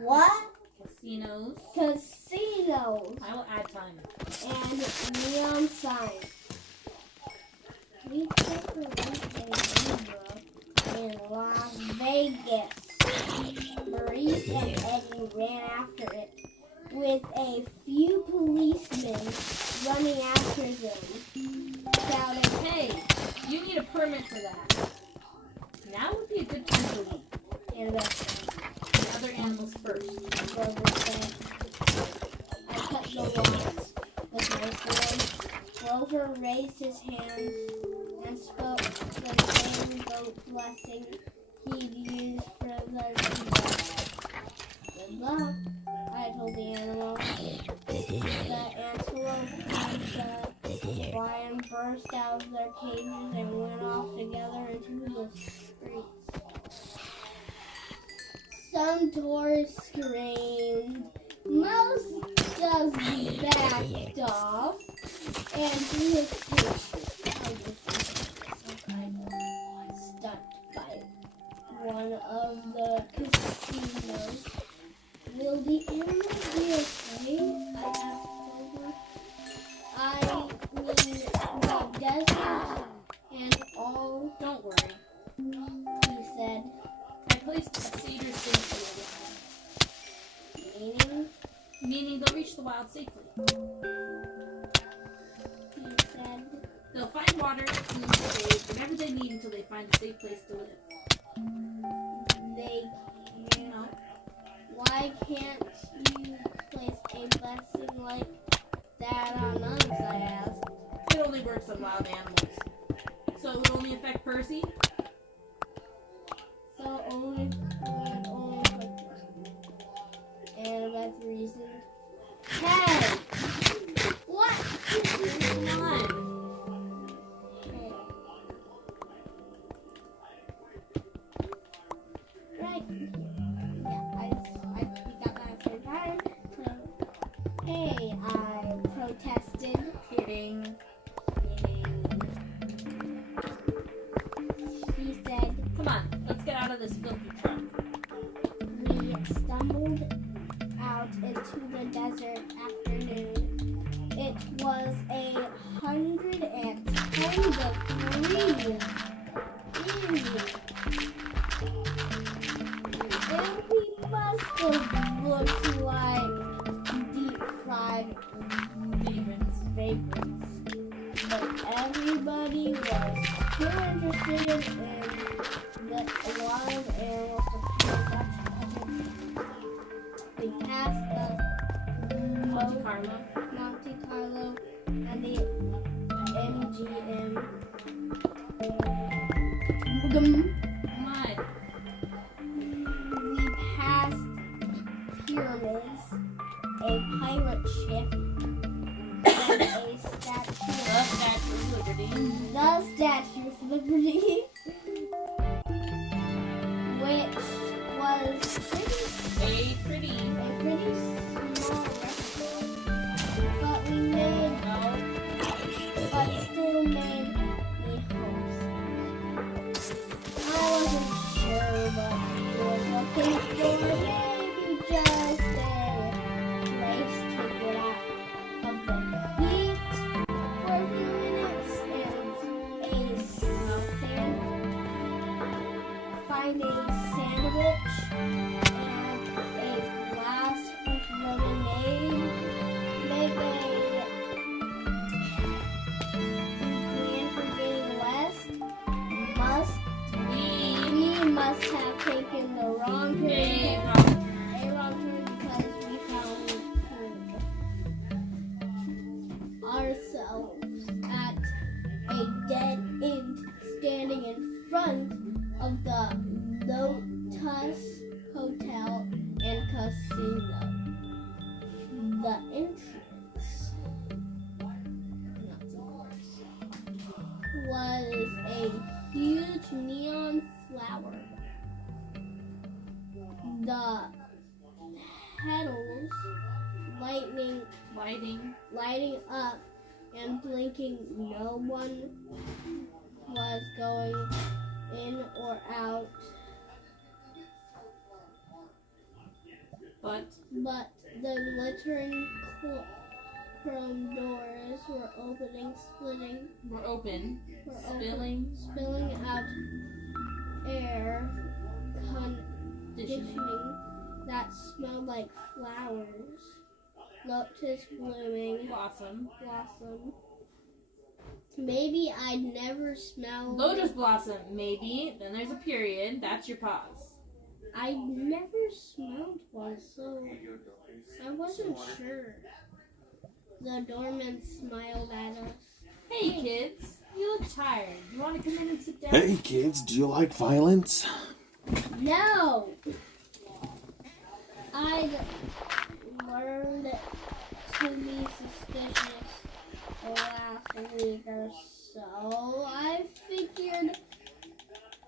what? Casinos. Casinos I will add time. and neon signs. with a few policemen running after them, shouting, Hey, you need a permit for that. Now would be a good time to leave. Annabeth The other animals first. Grover said. I cut the locks with my sword. Grover raised his hands and spoke the same goat blessing he'd used for the zebra. Good luck, I told the animal. The antelope and the lion burst out of their cages and went off together into the streets. Some tourists screamed. Most just backed off and threw his stuck by one of the casinos. Will the animals be okay? I asked Grover. I mean, the desert and all. Don't worry. He said. I placed a cedar safely. Meaning? Meaning they'll reach the wild safely. He said. They'll find water, food, bathe, whatever they need until they find a safe place to live. They can't. Why can't you place a blessing like that on us? I asked. It only works on wild animals. So it would only affect Percy? So only Annabeth reasoned. Hey! What? Come on. Right. Yeah, I got that third time. So, hey, I protested. Kidding. He said, Come on, let's get out of this filthy truck. we stumbled out into the desert afternoon. It was 110 degrees. And we must have looked like deep fried vagrants. But everybody was too interested in the wild animals to pay much attention. We passed the Monte Carlo. Monte Carlo and the MGM. Come on. We passed pyramids, a pirate ship, and a statue. The Statue of Liberty. The Statue of Liberty, which was Very pretty. a pretty small restaurant, but we made, but still made me homesick. I wasn't sure what we were looking for, maybe just a place to get out of the heat for a few minutes and find a sandwich and a glass of lemonade. Make a plan for getting west. We must have taken the wrong turn. A wrong turn because we found ourselves at a dead end standing in front of the Lotus Hotel and Casino. The entrance was a huge neon flower. The petals lighting up and blinking. No one was going in or out, But the glittering chrome doors were opening, we're open. spilling out air conditioning that smelled like flowers. lotus blooming, Blossom. blossom. Maybe I'd never smelled. Lotus blossom, maybe. Then there's a period. That's your pause. I never smelled one, so I wasn't sure. The doorman smiled at us. Hey, kids. You look tired. You want to come in and sit down? Hey kids, do you like violence? No! I'd learned to be suspicious the last week or so. I figured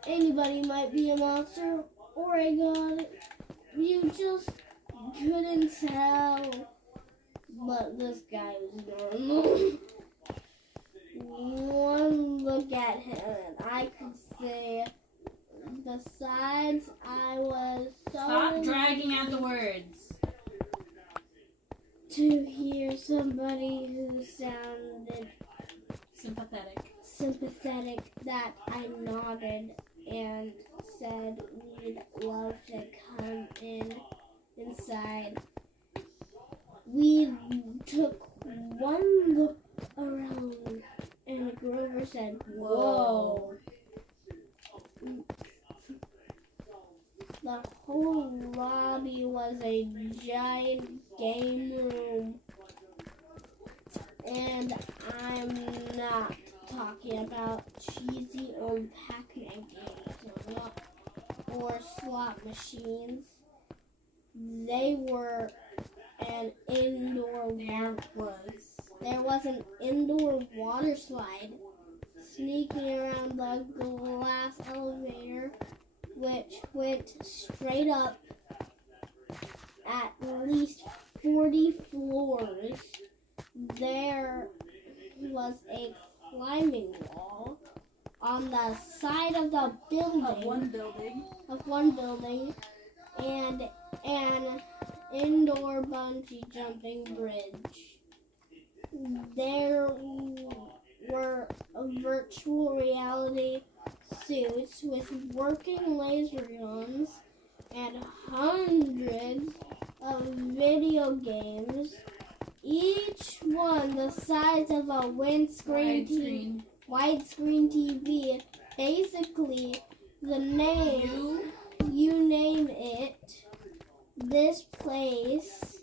anybody might be a monster or a god. You just couldn't tell. But this guy was normal. One look at him and I could say, besides I was so Stop dragging out the words. to hear somebody who sounded Sympathetic. that I nodded and said we'd love to come inside. We took one look around and Grover said, "Whoa." The whole lobby was a giant game room. And I'm not talking about cheesy old Pac-Man games or slot machines. They were an indoor There was an indoor water slide sneaking around the glass elevator, which went straight up at least 40 floors. There was a climbing wall on the side of the building. Of one building. And an indoor bungee jumping bridge. There were virtual reality suits with working laser guns and hundreds of video games, each one the size of a widescreen TV. Basically, the name, you name it, this place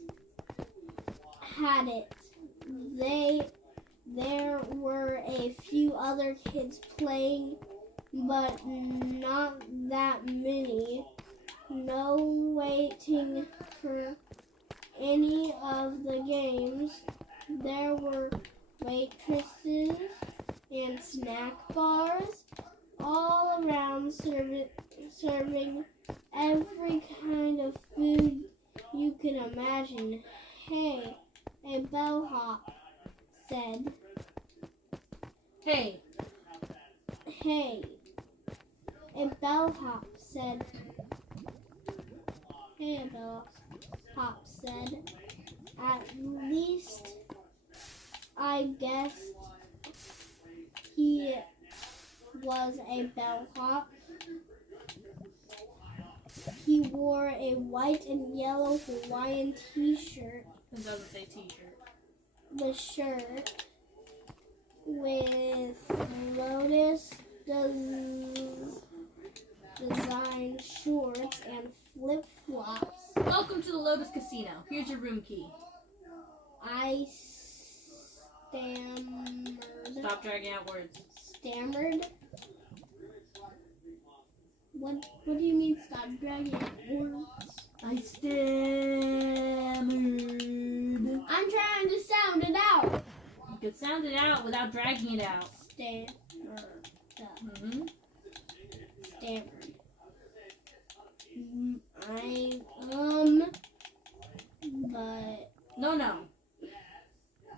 had it. There were a few other kids playing, but not that many. No waiting for any of the games. There were waitresses and snack bars all around serving every kind of food you can imagine. Hey, a bellhop said. Hey. A bellhop said. Hey, a bellhop said. At least I guessed he was a bellhop. He wore a white and yellow Hawaiian t-shirt. It doesn't say t-shirt. The shirt with lotus design shorts and flip-flops. Welcome to the Lotus Casino. Here's your room key. I stammered. Stop dragging out words. Stammered? What do you mean stop dragging out words? I stammered. I'm trying to sound it out. You could sound it out without dragging it out. Stammered. Mm-hmm. Stammered. But No.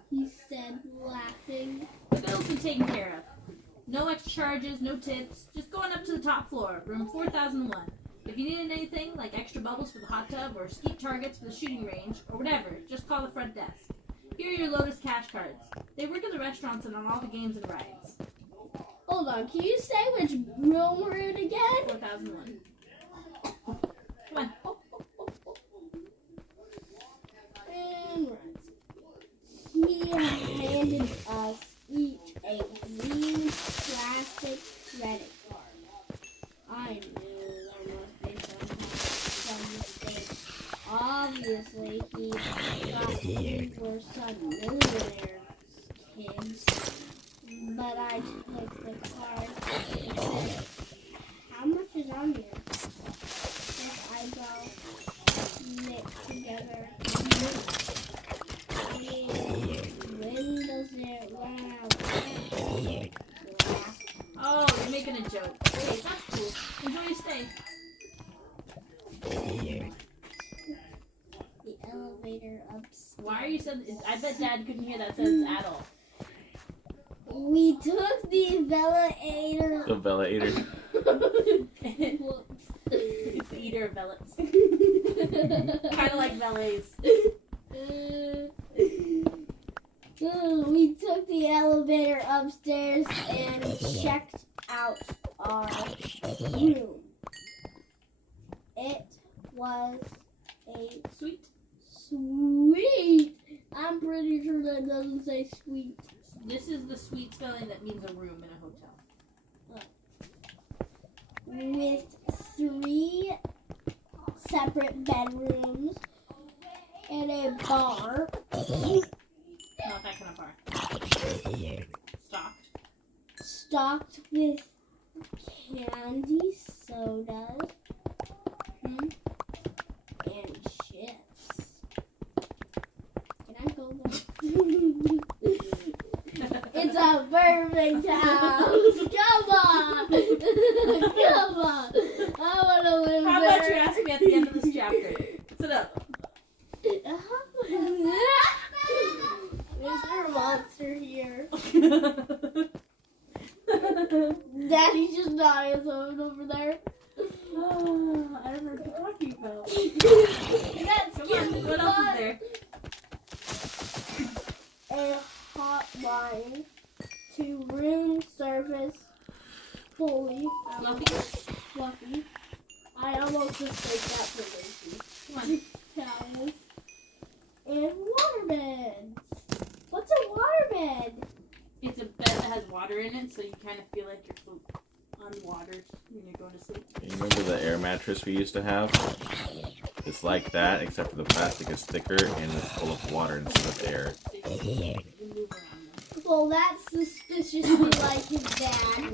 he said, laughing. The bill's been taken care of. No extra charges, no tips. Just going up to the top floor, room 4001. If you needed anything, like extra bubbles for the hot tub or skeet targets for the shooting range, or whatever, just call the front desk. Here are your Lotus cash cards. They work in the restaurants and on all the games and rides. Hold on, can you say which room we're in again? 4001. Come on. And right. handed us each a green plastic credit card. I knew there must be some mistake. Obviously, he thought we were some millionaire kids. But I took the card and said, how much is on here? His eyebrows knit together. When does it run out? Oh, you're making a joke. Okay, that's cool. Enjoy your stay. The elevator upstairs. Why are you saying? I bet Dad couldn't hear that sentence at all. We took the elevator. The Velator. It's the eater of vellets. Kind of like valets. We took the elevator upstairs and checked out our room. It was a sweet. I'm pretty sure that doesn't say sweet. This is the sweet spelling that means a room in a hotel. With 3 separate bedrooms and a bar. Not that kind of bar. Stocked With candy, sodas, and chips. Can I go there? It's a perfect house. Come on. Come on. I want to live How there. about you ask me at the end of this chapter? Sit up. Is there a monster here? Daddy's just nodding his head over there. Oh, I don't know what you're talking about. That's Come on, what else is there? A hotline to room service fully fluffy. I almost just faked that for Lucy. Come on. Towels and waterbeds. What's a waterbed? It's a bed that has water in it, so you kind of feel like you're unwatered when you're going to sleep. You remember the air mattress we used to have? It's like that, except for the plastic is thicker and it's full of water instead of air. So you move around them. Well, that's suspiciously like his dad.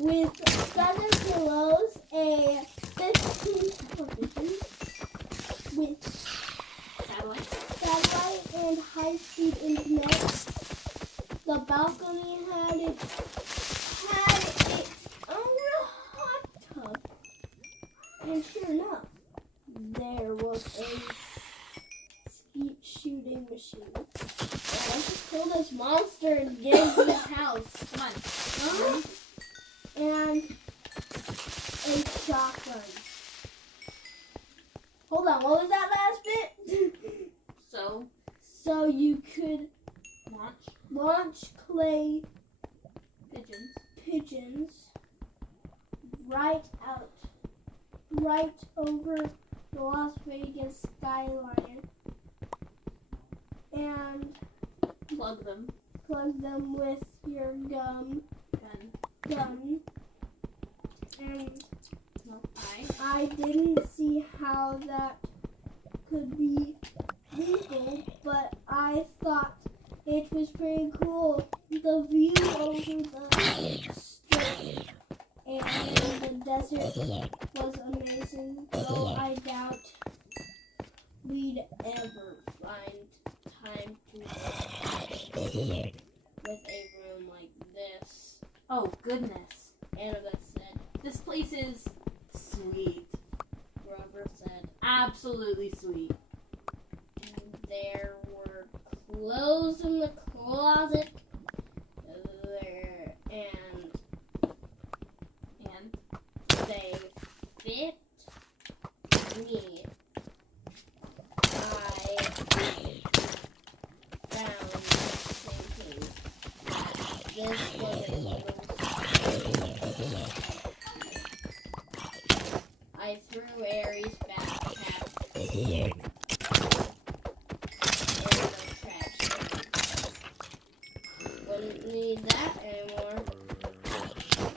With 7 pillows, a 15 television, with satellite and high-speed internet. The balcony had its own hot tub. And sure enough, there was a skeet shooting machine. Let's just kill this monster and get into this house. Come on. And a shotgun. Hold on, what was that last bit? So you could launch clay pigeons right over the Las Vegas skyline and Plug them. with your gun. And I didn't see how that could be legal, but I thought it was pretty cool. The view over the strip and the desert was amazing, though I doubt we'd ever find time to with a room like this. Oh, goodness. Annabeth said. This place is sweet. Robert said. Absolutely sweet. And there were clothes in the closet. There and they fit me. I found thinking this was a little. I threw Aries' backpack in the trash. need that anymore.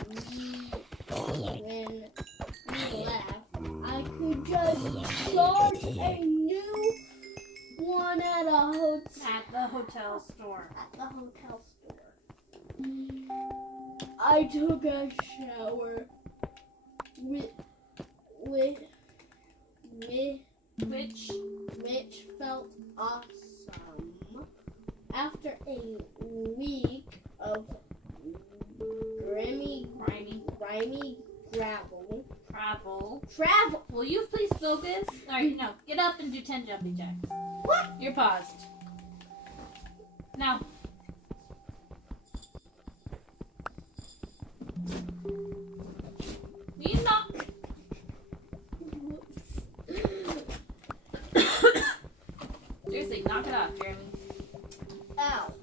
When we left, I could just start a new one at the hotel store. At the hotel store. I took a shower which felt awesome. After a week of grimy travel. Will you please focus? Alright, no. Get up and do 10 jumping jacks. What? You're paused. Now. Will you not? Seriously, knock it off, Jeremy. Ow.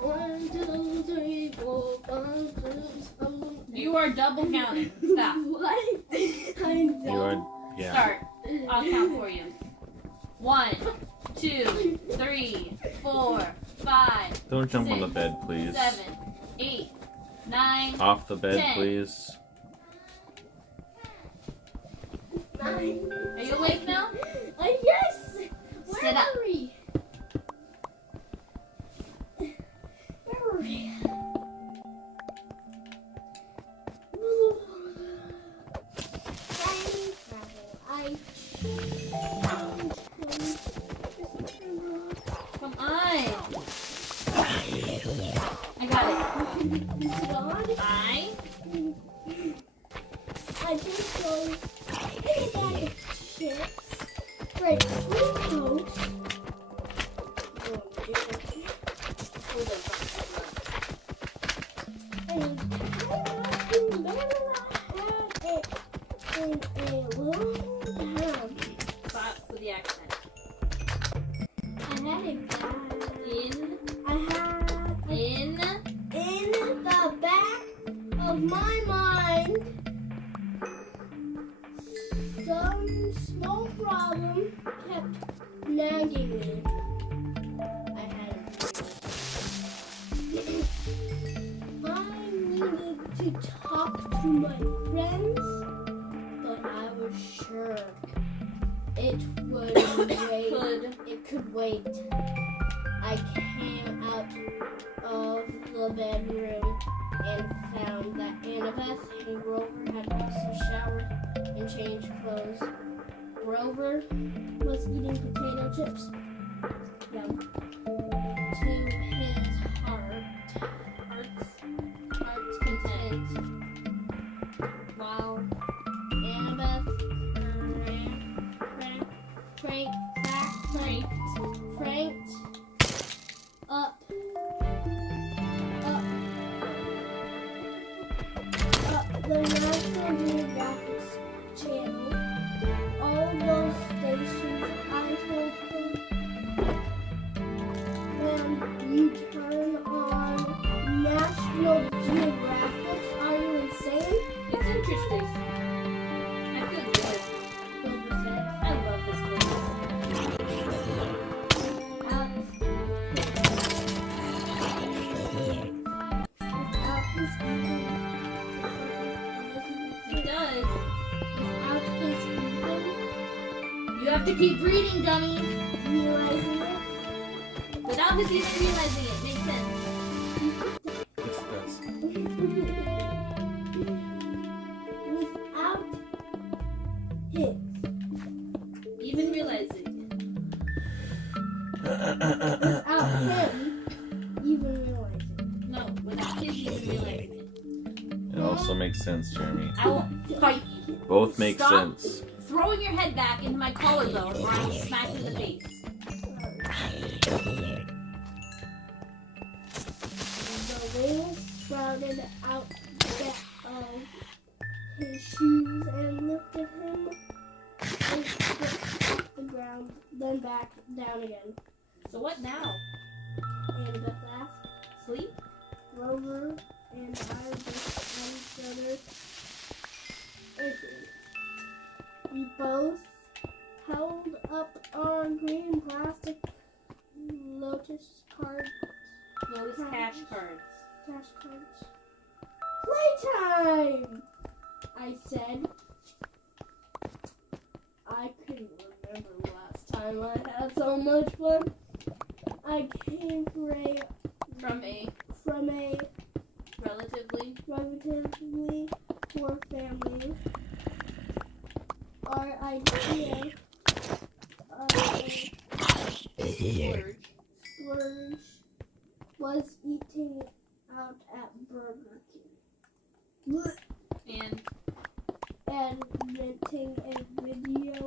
One, two, three, four, five, six, seven. You are double counting. Stop. What? You are, yeah. Start. I'll count for you. 1, 2, 3, 4, 5. Don't jump on the 6, bed, please. 7, 8, 9. Off the bed, 10. please. 9. Are you awake now? Yes. Where Sit up. are we? Where are we? Come on. I got it. I just go get a bag of chips, break 2 toast. And I had it in a long time. Stop with the accent. I had it back. In In the back of my mind, some small problem kept nagging me. I had it. I needed to talk to my friends, but I was sure it would wait. It could wait. I came out of the bedroom and found that Annabeth and Grover had also showered and changed clothes. Grover was eating potato chips. Yum. To his heart's content. While Annabeth cranked up the National Geographic channel. All those stations, I told him, when you turn on National Geographic, are you insane? It's interesting. I feel good. Grover said. I love this place. It does. You have to keep reading, dummy. Realizing it. Without his even realizing it. Makes sense. Yes, it Without his. Even realizing Without him even realizing it. No, without his even realizing it. It also makes sense, Jeremy. I will fight you. Both make Stop. sense. Throwing your head back into my collarbone or I will smack you in the face. The wings sprouted out of his shoes and lifted him and slipped off the ground, then back down again. So what now? And at last, Sleep? Grover and I looked at each other. We both held up on green plastic Lotus cards. Lotus cash cards. Cash cards. Playtime! I said. I couldn't remember last time I had so much fun. I came from a relatively poor family. Our idea of a splurge was eating out at Burger King. And renting a video,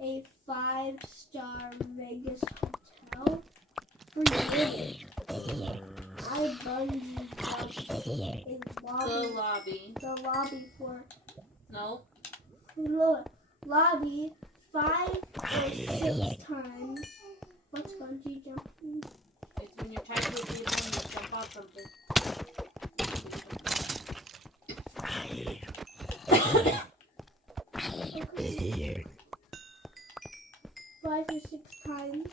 a 5-star Vegas hotel for dinner. I bungee jumped in the lobby for No. lobby 5 or 6 times. What's bungee jumping? It's when you're tied to a vehicle and you jump off something. 5 or 6 times.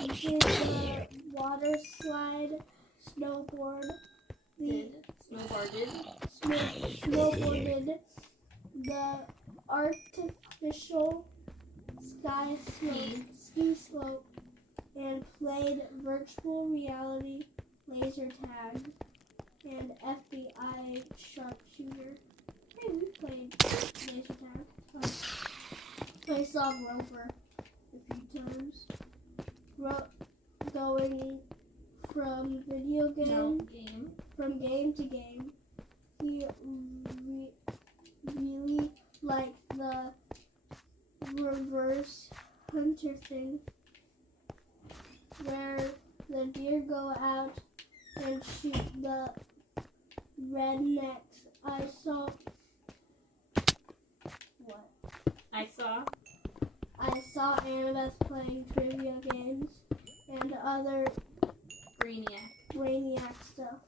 We did the water slide, snowboarded, the artificial ski slope, and played virtual reality laser tag and FBI sharpshooter. Hey, we played laser tag. I saw Rover a few times. Going from video game, from game to game. He really liked the reverse hunter thing, where the deer go out and shoot the rednecks. I saw Annabeth playing trivia games and other Brainiac stuff.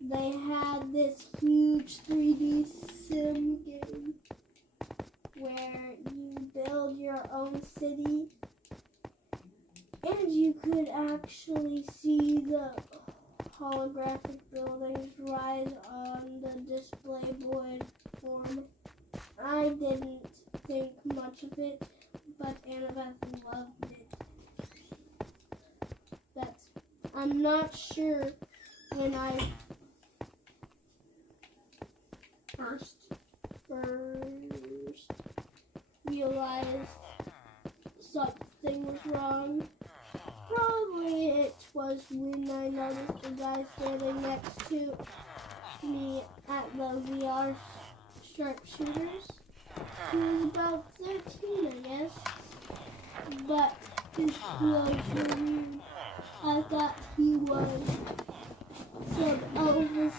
They had this huge 3D sim game where you build your own city and you could actually see the holographic buildings rise on the display board form. I didn't think much of it, but Annabeth loved it. I'm not sure when I first realized something was wrong. Probably it was when I noticed the guy standing next to me at the VR sharpshooters. He was about 13, I guess, but his clothes were weird. I thought he was some Elvis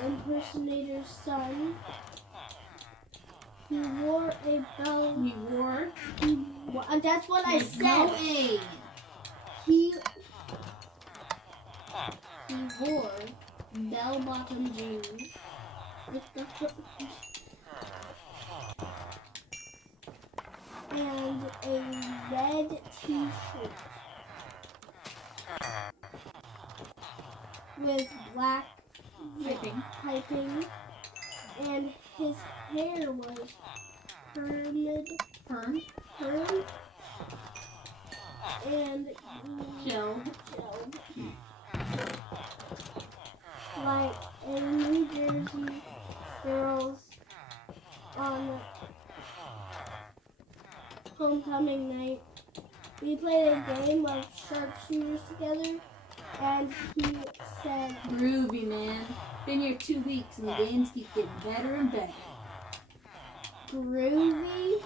impersonator's son. He wore a bell. That's what I said. He wore bell-bottom jeans with the foot and a red t-shirt with black piping, and his hair was permed and gelled like a New Jersey girls on homecoming night. We played a game of sharpshooters together, and he said, "Groovy, man. Been here 2 weeks and the games keep getting better and better." Groovy?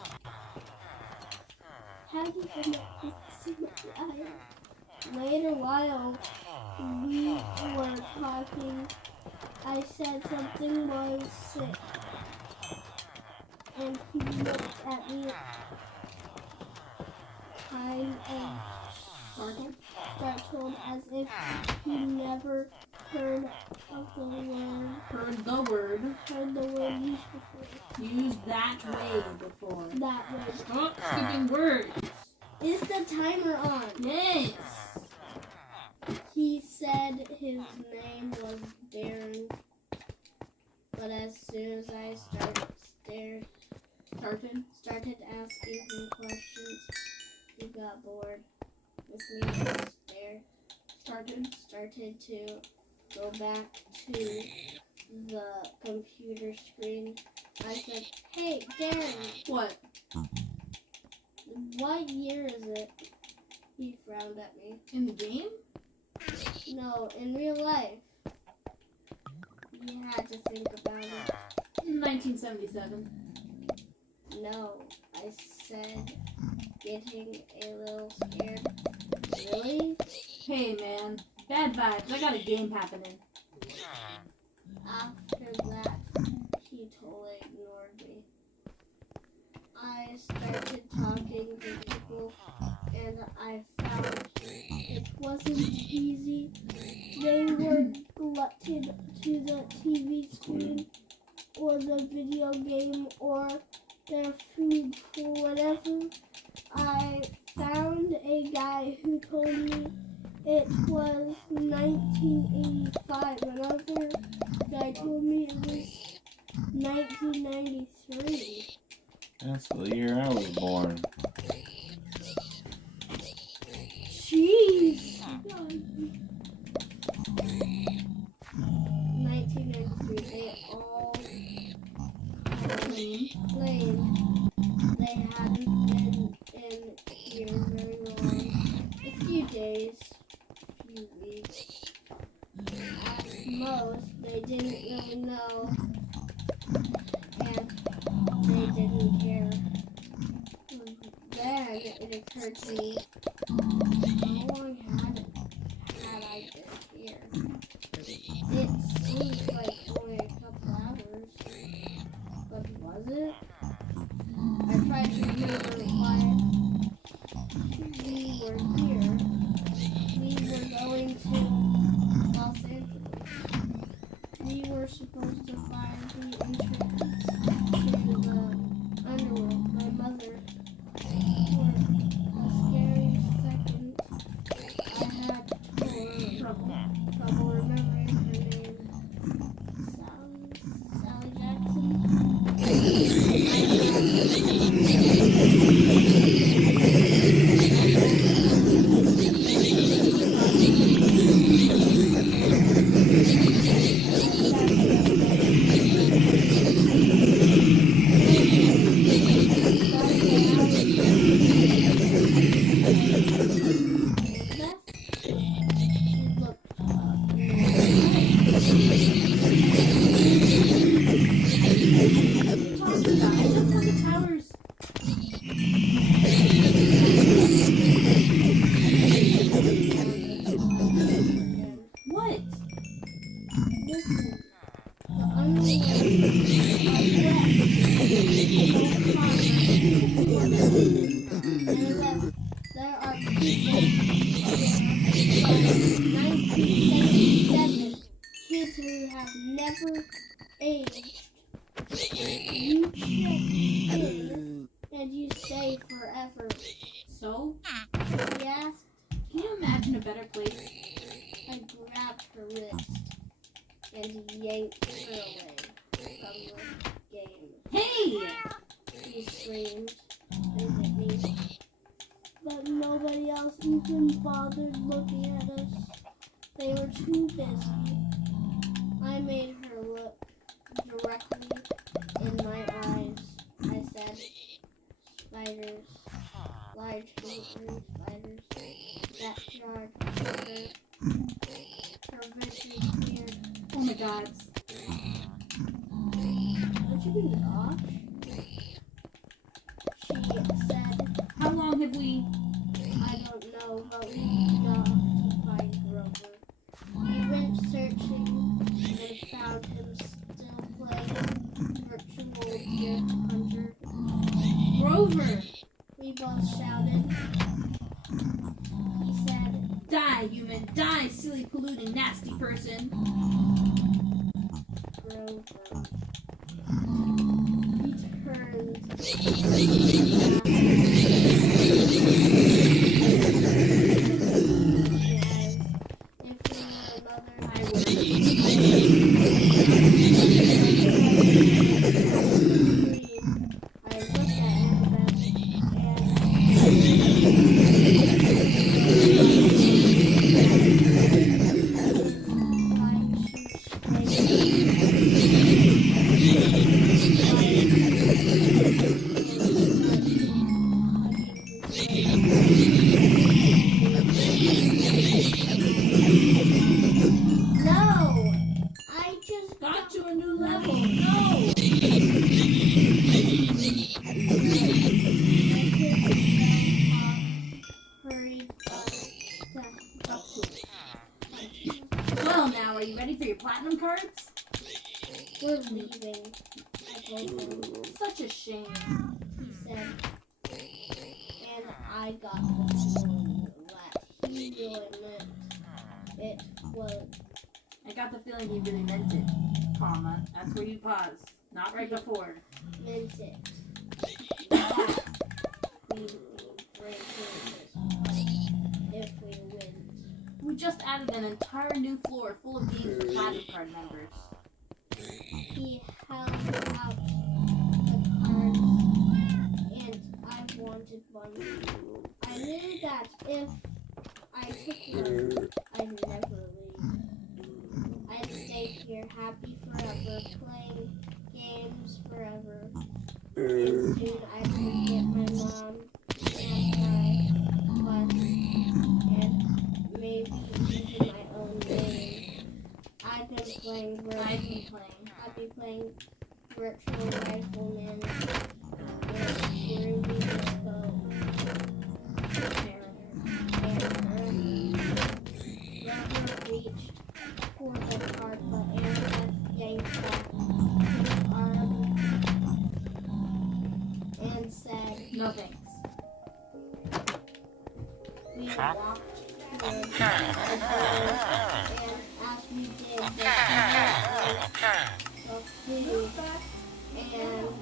How do you connect this to my eye? Later, while we were talking, I said something was sick, and he looked at me kind of startled, as if he never heard of the word. Heard the word. Heard the word used before. Used that way before. That way. Stop skipping words. Is the timer on? Yes. He said his name was Darren, but as soon as I started asking him questions, he got bored with me and started to go back to the computer screen. I said, "Hey, Darren, What? what year is it?" He frowned at me. In the game? No, in real life. He had to think about it. 1977. No, I said, getting a little scared. Really? Hey man, bad vibes. I got a game happening. After that, he totally ignored me. I started talking to people, and I found it wasn't easy. They were glued to the TV screen, or the video game, or their food, for whatever. I found a guy who told me it was 1985. Another guy told me it was 1993. That's the year I was born. Jeez! 1993. They all claimed they hadn't been in here very long. A few days, a few weeks. At most, they didn't really know, and they didn't care. Then it occurred to me, how long had I been here? It seems like only a couple hours, but was it? I tried to remember why we were here. We were going to Los Angeles. We were supposed to find the entrance to the underworld. My mother, for a scary second, I had trouble remembering her name. Sally Jackson. What? Listen, the underworld and there are people from 1977, kids who have never aged. You check in and you stay forever. So? He asked. Can you imagine a better place? I grabbed her wrist and yanked her away from the game. Hey! She screamed and hit me, but nobody else even bothered looking at us. They were too busy. I made her look directly in my eyes. I said, spiders, large moving spiders, that jarred her. Her vision cleared. Oh my god. Don't you be off? She said, How long have we... I don't know, but we got to find Grover. We went searching and found him still playing virtual deer hunter. Grover! We both shouted. He said, Die, human! Die, silly, polluting, nasty person! Grover. He turned. Got to a new level. No! Well, now, are you ready for your platinum cards? We're leaving. I told him. Such a shame. He said. And I got the feeling that he really meant it was. I got the feeling he really meant it, comma. That's where you pause. Not right before. Meant it. That we break if we win. We just added an entire new floor full of games for platinum card members. He held out the cards, and I wanted one. I knew that if I took one, I'd never leave. I'd stay here happy forever, playing games forever. And soon I'd forget my mom and my bus, and maybe even my own name. I'd be playing virtual rifleman with Ruby Disco Never reached for the card, but Aaron yanked back his arm and said, No thanks. we walked toward the door, and as we did, the food and